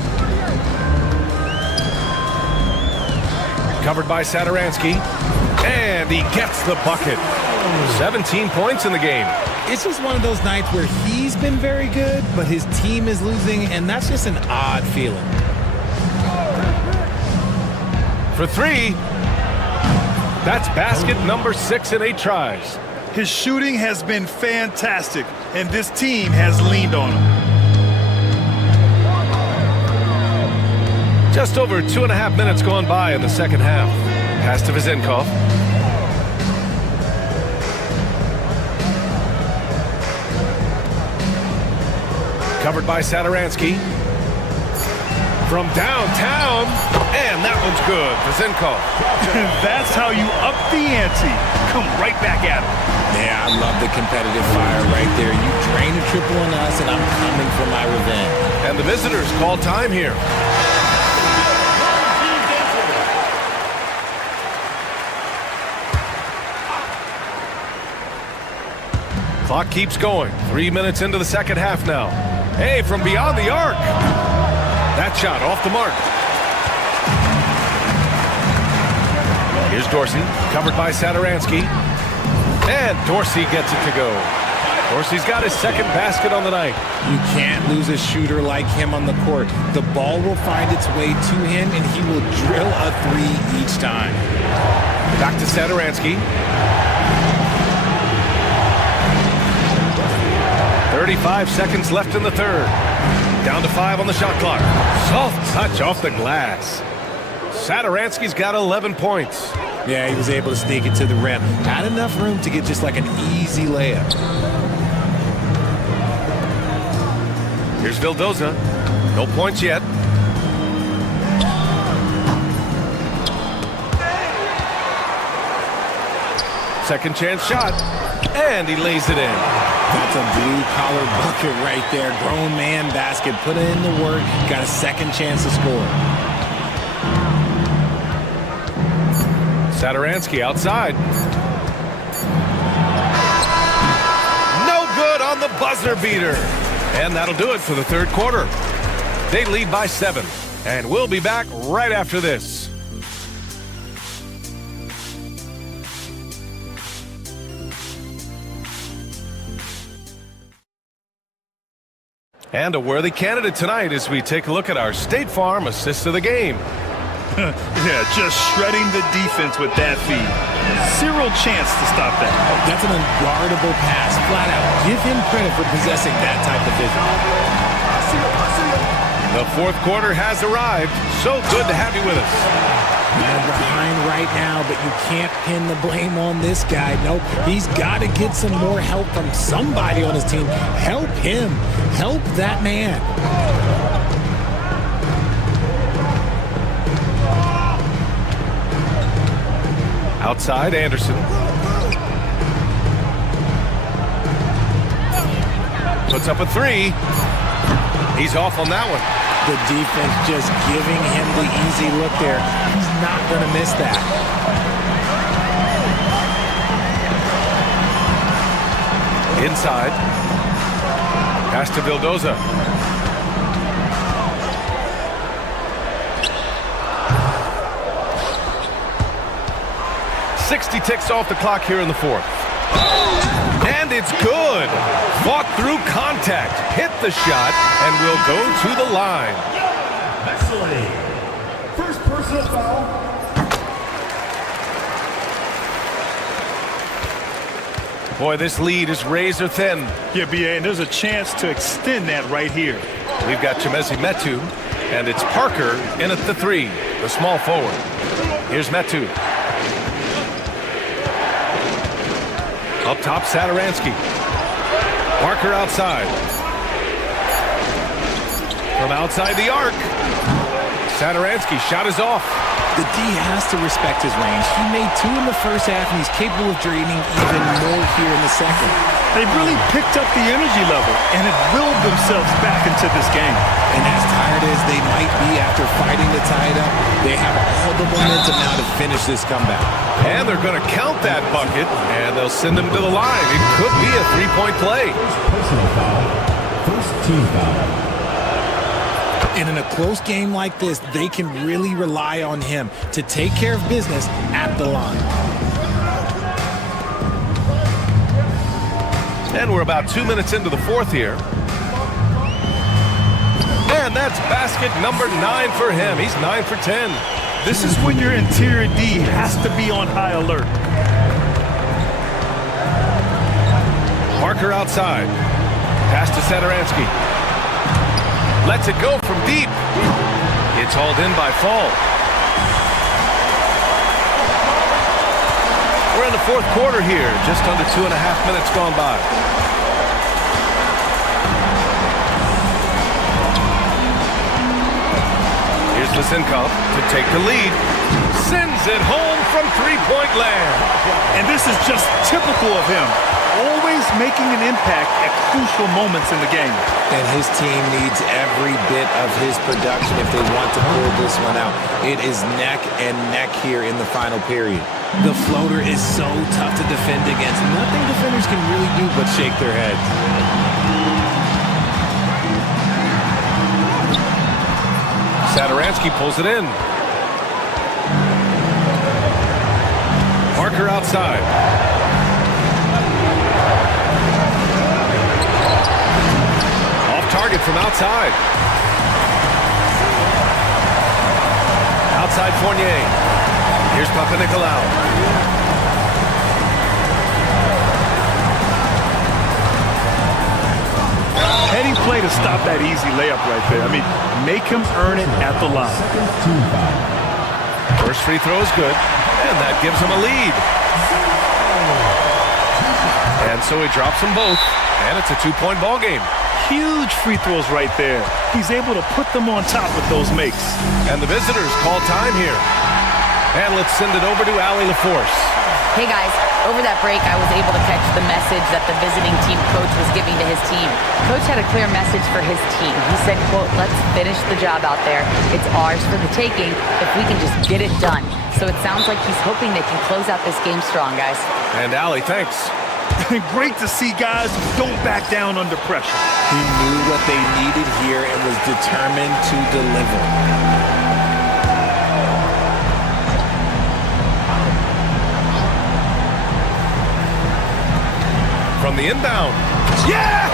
Covered by Satoransky. And he gets the bucket. 17 points in the game. It's just one of those nights where he's been very good, but his team is losing, and that's just an odd feeling. For 3. That's basket number 6 in 8 tries. His shooting has been fantastic, and this team has leaned on him. Just over 2.5 minutes gone by in the second half. Pass to Vezenkov. Covered by Satoransky. From downtown, and that one's good. Vezenkov. That's how you up the ante. Come right back at him. Yeah, I love the competitive fire right there. You drain a triple on us, and I'm coming for my revenge. And the visitors call time here. Clock keeps going. 3 minutes into the second half now. Hey, from beyond the arc. That shot off the mark. Here's Dorsey, covered by Satoransky. And Dorsey gets it to go. Dorsey's got his 2nd basket on the night. You can't lose a shooter like him on the court. The ball will find its way to him, and he will drill a 3 each time. Back to Satoransky. 35 seconds left in the 3rd. Down to 5 on the shot clock. Soft touch off the glass. Satoransky's got 11 points. Yeah, he was able to sneak it to the rim. Had enough room to get just like an easy layup. Here's Vildoza. No points yet. Second chance shot. And he lays it in. That's a blue-collar bucket right there. Grown man basket. Put in the work. Got a 2nd chance to score. Satoransky outside. No good on the buzzer beater. And that'll do it for the 3rd quarter. They lead by 7. And we'll be back right after this. And a worthy candidate tonight as we take a look at our State Farm assist of the game. Yeah, just shredding the defense with that feed. Zero chance to stop that. That's an unguardable pass. Flat out. Give him credit for possessing that type of vision. The 4th quarter has arrived. So good to have you with us. They're behind right now, but you can't pin the blame on this guy. Nope, he's got to get some more help from somebody on his team. Help him. Help that man. Outside, Anderson. Puts up a 3. He's off on that one. The defense just giving him the easy look there. He's not going to miss that. Inside. Pass to Vildoza. .60 ticks off the clock here in the fourth. And it's good. Fought through contact, hit the shot, and will go to the line. Vesely. First personal foul. Boy, this lead is razor thin. Yeah, B.A., and there's a chance to extend that right here. We've got Chemezi Metu, and it's Parker in at the 3, the small forward. Here's Metu. Up top, Saturansky. Parker outside. From outside the arc. Saturansky, shot is off. The D has to respect his range. He made 2 in the first half, and he's capable of draining even more here in the second. They've really picked up the energy level and have willed themselves back into this game. And as tired as they might be after fighting to tie it up, they have all the momentum now to finish this comeback. And they're going to count that bucket, and they'll send him to the line. It could be a 3-point play. Personal foul. First team foul. And in a close game like this, they can really rely on him to take care of business at the line. And we're about 2 minutes into the fourth here. And that's basket number 9 for him. He's 9 for 10. This is when your interior D has to be on high alert. Parker outside. Pass to Saturansky. Lets it go from deep. It's hauled in by Fall. We're in the fourth quarter here. Just under 2.5 minutes gone by. Here's Lysenkov to take the lead. Sends it home from three-point land. And this is just typical of him. Always making an impact at crucial moments in the game. And his team needs every bit of his production if they want to pull this one out. It is neck and neck here in the final period. The floater is so tough to defend against. Nothing defenders can really do but shake their heads. Saturansky pulls it in. Parker outside. Target from outside. Outside Fournier. Here's Papanikolaou. Heading play to stop that easy layup right there. I mean, make him earn it at the line. First free throw is good, and that gives him a lead. And so he drops them both, and it's a 2-point ball game. Huge free throws right there. He's able to put them on top with those makes. And the visitors call time here. And let's send it over to Allie LaForce. Hey guys, over that break I was able to catch the message that the visiting team coach was giving to his team. Coach had a clear message for his team. He said, quote, "Let's finish the job out there. It's ours for the taking if we can just get it done." So it sounds like he's hoping they can close out this game strong, guys. And Allie, thanks. Great to see guys who don't back down under pressure. He knew what they needed here and was determined to deliver. From the inbound. Yes!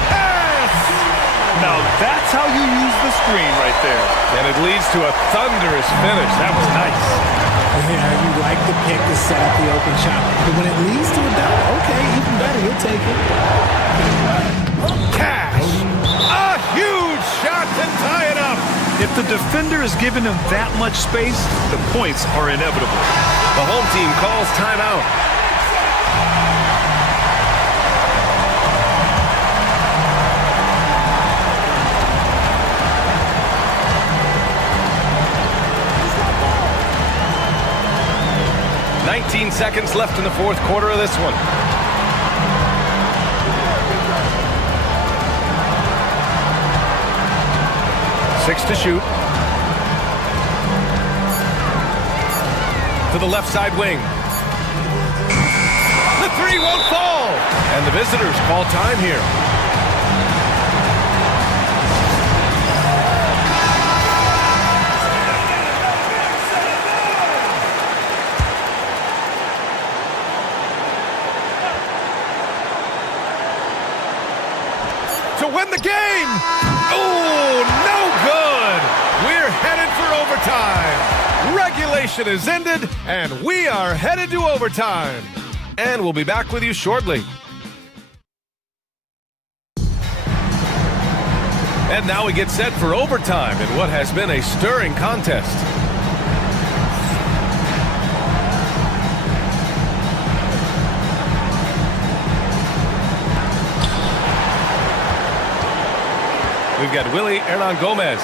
Now that's how you use the screen right there. And it leads to a thunderous finish. That was nice. Yeah, you like the pick to set up the open shot. But when it leads to a dunk, okay, even better, you'll take it. Cash! A huge shot to tie it up. If the defender is giving him that much space, the points are inevitable. The home team calls timeout. Seconds left in the fourth quarter of this one. 6 to shoot. To the left side wing. The three won't fall. And the visitors call time here. To win the game. Oh, no good. We're headed for overtime. Regulation is ended, and we are headed to overtime. And we'll be back with you shortly. And now we get set for overtime in what has been a stirring contest. We've got Willie Hernan Gomez,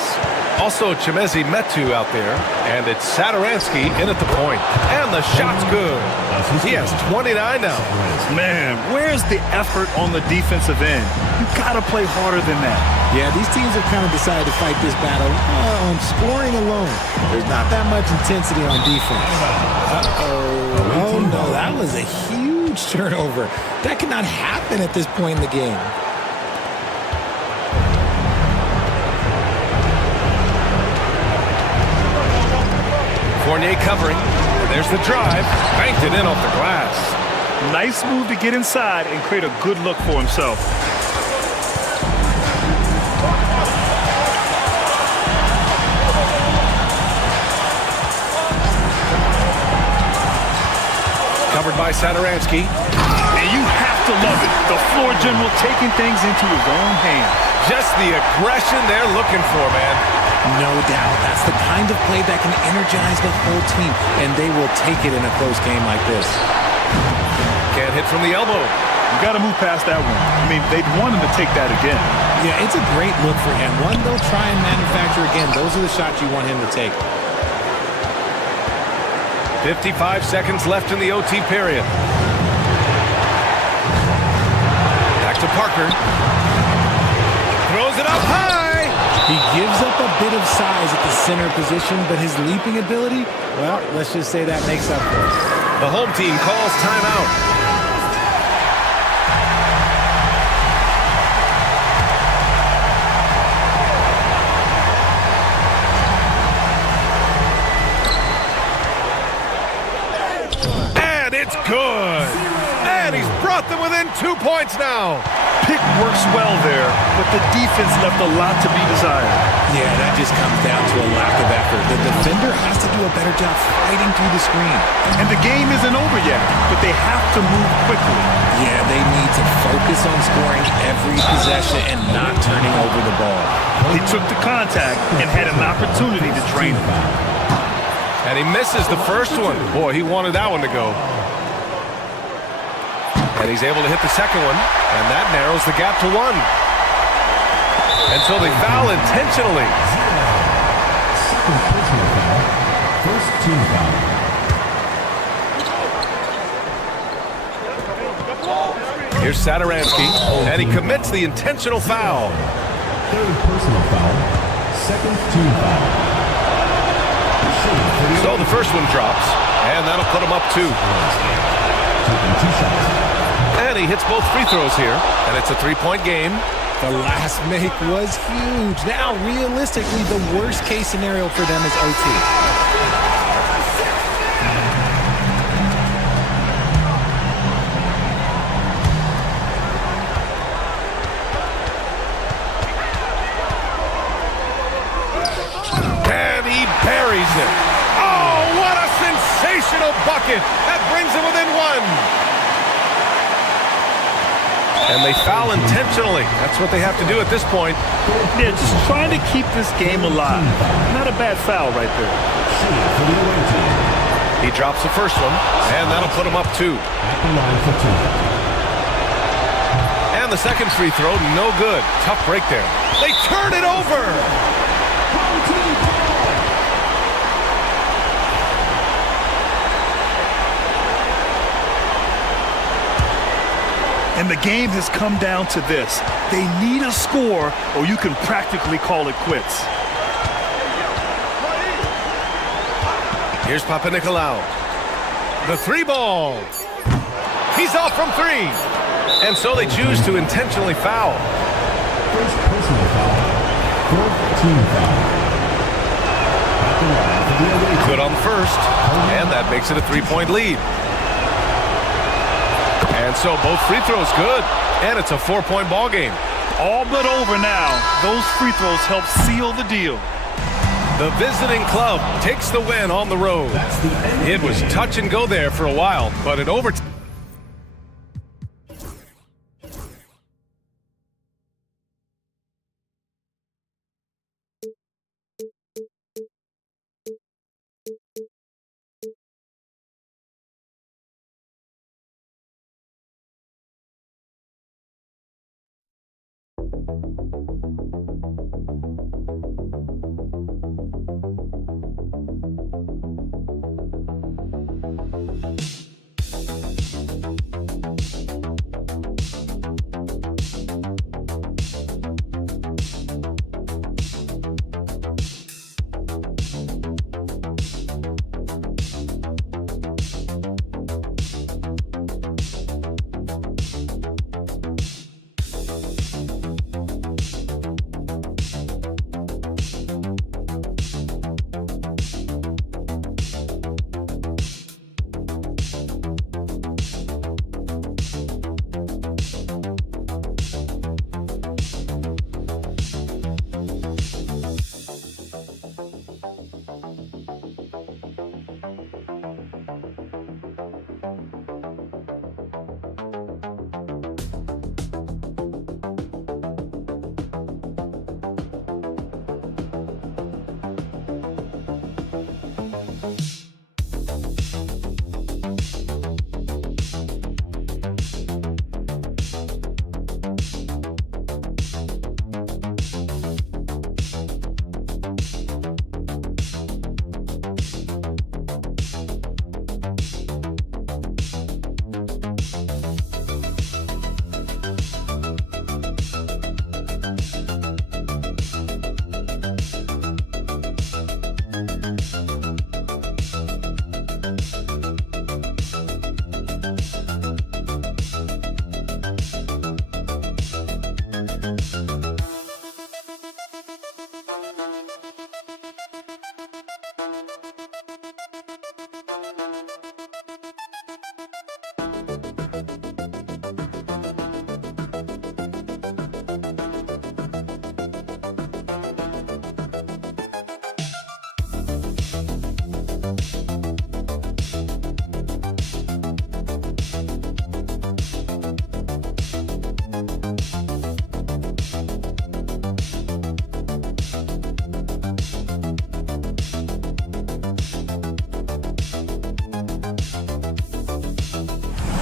also Chemezi Metu out there, and it's Satoransky in at the point. And the shot's good. He has 29 now. Man, where's the effort on the defensive end? You gotta play harder than that. Yeah, these teams have kind of decided to fight this battle on scoring alone. There's not that much intensity on defense. Uh-oh. Oh, no, that was a huge turnover. That cannot happen at this point in the game. Fournier covering. There's the drive. Banked it in off the glass. Nice move to get inside and create a good look for himself. Covered by Satoransky. And you have to love it. The floor general taking things into his own hands. Just the aggression they're looking for, man. No doubt. That's the kind of play that can energize the whole team, and they will take it in a close game like this. Can't hit from the elbow. You got to move past that one. I mean, they'd want him to take that again. Yeah, it's a great look for him. One they'll try and manufacture again. Those are the shots you want him to take. 55 seconds left in the OT period. Back to Parker. Throws it up high. He gives up a bit of size at the center position, but his leaping ability, well, let's just say that makes up for it. The home team calls timeout. And it's good. And he's brought them within 2 points now. Pick works well there, but the defense left a lot to be desired. Yeah, that just comes down to a lack of effort. The defender has to do a better job fighting through the screen. And the game isn't over yet, but they have to move quickly. Yeah, they need to focus on scoring every possession and not turning over the ball. He took the contact and had an opportunity to drain it. And he misses the first one. Boy, he wanted that one to go. And he's able to hit the second one, and that narrows the gap to 1. And so they foul intentionally. Second personal foul. First team foul. Here's Satoransky, and he commits the intentional foul. Third personal foul. Second team foul. So the first one drops, and that'll put him up 2. Taking 2 shots. And he hits both free throws here, and it's a 3-point game. The last make was huge. Now, realistically, the worst-case scenario for them is OT. And he buries it. Oh, what a sensational bucket. That brings him within 1. And they foul intentionally. That's what they have to do at this point. They're just trying to keep this game alive. Not a bad foul right there. He drops the first one, and that'll put him up 2. And the second free throw, no good. Tough break there. They turn it over. And the game has come down to this. They need a score, or you can practically call it quits. Here's Papanikolaou. The three ball. He's off from three. And so they choose to intentionally foul. First personal foul. Fourth team foul. At the line for the away team. Good on the first. And that makes it a 3-point lead. And so both free throws good. And it's a 4-point ball game. All but over now. Those free throws help seal the deal. The visiting club takes the win on the road. It was touch and go there for a while, but in overtime.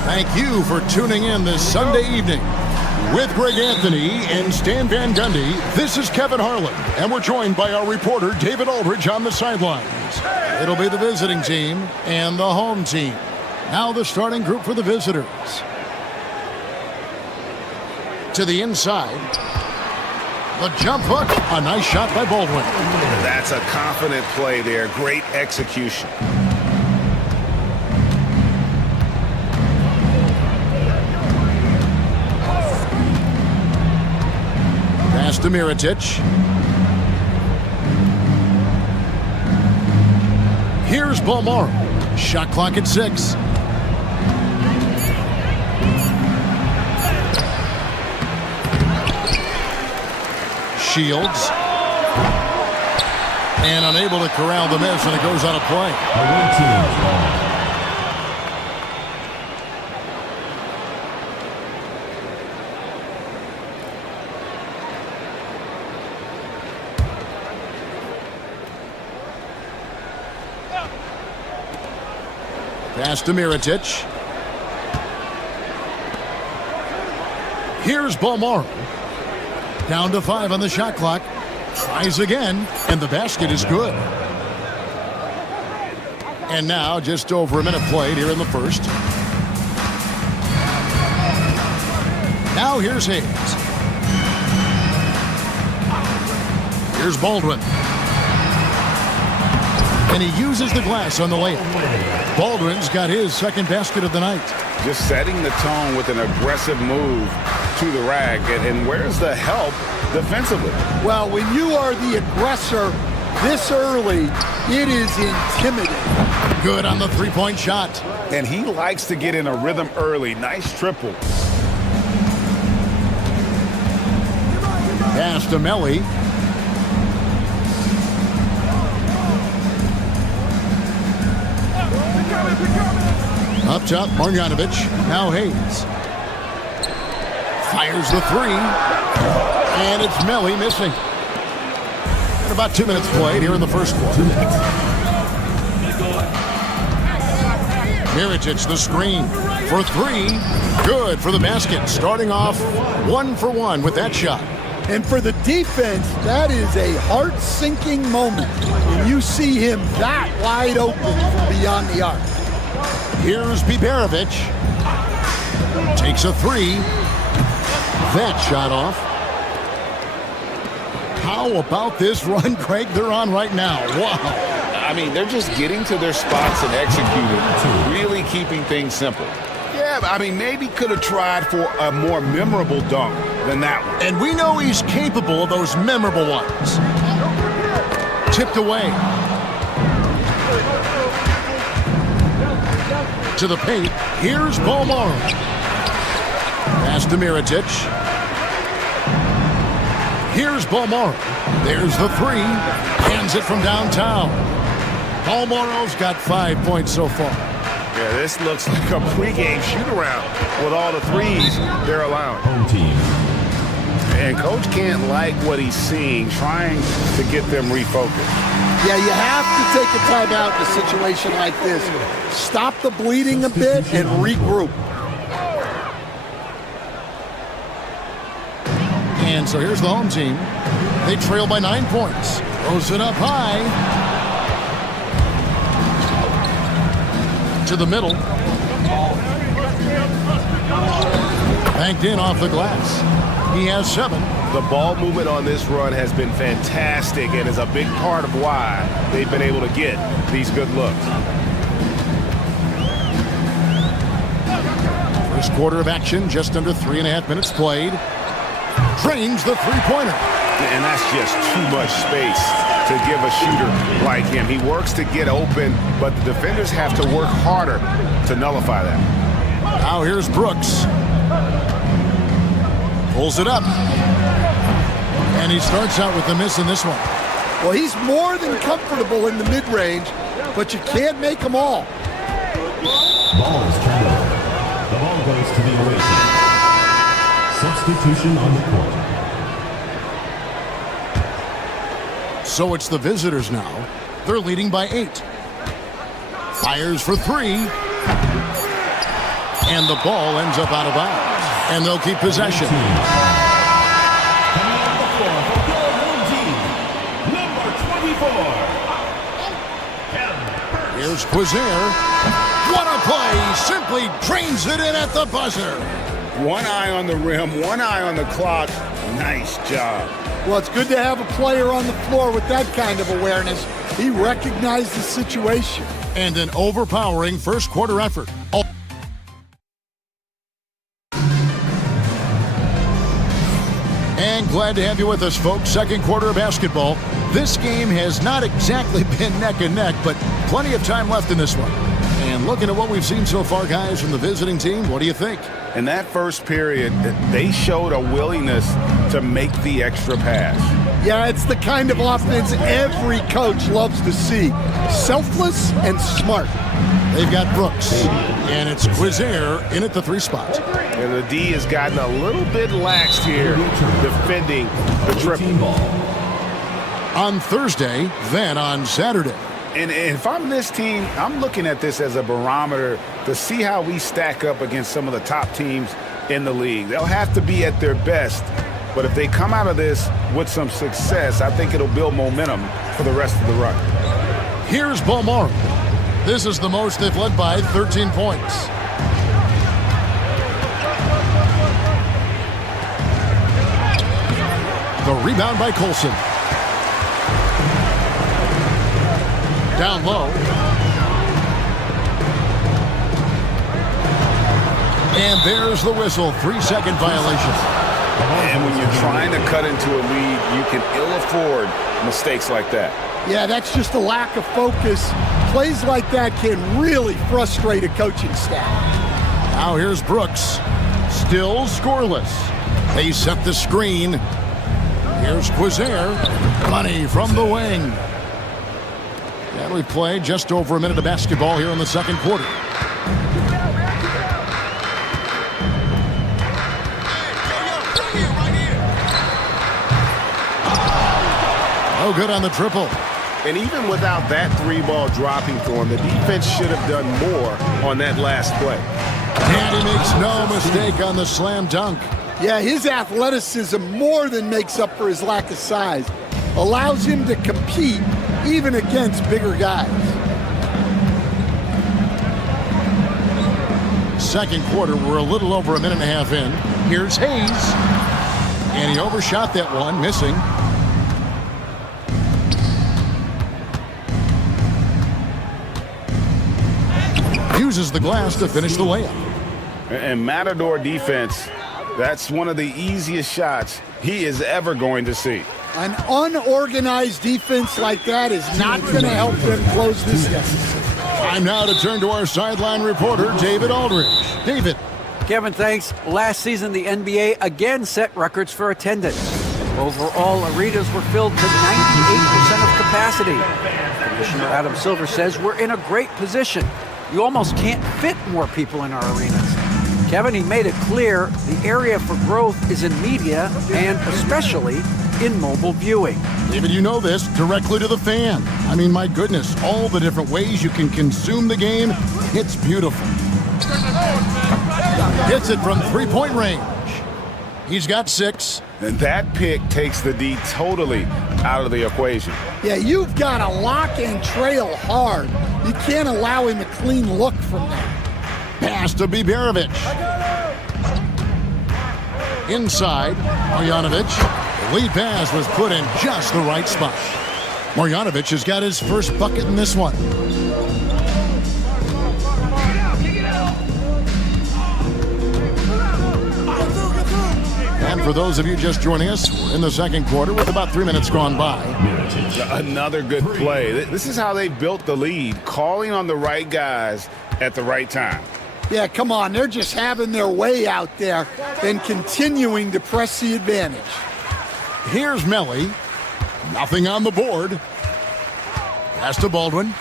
Thank you for tuning in this Sunday evening. With Greg Anthony and Stan Van Gundy, this is Kevin Harlan, and we're joined by our reporter David Aldridge on the sidelines. It'll be the visiting team and the home team. Now the starting group for the visitors. To the inside. The jump hook. A nice shot by Baldwin. That's a confident play there. Great execution. Pass to Mirotic. Here's Balmaro. Shot clock at 6. Shields. And unable to corral the miss, and it goes out of play. Pass to Mirotic. Here's Balmaro. Down to 5 on the shot clock. Tries again, and the basket is good. And now, just over a minute played here in the first. Now here's Hayes. Here's Baldwin. And he uses the glass on the layup. Baldwin's got his second basket of the night. Just setting the tone with an aggressive move to the rack. And where's the help defensively? Well, when you are the aggressor this early, it is intimidating. Good on the three-point shot. And he likes to get in a rhythm early. Nice triple. Pass to Melly. Up top, Marjanovic. Now Hayes. Fires the three. And it's Melly missing. And about 2 minutes played here in the first quarter. Mirotic, the screen for three. Good for the basket. Starting off 1 for 1 with that shot. And for the defense, that is a heart-sinking moment when you see him that wide open from beyond the arc. Here's Biberovic. Takes a three. That shot off. How about this run, Craig, they're on right now? Wow. I mean, they're just getting to their spots and executing, really keeping things simple. Yeah, I mean, maybe could have tried for a more memorable dunk than that one. And we know he's capable of those memorable ones. Tipped away. To the paint. Here's Balmaro. Pass to Mirotic. Here's Balmaro. There's the three. Hands it from downtown. Balmaro's got 5 points so far. Yeah, this looks like a pregame shoot-around with all the threes they're allowing. Home team. And Coach can't like what he's seeing, trying to get them refocused. Yeah, you have to take a timeout in a situation like this. Stop the bleeding a bit and regroup. And so here's the home team. They trail by 9 points. Throws it up high. To the middle. Banked in off the glass. He has 7. The ball movement on this run has been fantastic and is a big part of why they've been able to get these good looks. First quarter of action, just under 3.5 minutes played. Drains the three-pointer. And that's just too much space to give a shooter like him. He works to get open, but the defenders have to work harder to nullify that. Now here's Brooks. Pulls it up. And he starts out with the miss in this one. Well, he's more than comfortable in the mid-range, but you can't make them all. Ball is turned over. The ball goes to the Oasis. Substitution on the court. So it's the visitors now. They're leading by 8. Fires for 3. And the ball ends up out of bounds. And they'll keep possession. Here's Quizier. What a play! Simply drains it in at the buzzer. One eye on the rim, one eye on the clock. Nice job. Well, it's good to have a player on the floor with that kind of awareness. He recognized the situation. And an overpowering first quarter effort. And glad to have you with us, folks. Second quarter of basketball. This game has not exactly been neck and neck, but plenty of time left in this one. And looking at what we've seen so far, guys, from the visiting team, what do you think? In that first period, they showed a willingness to make the extra pass. Yeah, it's the kind of offense every coach loves to see. Selfless and smart. They've got Brooks, and it's Quizier in at the 3 spot. And the D has gotten a little bit laxed here defending the triple. On Thursday, then on Saturday. And if I'm this team, I'm looking at this as a barometer to see how we stack up against some of the top teams in the league. They'll have to be at their best, but if they come out of this with some success, I think it'll build momentum for the rest of the run. Here's Balmaro. This is the most they've led by, 13 points. The rebound by Colson. Down low. And there's the whistle. 3-second violation. And when you're trying to cut into a lead, you can ill afford mistakes like that. Yeah, that's just a lack of focus. Plays like that can really frustrate a coaching staff. Now here's Brooks. Still scoreless. They set the screen. Here's Quizair. Money from the wing. And we play just over a minute of basketball here in the second quarter. No good on the triple. And even without that 3-ball dropping for him, the defense should have done more on that last play. And he makes no mistake on the slam dunk. Yeah, his athleticism more than makes up for his lack of size. Allows him to compete even against bigger guys. Second quarter, we're a little over a minute and a half in. Here's Hayes. And he overshot that one, missing. Uses the glass to finish the layup. And Matador defense, that's one of the easiest shots he is ever going to see. An unorganized defense like that is not going to help them close this deficit. Time now to turn to our sideline reporter, David Aldridge. David. Kevin, thanks. Last season, the NBA again set records for attendance. Overall, arenas were filled to 98% of capacity. Commissioner Adam Silver says we're in a great position. You almost can't fit more people in our arenas. Kevin, he made it clear the area for growth is in media and especially in mobile viewing. David, you know this, directly to the fan. I mean, my goodness, all the different ways you can consume the game, it's beautiful. Hits it from three-point range. He's got 6. And that pick takes the D totally out of the equation. Yeah, you've got to lock and trail hard. You can't allow him a clean look from that. Pass to Biberovic. Inside, Marjanovic. The lead pass was put in just the right spot. Marjanovic has got his first bucket in this one. And for those of you just joining us, we're in the second quarter with about 3 minutes gone by. Another good play. This is how they built the lead, calling on the right guys at the right time. Yeah, come on. They're just having their way out there and continuing to press the advantage. Here's Melly. Nothing on the board. Pass to Baldwin.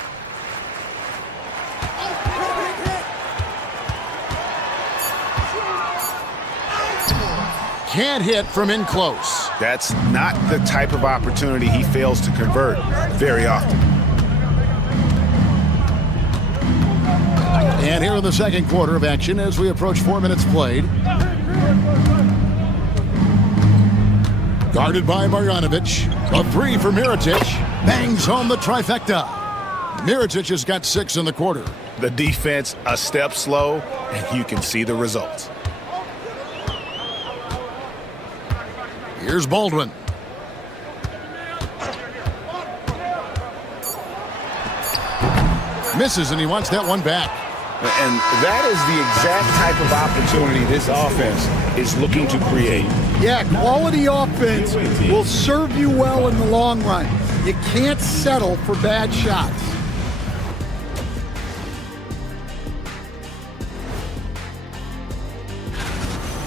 Can't hit from in close. That's not the type of opportunity he fails to convert very often. And here in the second quarter of action as we approach 4 minutes played. Guarded by Marjanovic. A 3 for Mirotic. Bangs home the trifecta. Mirotic has got 6 in the quarter. The defense a step slow, and you can see the results. Here's Baldwin. Misses, and he wants that one back. And that is the exact type of opportunity this offense is looking to create. Yeah, quality offense will serve you well in the long run. You can't settle for bad shots.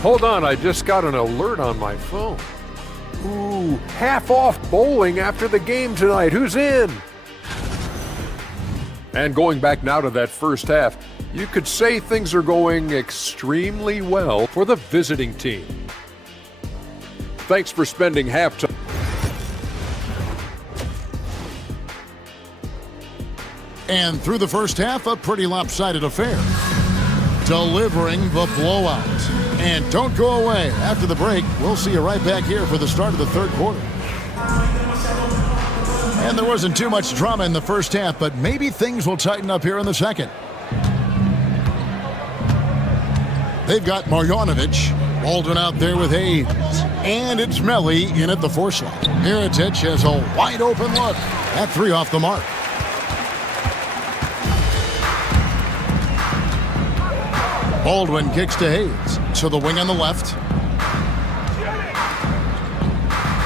Hold on, I just got an alert on my phone. Ooh, half off bowling after the game tonight. Who's in? And going back now to that first half, you could say things are going extremely well for the visiting team. Thanks for spending halftime. And through the first half, a pretty lopsided affair. Delivering the blowout. And don't go away. After the break, we'll see you right back here for the start of the third quarter. And there wasn't too much drama in the first half, but maybe things will tighten up here in the second. They've got Marjanovic. Baldwin out there with Hayes. And it's Melly in at the 4 slot. Mirotic has a wide open look. That 3 off the mark. Baldwin kicks to Hayes. To the wing on the left.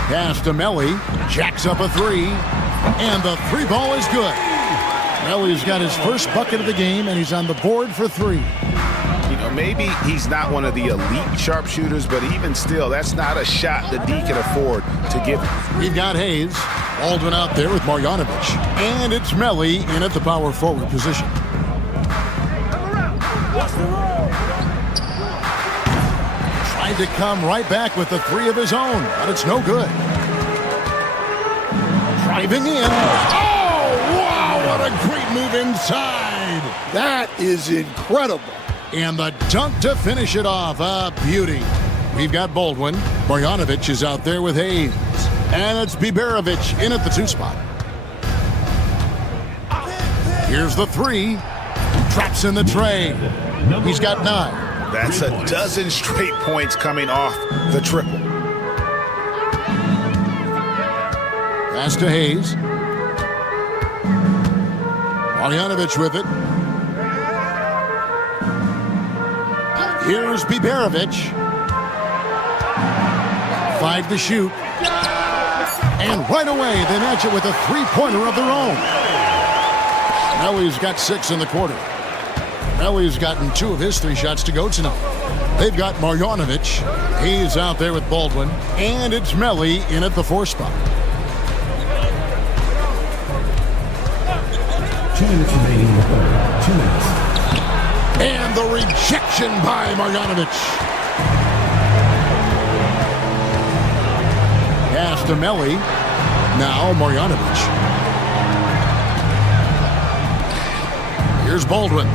Pass to Melly. Jacks up a three. And the three ball is good. Melly's got his first bucket of the game, and he's on the board for three. You know, maybe he's not one of the elite sharpshooters, but even still, that's not a shot that D can afford to give him. We've got Hayes. Baldwin out there with Marjanovic. And it's Melly in at the power forward position. Tried to come right back with the three of his own, but it's no good. Driving in. Oh, wow, what a great move inside. That is incredible. And the dunk to finish it off. A beauty. We've got Baldwin. Marjanovic is out there with Hayes. And it's Biberovic in at the two spot. Here's the three. Traps in the tray. He's got 9. That's a dozen straight points coming off the triple. Pass to Hayes. Marjanovic with it. Here's Biberovic. 5 to shoot. And right away, they match it with a three-pointer of their own. Melly's got 6 in the quarter. Melly's gotten 2 of his 3 shots to go tonight. They've got Marjanovic. He's out there with Baldwin. And it's Melly in at the 4 spot. 2 minutes remaining in the third. 2 minutes. And the rejection by Marjanovic. Pass to Melly. Now Marjanovic. Here's Baldwin.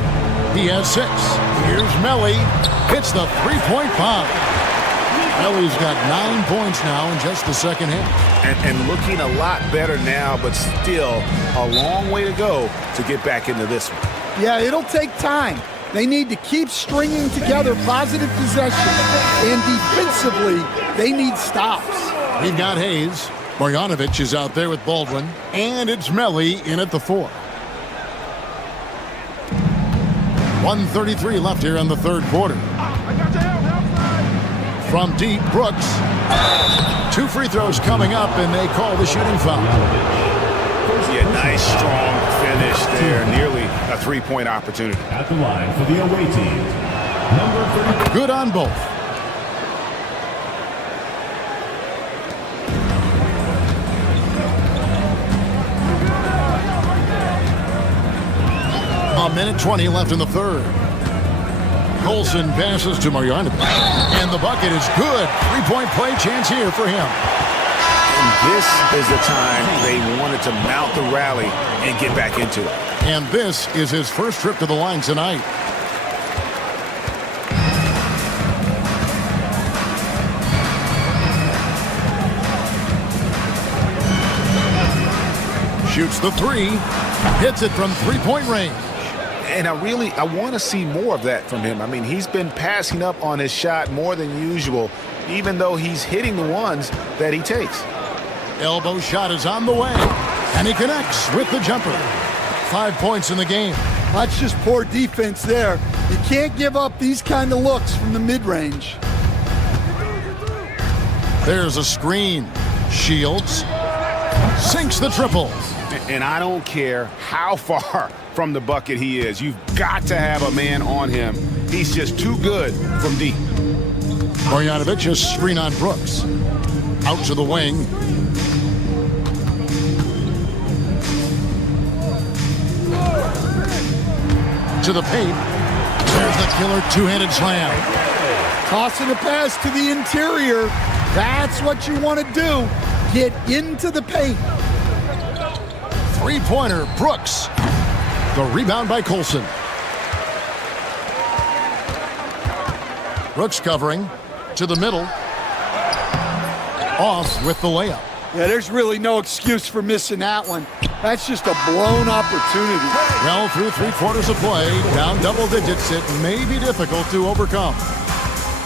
He has 6. Here's Melly. Hits the three-point bomb. Melly's got 9 points now in just the second half. And looking a lot better now, but still a long way to go to get back into this one. Yeah, it'll take time. They need to keep stringing together positive possession. And defensively, they need stops. We've got Hayes. Marjanovic is out there with Baldwin. And it's Melly in at the 4. 1:33 left here in the third quarter. From deep, Brooks. 2 free throws coming up, and they call the shooting foul. Yeah, nice, strong finish there. Nearly a three-point opportunity. At the line for the away team, number 30. Good on both. A minute 20 left in the third. Colson passes to Marjanovic. And the bucket is good. Three-point play chance here for him. And this is the time they wanted to mount the rally and get back into it. And this is his first trip to the line tonight. Shoots the 3. Hits it from three-point range. And I want to see more of that from him. I mean, he's been passing up on his shot more than usual, even though he's hitting the ones that he takes. Elbow shot is on the way, and he connects with the jumper. 5 points in the game. That's just poor defense there. You can't give up these kind of looks from the mid-range. There's a screen. Shields sinks the triple. And I don't care how far from the bucket he is. You've got to have a man on him. He's just too good from deep. Marjanovic, a screen on Brooks. Out to the wing. To the paint. There's the killer two-handed slam. Tossing a pass to the interior. That's what you want to do. Get into the paint. Three-pointer, Brooks. The rebound by Colson. Brooks covering to the middle. Off with the layup. Yeah, there's really no excuse for missing that one. That's just a blown opportunity. Well, through 3/4 of play, down double digits, it may be difficult to overcome.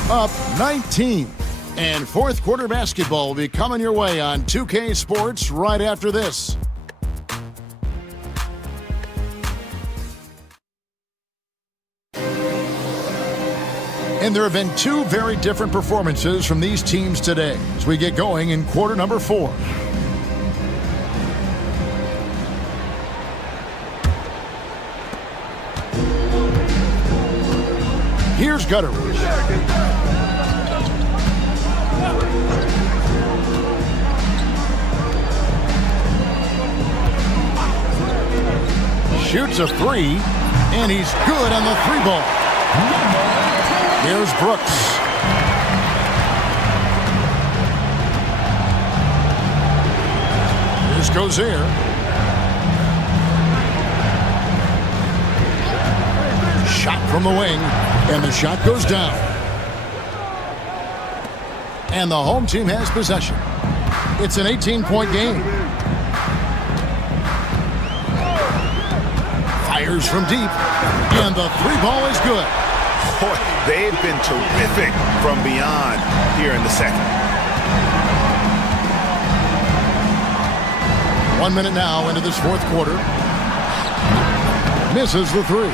Up 19. And fourth quarter basketball will be coming your way on 2K Sports right after this. And there have been two very different performances from these teams today as we get going in quarter number 4. Here's Gutteridge. Shoots a 3, and he's good on the 3 ball. Here's Brooks. Here's Gozier. Shot from the wing, and the shot goes down. And the home team has possession. It's an 18-point game. Fires from deep, and the 3 ball is good. Boy, they've been terrific from beyond here in the second. 1 minute now into this fourth quarter. Misses the 3.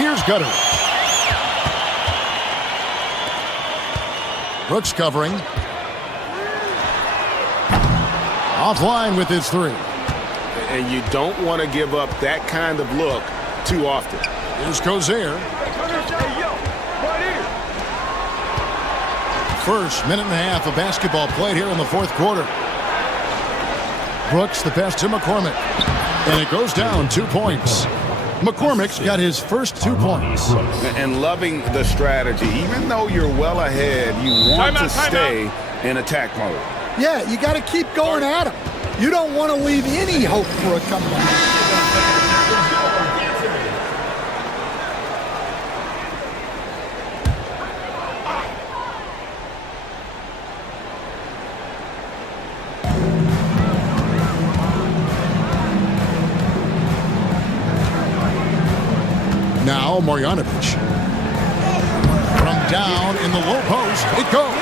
Here's Gutteridge. Brooks covering. Offline with his 3. And you don't want to give up that kind of look too often. Here's Gozier. First minute and a half of basketball played here in the fourth quarter. Brooks the pass to McCormick. And it goes down 2 points. McCormick's got his first 2 points. And loving the strategy. Even though you're well ahead, you want to stay in attack mode. Yeah, you got to keep going at him. You don't want to leave any hope for a comeback. Now Marjanovic. From down in the low post, it goes.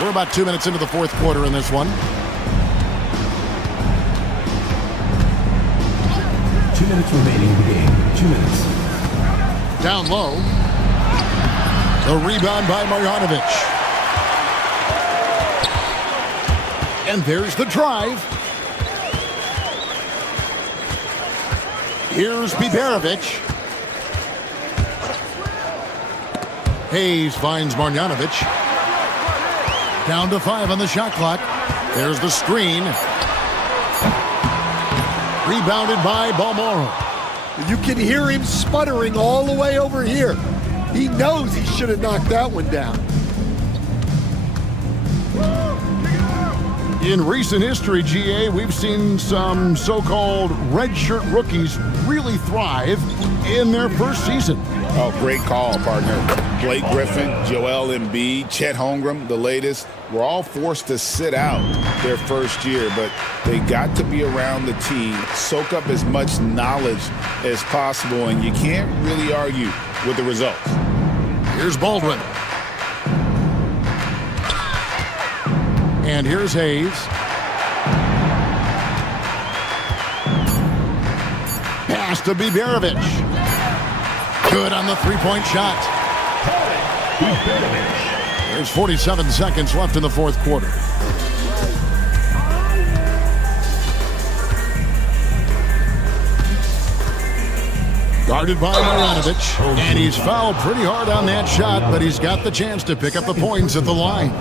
We're about 2 minutes into the fourth quarter in this one. 2 minutes remaining in the game. 2 minutes. Down low. The rebound by Marjanovic. And there's the drive. Here's Biberovic. Hayes finds Marjanovic. Down to 5 on the shot clock. There's the screen. Rebounded by Balmoro. You can hear him sputtering all the way over here. He knows he should have knocked that one down. In recent history, GA, we've seen some so-called redshirt rookies really thrive in their first season. Oh, great call, partner. Blake Griffin, Joel Embiid, Chet Holmgren, the latest, were all forced to sit out their first year, but they got to be around the team, soak up as much knowledge as possible, and you can't really argue with the results. Here's Baldwin. And here's Hayes. Pass to Biberovic. Good on the three-point shot. There's 47 seconds left in the fourth quarter. Guarded by Marjanovic. And he's fouled pretty hard on that shot, but he's got the chance to pick up the points at the line.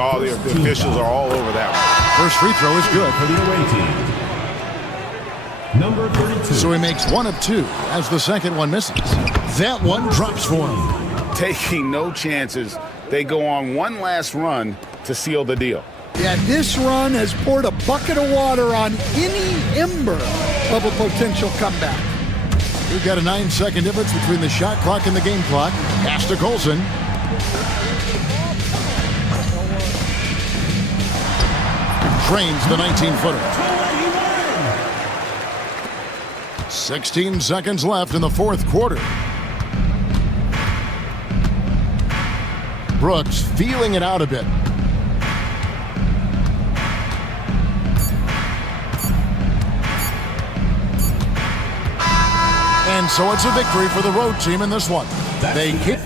Oh, the officials are all over that one. First free throw is good. For the away team. Number 32. So he makes 1 of 2 as the second one misses. That one drops for him. Taking no chances. They go on one last run to seal the deal. Yeah, this run has poured a bucket of water on any ember of a potential comeback. We've got a 9-second difference between the shot clock and the game clock. Pass to Colson. Drains the 19-footer. 16 seconds left in the fourth quarter. Brooks feeling it out a bit. And so it's a victory for the road team in this one. They keep...